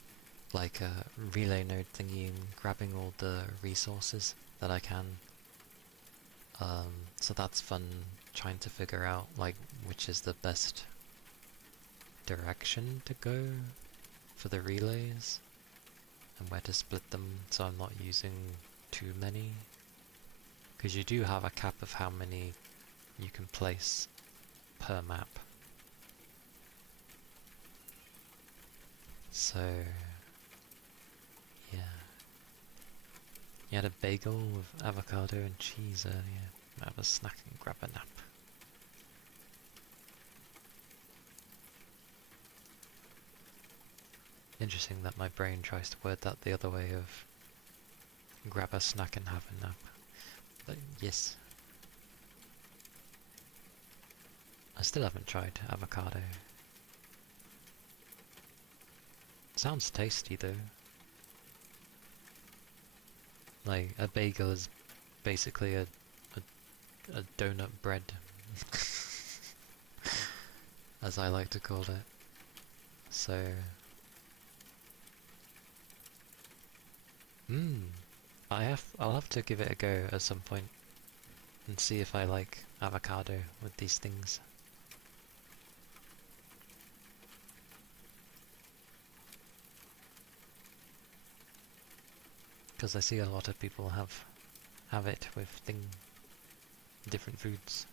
like a relay node thingy and grabbing all the resources that I can. So that's fun, trying to figure out like which is the best direction to go for the relays and where to split them so I'm not using too many, because you do have a cap of how many you can place per map. So yeah, you had a bagel with avocado and cheese earlier. Have a snack and grab a nap. Interesting that my brain tries to word that the other way of grab a snack and have a nap. But yes. I still haven't tried avocado. Sounds tasty though. Like, a bagel is basically a donut bread, as I like to call it. So, I'll have to give it a go at some point and see if I like avocado with these things. Because I see a lot of people have it with different foods.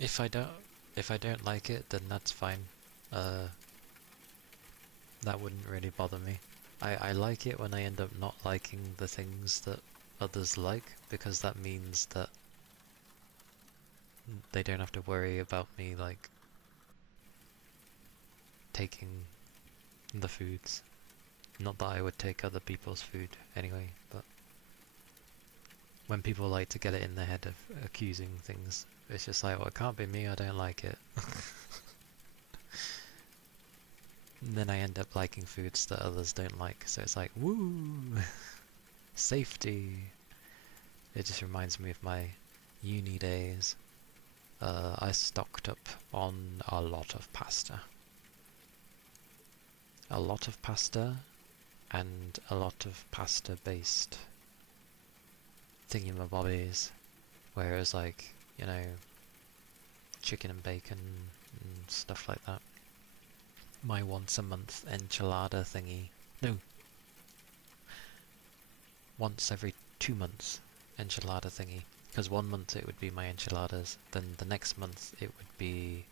If I don't like it, then that's fine. That wouldn't really bother me. I like it when I end up not liking the things that others like, because that means that they don't have to worry about me like taking the foods. Not that I would take other people's food anyway, but when people like to get it in their head of accusing things, it's just like, well, it can't be me, I don't like it. And then I end up liking foods that others don't like, so it's like, woo! Safety! It just reminds me of my uni days. I stocked up on a lot of pasta. A lot of pasta, and a lot of pasta-based thingamabobbies, whereas like, you know, chicken and bacon and stuff like that. My once a month enchilada thingy. No. Once every 2 months enchilada thingy. Because 1 month it would be my enchiladas, then the next month it would be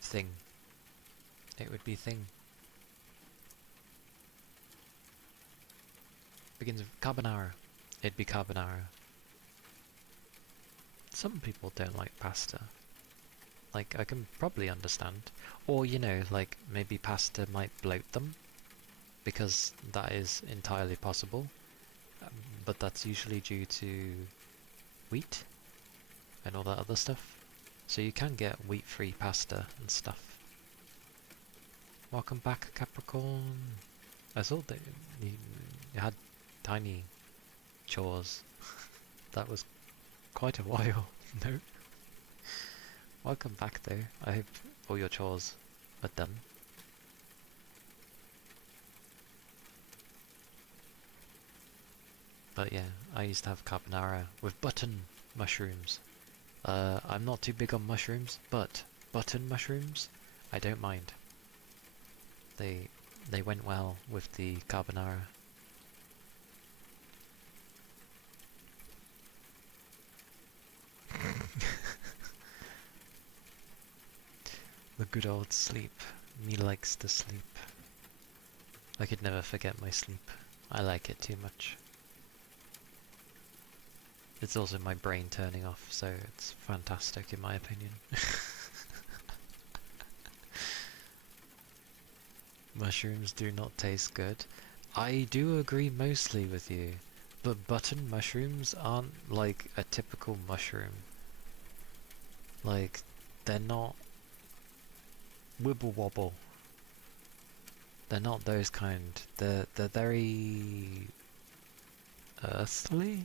thing. It would be thing. Begins with carbonara. It'd be carbonara. Some people don't like pasta. Like, I can probably understand. Or, you know, like, maybe pasta might bloat them, because that is entirely possible. But that's usually due to wheat and all that other stuff. So you can get wheat-free pasta and stuff. Welcome back, Capricorn. I thought that you had tiny chores. That was quite a while. No? Welcome back though. I hope all your chores are done. But yeah, I used to have carbonara with button mushrooms. I'm not too big on mushrooms, but button mushrooms, I don't mind. They went well with the carbonara. The good old sleep. Me likes to sleep. I could never forget my sleep. I like it too much. It's also my brain turning off, so it's fantastic in my opinion. Mushrooms do not taste good. I do agree mostly with you, but button mushrooms aren't like a typical mushroom. Like, they're not wibble wobble. they're not those kind. They're very earthly.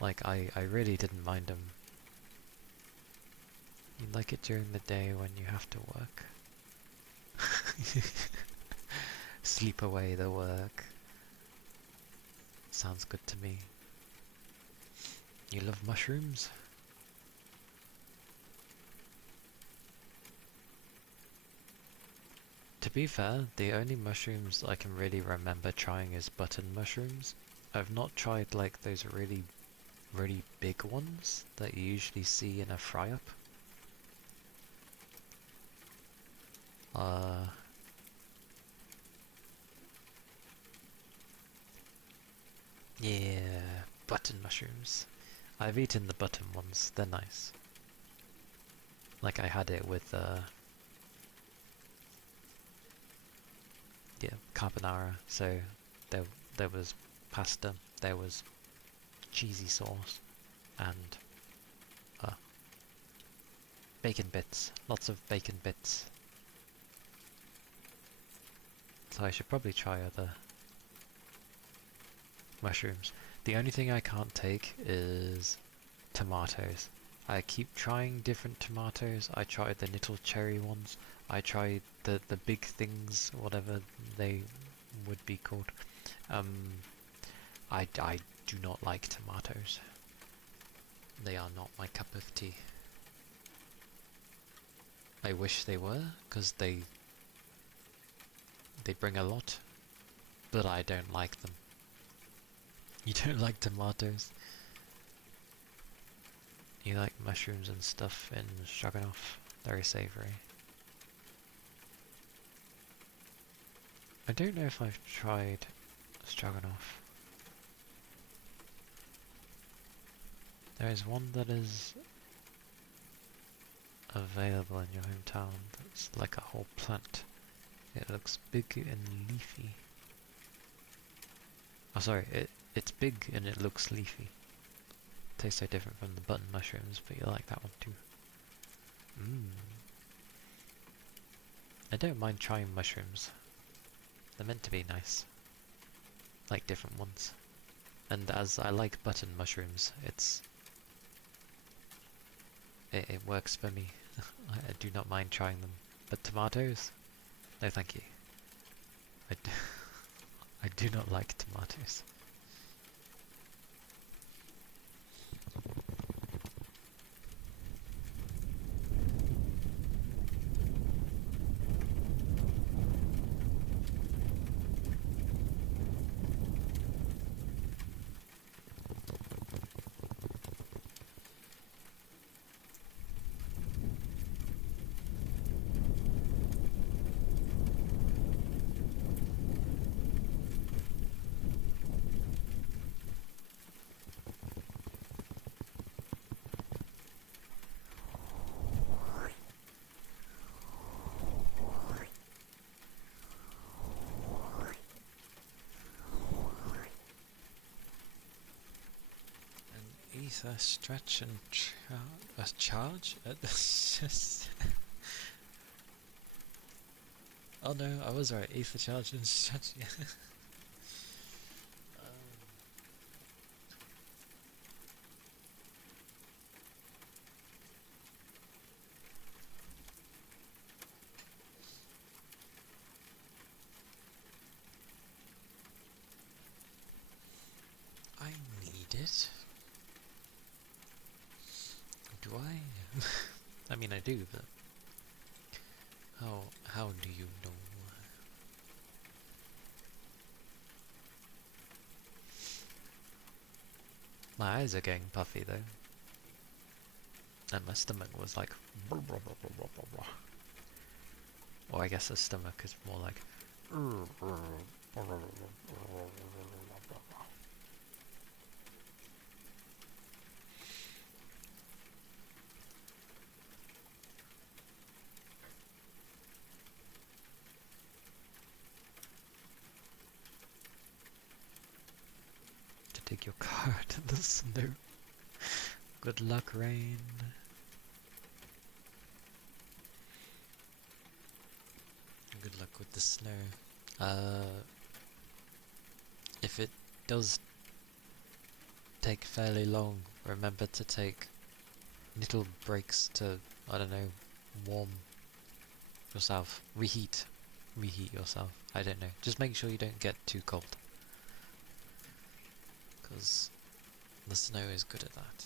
Like I really didn't mind them. You like it during the day when you have to work. Sleep away the work. Sounds good to me. You love mushrooms? To be fair, the only mushrooms I can really remember trying is button mushrooms. I've not tried like those really big ones that you usually see in a fry-up. Yeah, button mushrooms. I've eaten the button ones, they're nice. Like I had it with yeah, carbonara, so there was pasta, there was cheesy sauce, and bacon bits, lots of bacon bits. So I should probably try other mushrooms. The only thing I can't take is tomatoes. I keep trying different tomatoes. I tried the little cherry ones. I tried the big things, whatever they would be called. I do not like tomatoes. They are not my cup of tea. I wish they were, because they bring a lot, but I don't like them. You don't like tomatoes? You like mushrooms and stuff in stroganoff? Very savoury. I don't know if I've tried stroganoff. There is one that is available in your hometown that's like a whole plant. It looks big and leafy. Oh sorry, it's big and it looks leafy. Tastes so different from the button mushrooms, but you like that one too. I don't mind trying mushrooms. They're meant to be nice. Like different ones. And as I like button mushrooms, it works for me. I do not mind trying them. But tomatoes? No thank you. I do not like tomatoes. Ether stretch and charge? That's just... Oh no, I was right. Ether charge and stretch. I need it. Do I? I mean, I do, but how do you know? My eyes are getting puffy though, and my stomach was like, or I guess the stomach is more like. Take your car to the snow. Good luck, rain. good luck with the snow. If it does take fairly long, remember to take little breaks to, I don't know, warm yourself. Reheat yourself. I don't know. Just make sure you don't get too cold. Because the snow is good at that.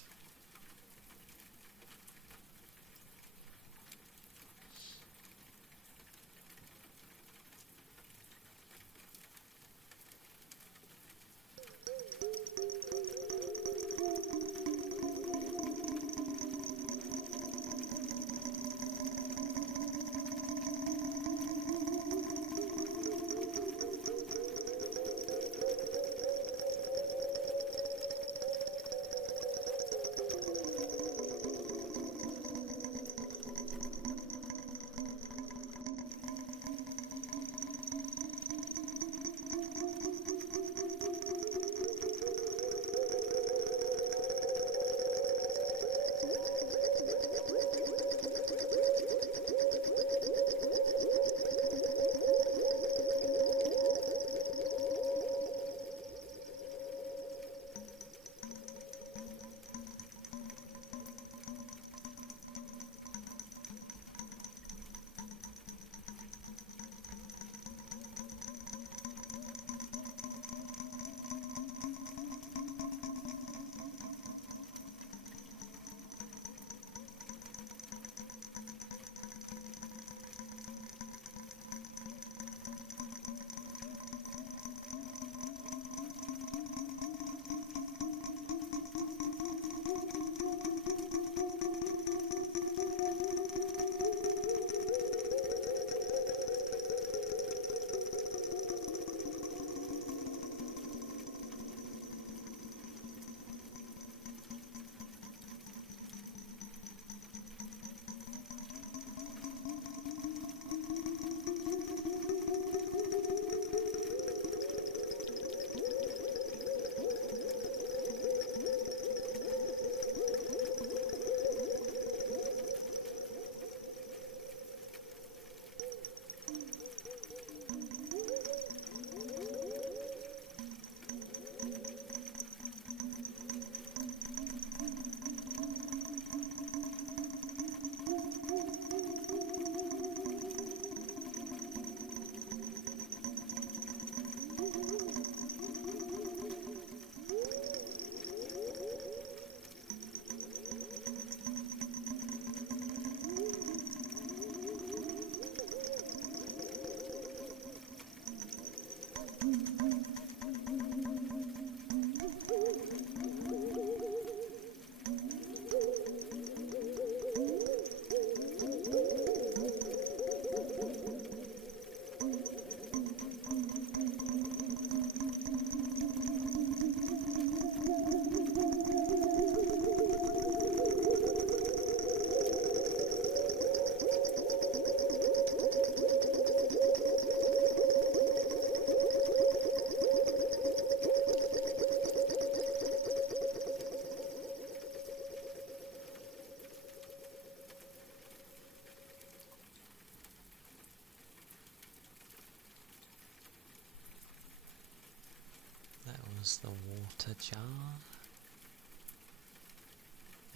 Was the water jar.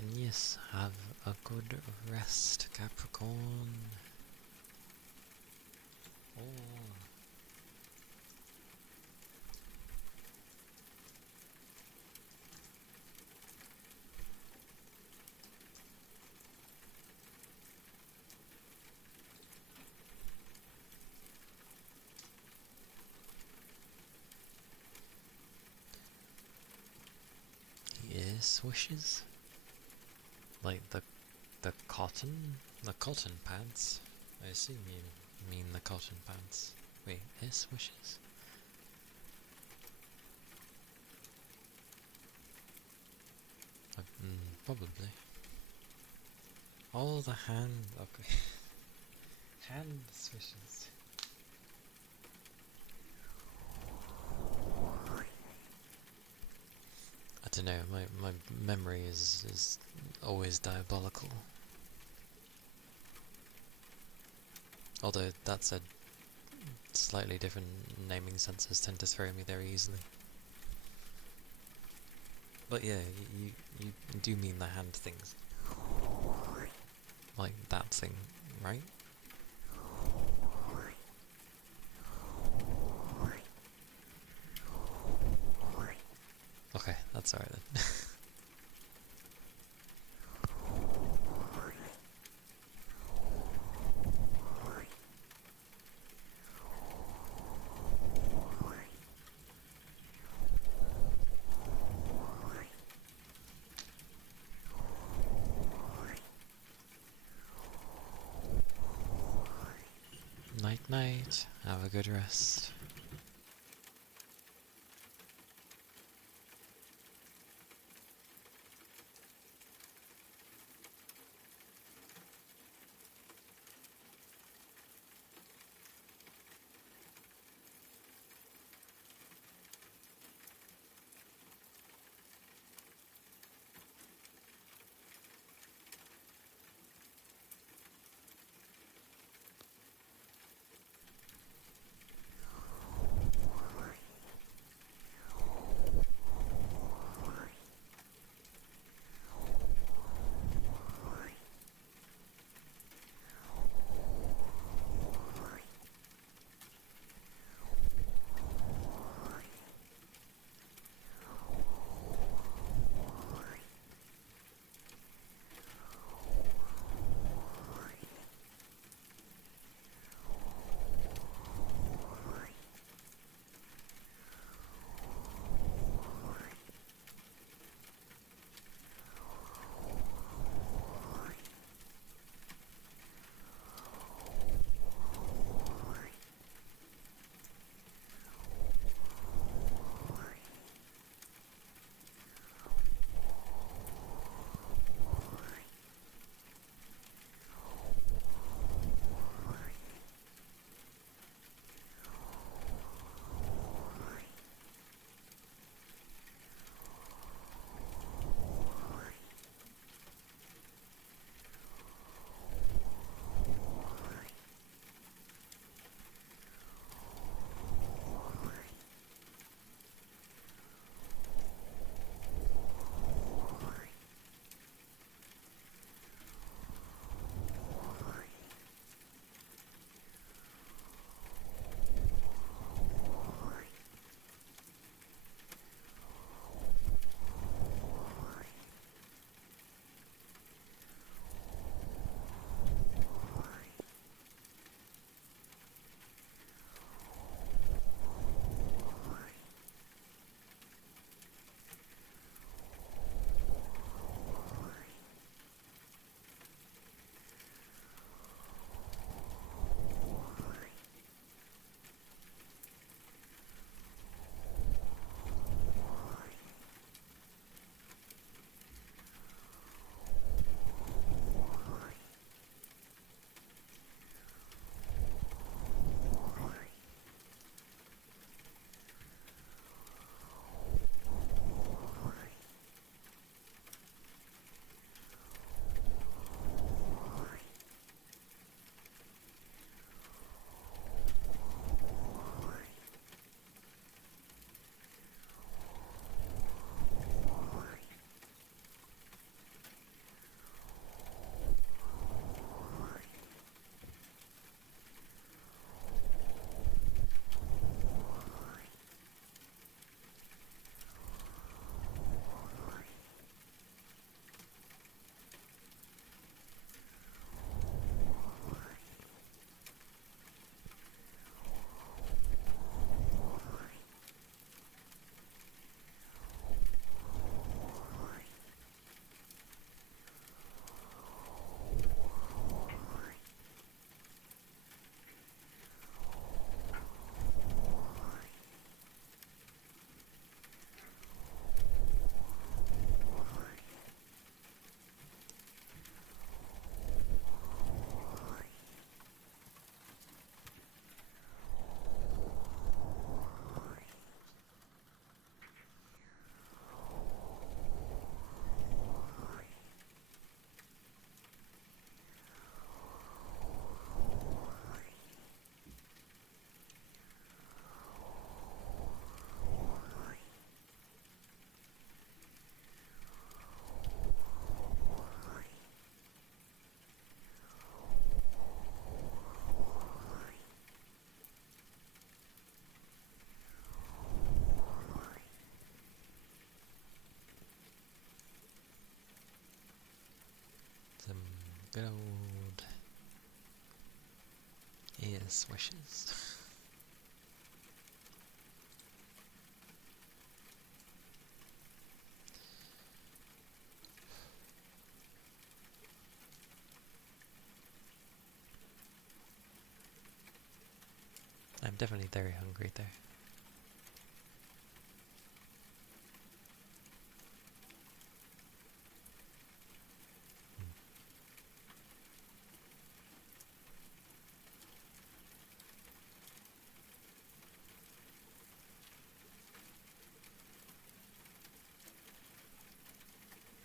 And yes, have a good rest, Capricorn. Oh. Yes, wishes? Like the cotton? The cotton pants? I assume you mean the cotton pants. Wait, yes, wishes? Probably. Oh, the hand. Okay. Hand swishes. I don't know, my memory is always diabolical. Although, that said, slightly different naming senses tend to throw me there easily. But yeah, you do mean the hand things. Like that thing, right? Okay, that's alright then. Night night, have a good rest. ear swishes. I'm definitely very hungry though.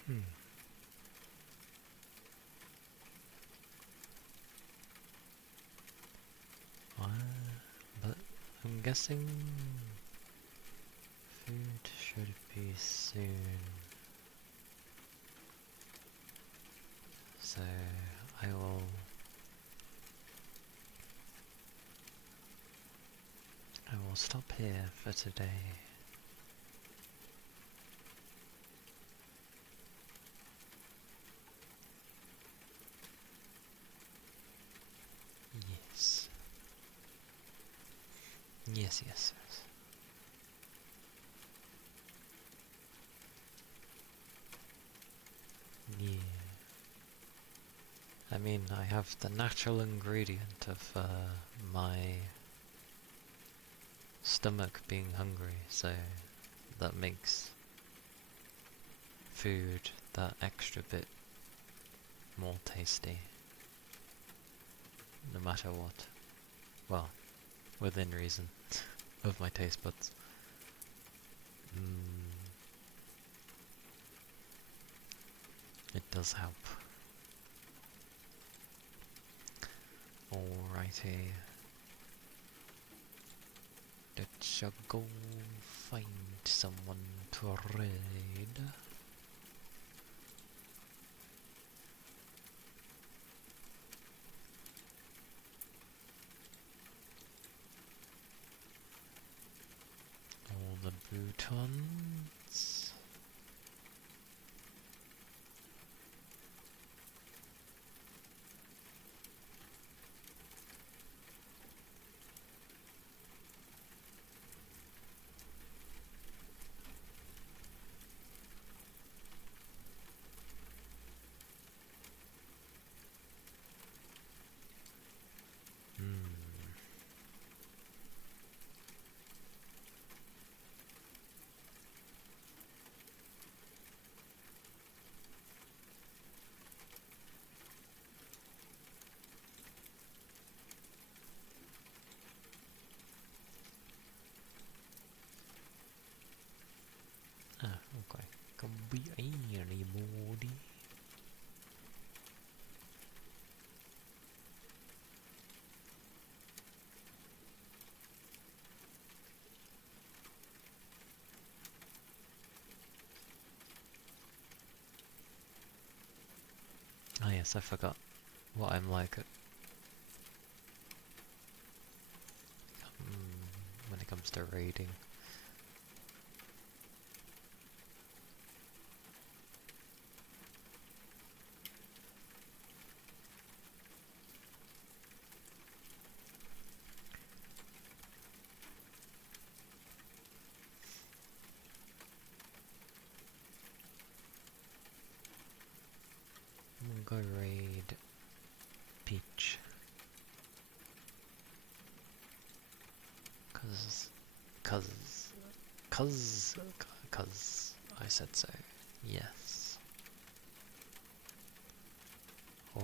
Hmm. But I'm guessing food should be soon. So I will stop here for today. Yes. Yes, yes, yes. Yeah. I mean, I have the natural ingredient of my stomach being hungry, so that makes food that extra bit more tasty, no matter what. Well, within reason of my taste buds. It does help. Alrighty. Let's go find someone to raid. All the boutons. Ah, okay. Không biết anybody. Ah yes, I forgot what I'm like when it comes to raiding. I'm gonna go raid Peach. Cause I said so. Yes. Or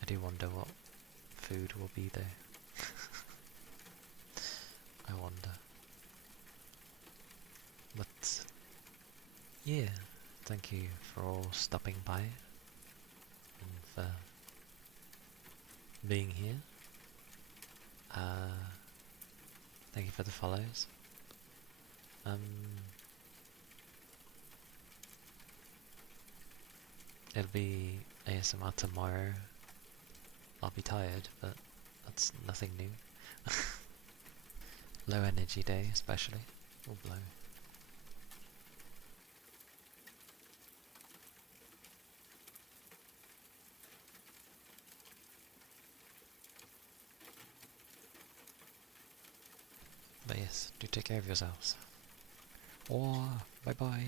I do wonder what food will be there. I wonder. But yeah, thank you for all stopping by and for being here. Thank you for the follows. It'll be ASMR tomorrow. I'll be tired, but that's nothing new. Low energy day, especially. Oh, blow. But yes, do take care of yourselves. Or bye bye.